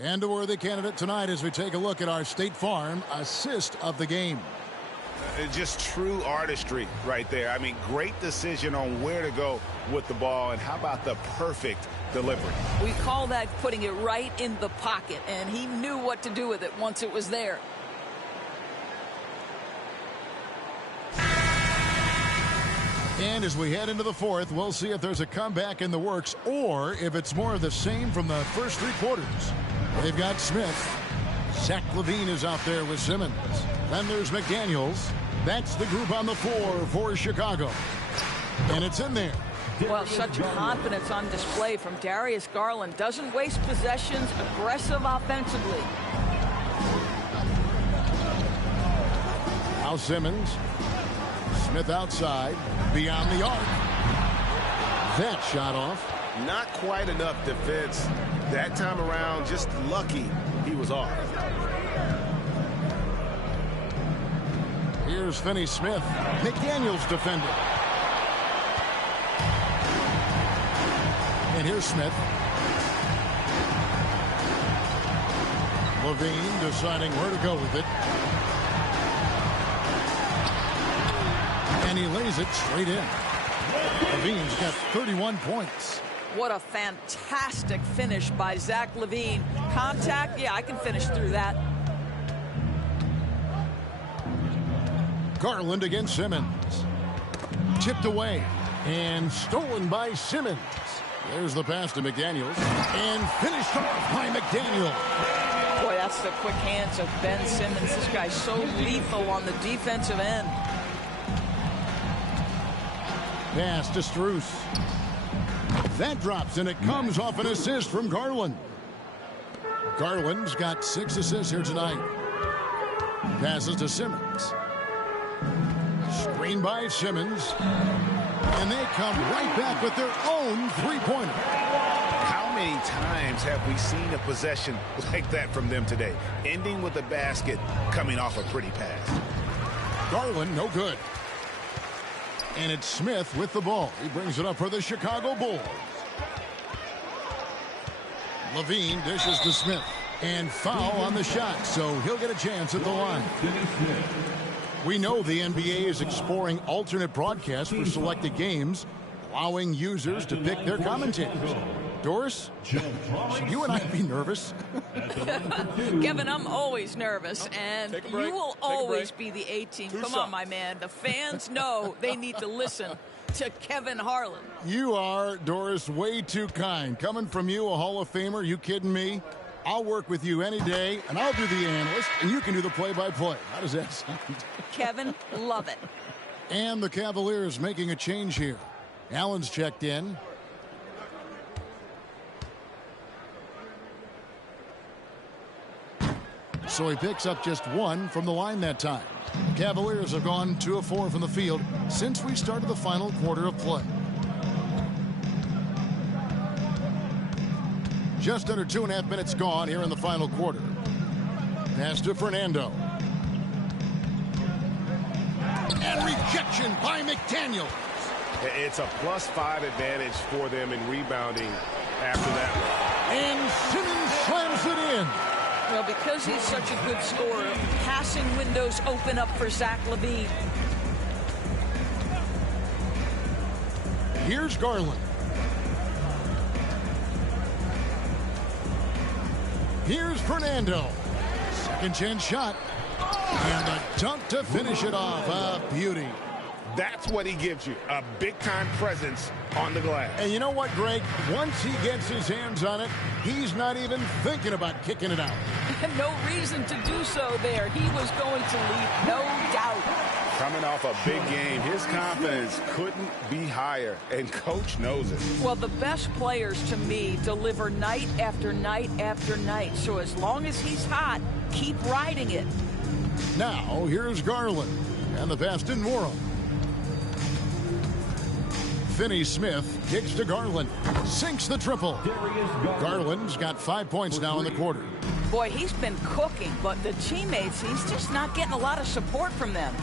And a worthy candidate tonight as we take a look at our State Farm assist of the game. Just true artistry right there. I mean, great decision on where to go with the ball, and how about the perfect delivery? We call that putting it right in the pocket, and he knew what to do with it once it was there. And as we head into the 4th, we'll see if there's a comeback in the works or if it's more of the same from the first 3 quarters. They've got Smith. Zach LaVine is out there with Simmons. Then there's McDaniels. That's the group on the floor for Chicago. And it's in there. Well, such confidence on display from Darius Garland. Doesn't waste possessions, aggressive offensively. Now Simmons. Smith outside, beyond the arc. That shot off. Not quite enough defense that time around. Just lucky he was off. Here's Finney Smith. McDaniels defended. And here's Smith. LaVine deciding where to go with it. And he lays it straight in. LaVine's got 31 points. What a fantastic finish by Zach LaVine. Contact, yeah, I can finish through that. Garland against Simmons. Tipped away and stolen by Simmons. There's the pass to McDaniels and finished off by McDaniels. Boy, that's the quick hands of Ben Simmons. This guy's so lethal on the defensive end. Pass to Strus. That drops, and it comes off an assist from Garland. Garland's got 6 assists here tonight. Passes to Simmons. Screen by Simmons. And they come right back with their own 3-pointer. How many times have we seen a possession like that from them today? Ending with a basket, coming off a pretty pass. Garland, no good. And it's Smith with the ball. He brings it up for the Chicago Bulls. LaVine dishes to Smith. And foul on the shot, so he'll get a chance at the line. We know the NBA is exploring alternate broadcasts for selected games, allowing users to pick their commentators. Doris, should you and I be nervous? Kevin, I'm always nervous, and you will always be the A-team. Come on, my man. The fans know they need to listen to Kevin Harlan. You are, Doris, way too kind. Coming from you, a Hall of Famer, you kidding me? I'll work with you any day, and I'll do the analyst, and you can do the play-by-play. How does that sound? Kevin, love it. And the Cavaliers making a change here. Allen's checked in. So he picks up just 1 from the line that time. Cavaliers have gone 2 of 4 from the field since we started the final quarter of play. Just under 2.5 minutes gone here in the final quarter. Pass to Fernando. And rejection by McDaniels. It's a +5 advantage for them in rebounding after that one. And Simmons slams it in. Well, because he's such a good scorer, passing windows open up for Zach LaVine. Here's Garland. Here's Fernando. Second chance shot. And a dunk to finish it off. A beauty. That's what he gives you, a big-time presence on the glass. And you know what, Greg? Once he gets his hands on it, he's not even thinking about kicking it out. No reason to do so there. He was going to lead, no doubt. Coming off a big game, his confidence couldn't be higher, and Coach knows it. Well, the best players, to me, deliver night after night after night. So as long as he's hot, keep riding it. Now, here's Garland. And the pass to Nora. Finney-Smith kicks to Garland. Sinks the triple. Garland's got 5 points now in the quarter. Boy, he's been cooking, but the teammates, he's just not getting a lot of support from them.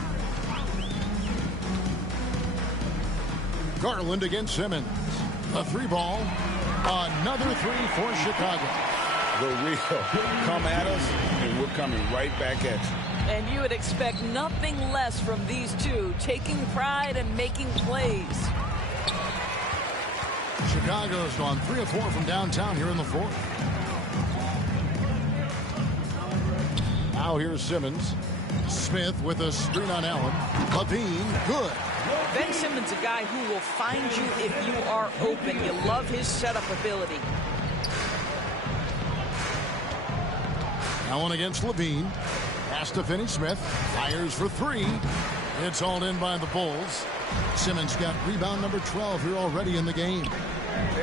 Garland against Simmons. A 3-ball. Another 3 for Chicago. The real come at us, and we're coming right back at you. And you would expect nothing less from these two, taking pride and making plays. Chicago's gone 3 of 4 from downtown here in the fourth. Now here's Simmons. Smith with a screen on Allen. Levine, good. Ben Simmons, a guy who will find you if you are open. You love his setup ability. Allen against Levine. Pass to Finney-Smith. Fires for 3. It's hauled in by the Bulls. Simmons got rebound number 12 here already in the game.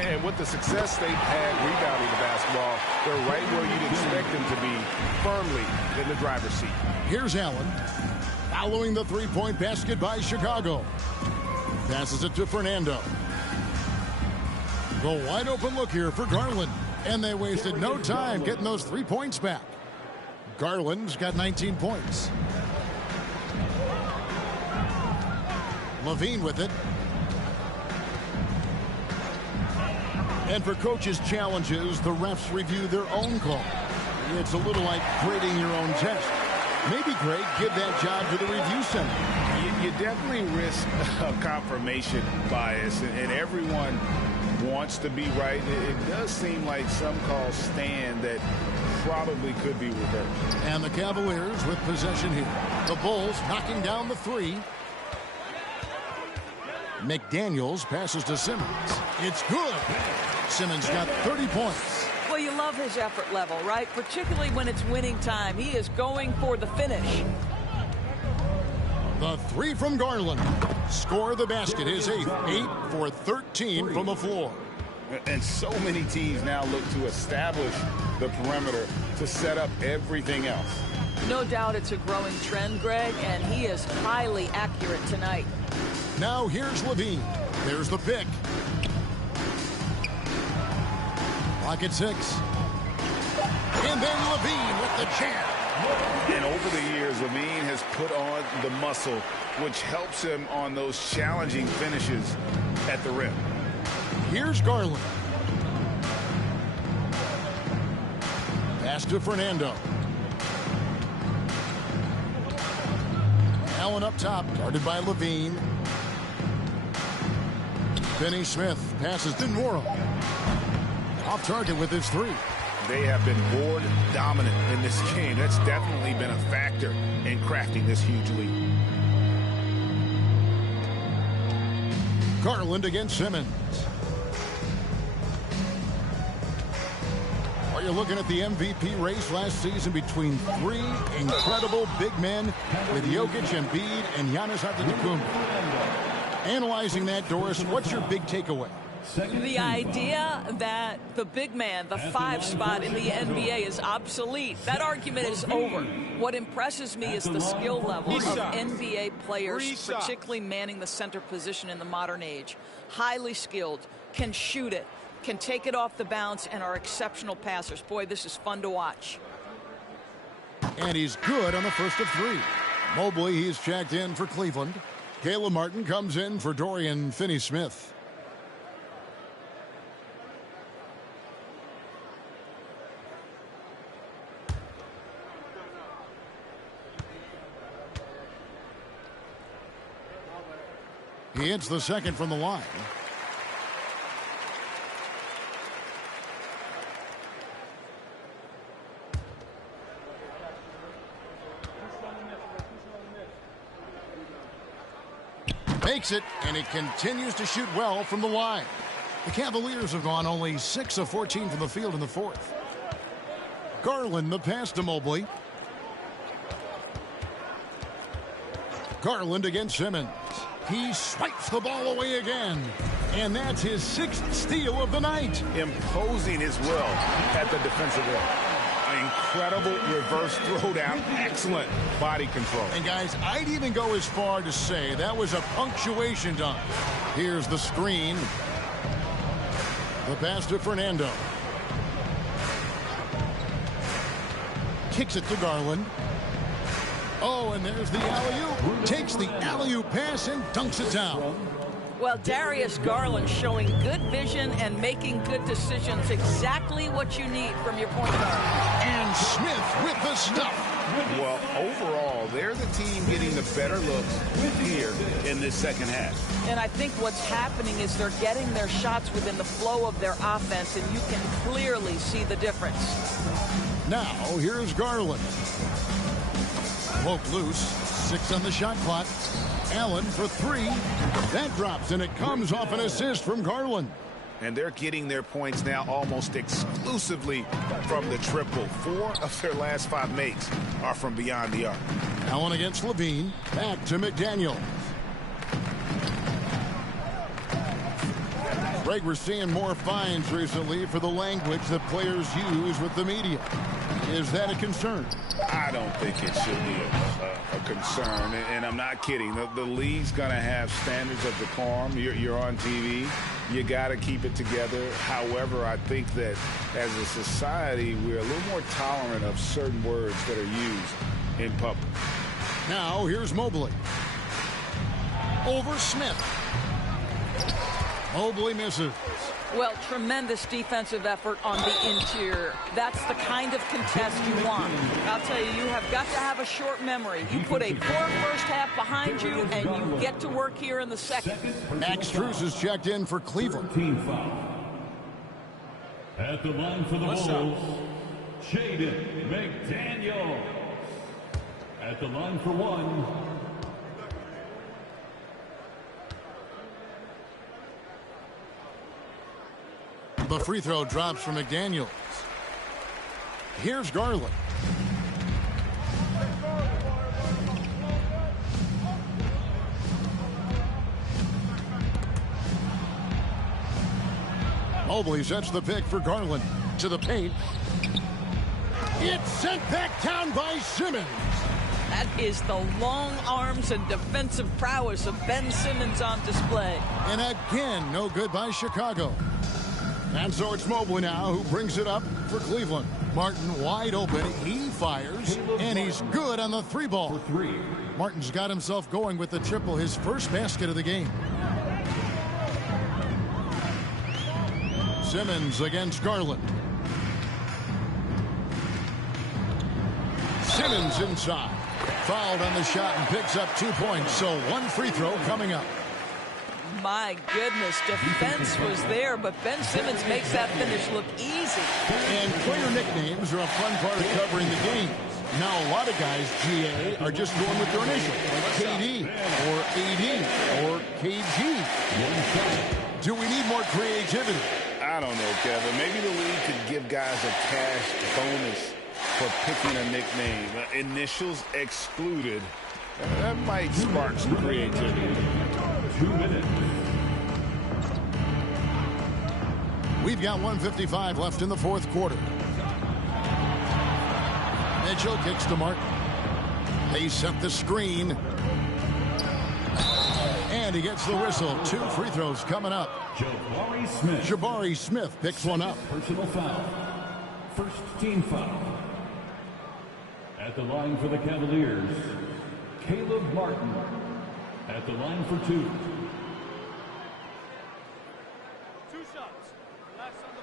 And with the success they've had rebounding the basketball, they're right where you'd expect them to be, firmly in the driver's seat. Here's Allen. Following the 3-point basket by Chicago. Passes it to Fernando. The wide open look here for Garland. And they wasted no time getting those 3 points back. Garland's got 19 points. Levine with it. And for coaches' challenges, the refs review their own call. It's a little like grading your own test. Maybe, Greg, give that job to the review center. You definitely risk a confirmation bias, and everyone wants to be right. It does seem like some calls stand that probably could be reversed. And the Cavaliers with possession here. The Bulls knocking down the 3. McDaniels passes to Simmons. It's good. Simmons got 30 points. Well, you love his effort level, right? Particularly when it's winning time. He is going for the finish. The 3 from Garland. Score the basket, his 8th. 8 for 13 from the floor. And so many teams now look to establish the perimeter to set up everything else. No doubt it's a growing trend, Greg, and he is highly accurate tonight. Now here's Levine. There's the pick. Clock at 6. And then Levine with the jam. And over the years, Levine has put on the muscle, which helps him on those challenging finishes at the rim. Here's Garland. Pass to Fernando. Allen up top, guarded by Levine. Finney-Smith passes to Nora. Off target with his 3. They have been board dominant in this game. That's definitely been a factor in crafting this huge lead. Garland against Simmons. Are you looking at the MVP race last season between 3 incredible big men with Jokic, Embiid, and Giannis Antetokounmpo? Analyzing that, Doris, what's your big takeaway? The idea that the big man, the 5 spot in the NBA is obsolete. That argument is over. What impresses me is the skill level of NBA players, particularly manning the center position in the modern age. Highly skilled, can shoot it, can take it off the bounce, and are exceptional passers. Boy, this is fun to watch. And he's good on the first of 3. Mobley, he's checked in for Cleveland. Caleb Martin comes in for Dorian Finney-Smith. He hits the second from the line. Makes it, and he continues to shoot well from the line. The Cavaliers have gone only 6 of 14 from the field in the fourth. Garland, the pass to Mobley. Garland against Simmons. He swipes the ball away again. And that's his 6th steal of the night. Imposing his will at the defensive rim. I mean, incredible reverse throwdown. Excellent body control. And guys, I'd even go as far to say that was a punctuation dunk. Here's the screen. The pass to Fernando. Kicks it to Garland. Oh, and there's the alley-oop. Takes the alley-oop pass and dunks it down. Well, Darius Garland showing good vision and making good decisions. Exactly what you need from your point guard. And Smith with the stuff. Well, overall, they're the team getting the better looks here in this second half. And I think what's happening is they're getting their shots within the flow of their offense, and you can clearly see the difference. Now, here's Garland. Poke loose. 6 on the shot clock. Allen for 3. That drops, and it comes off an assist from Garland. And they're getting their points now almost exclusively from the triple. 4 of their last 5 makes are from beyond the arc. Allen against Levine. Back to McDaniel. Greg, we're seeing more fines recently for the language that players use with the media. Is that a concern? I don't think it should be a concern, and I'm not kidding. The league's going to have standards of decorum. You're on TV. You got to keep it together. However, I think that as a society, we're a little more tolerant of certain words that are used in public. Now, here's Mobley. Over Smith. Mobley misses. Well, tremendous defensive effort on the interior. That's the kind of contest you want. I'll tell you, you have got to have a short memory. You put a poor first half behind you, and you get to work here in the second. Max Strus is checked in for Cleveland. At the line for the Bulls, Jaden McDaniels. At the line for 1. The free throw drops from McDaniels. Here's Garland. Mobley sets the pick for Garland. To the paint. It's sent back down by Simmons. That is the long arms and defensive prowess of Ben Simmons on display. And again, no good by Chicago. And so it's Mobley now who brings it up for Cleveland. Martin wide open. He fires, and he's good on the 3-ball. Martin's got himself going with the triple, his first basket of the game. Simmons against Garland. Simmons inside. Fouled on the shot and picks up 2 points. So 1 free throw coming up. My goodness, defense was there, but Ben Simmons makes that finish look easy. And player nicknames are a fun part of covering the game. Now a lot of guys, GA, are just going with their initials, like KD or AD or KG. Do we need more creativity? I don't know, Kevin. Maybe the league could give guys a cash bonus for picking a nickname. Initials excluded. That might spark some creativity. 2 minutes. We've got 1:55 left in the 4th quarter. Mitchell kicks to Martin. They set the screen. And he gets the whistle. 2 free throws coming up. Jabari Smith. Jabari Smith picks one up. Personal foul. First team foul. At the line for the Cavaliers, Caleb Martin. At the line for 2. 2 shots. Last on the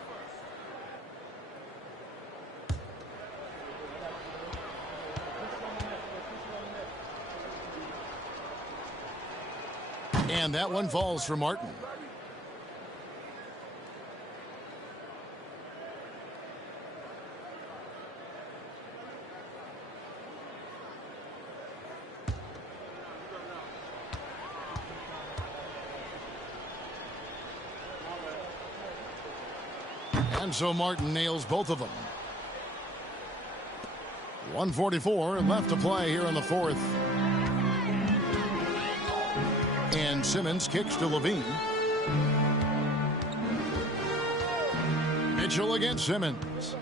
first. And that one falls for Martin. And so Martin nails both of them. 1:44 left to play here in the 4th. And Simmons kicks to Levine. Mitchell against Simmons.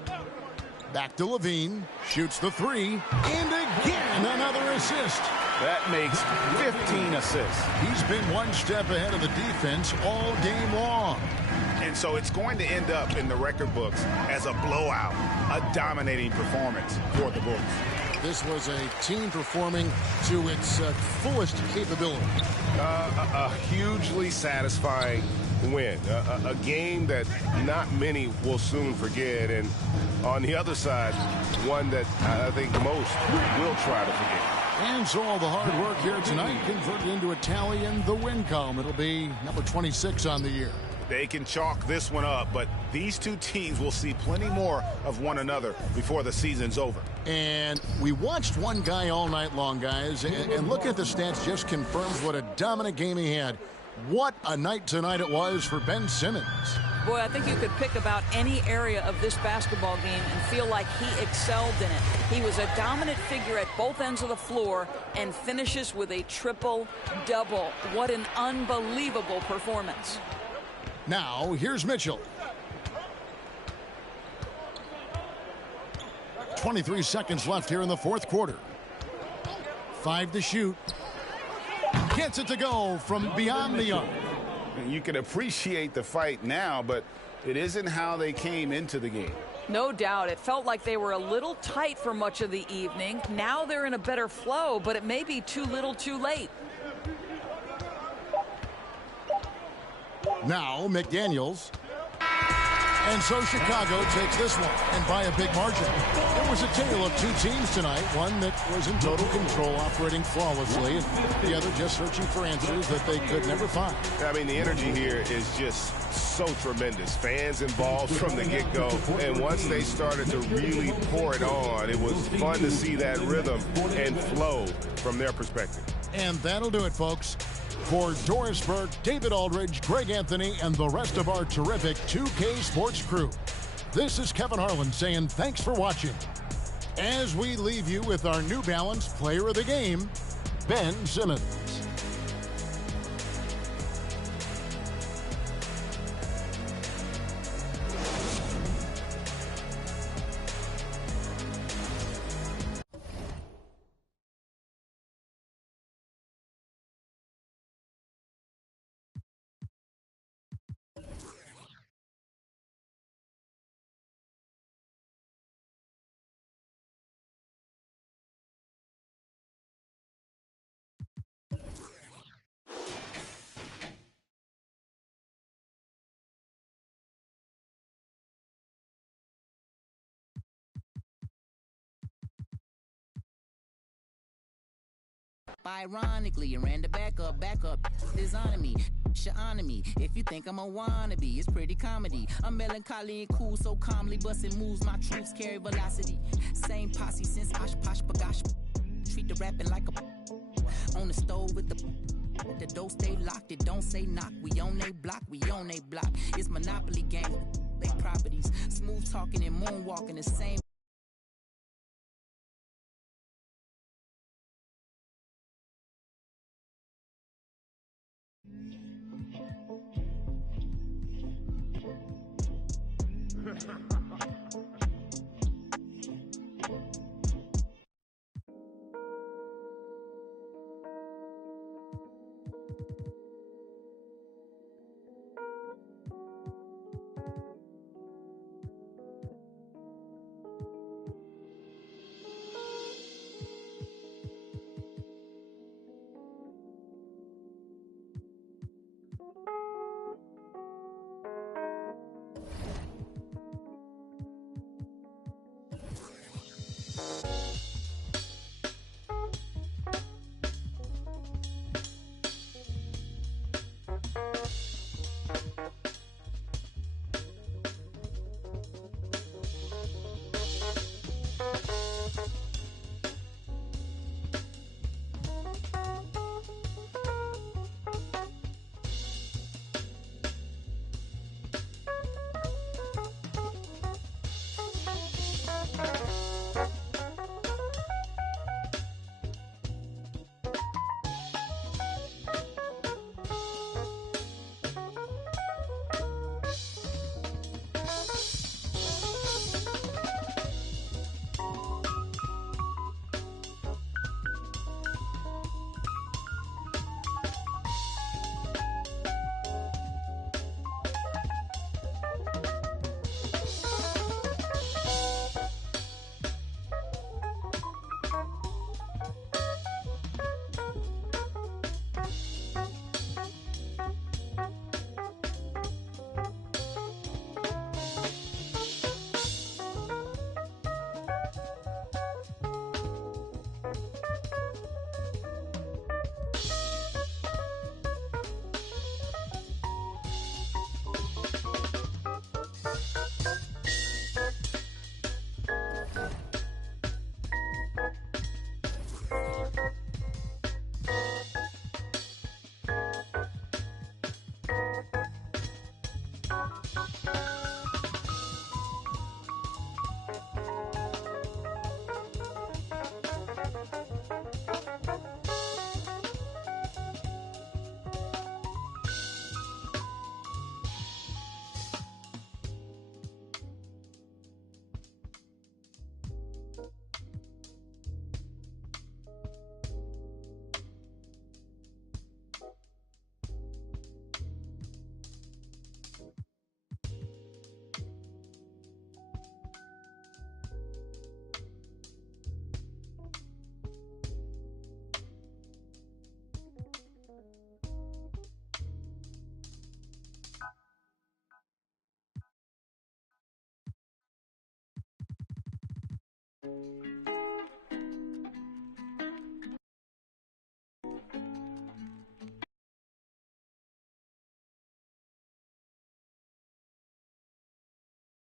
Back to Levine. Shoots the three. And again, another assist. That makes 15 assists. He's been one step ahead of the defense all game long. And so it's going to end up in the record books as a blowout, a dominating performance for the Bulls. This was a team performing to its fullest capability. A hugely satisfying win. A game that not many will soon forget. And on the other side, one that I think most will try to forget. And so all the hard work here tonight converted into a tally in the win column. It'll be number 26 on the year. They can chalk this one up, but these two teams will see plenty more of one another before the season's over. And we watched one guy all night long, guys, and looking at the stats just confirms what a dominant game he had. What a night tonight it was for Ben Simmons. Boy, I think you could pick about any area of this basketball game and feel like he excelled in it. He was a dominant figure at both ends of the floor and finishes with a triple-double. What an unbelievable performance. Now, here's Mitchell. 23 seconds left here in the fourth quarter. 5 to shoot. Gets it to go from beyond the arc. You can appreciate the fight now, but it isn't how they came into the game. No doubt. It felt like they were a little tight for much of the evening. Now they're in a better flow, but it may be too little too late. Now McDaniels. And so Chicago takes this one, and by a big margin. It was a tale of two teams tonight, one that was in total control, operating flawlessly, and the other just searching for answers that they could never find. I mean, the energy here is just so tremendous. Fans involved from the get-go, and once they started to really pour it on, it was fun to see that rhythm and flow from their perspective. And that'll do it, folks. For Doris Burke, David Aldridge, Greg Anthony, and the rest of our terrific 2K Sports crew, this is Kevin Harlan saying thanks for watching. As we leave you with our New Balance Player of the Game, Ben Simmons. Ironically, you ran the back up, designing me, shining me. If you think I'm a wannabe, it's pretty comedy. I'm melancholy and cool, so calmly busting moves. My troops carry velocity. Same posse since Osh Posh Bagash. Treat the rapping like a on the stove with the door stay locked. It don't say knock. We on they block, we on they block. It's Monopoly game. They properties, smooth talking and moonwalking the same.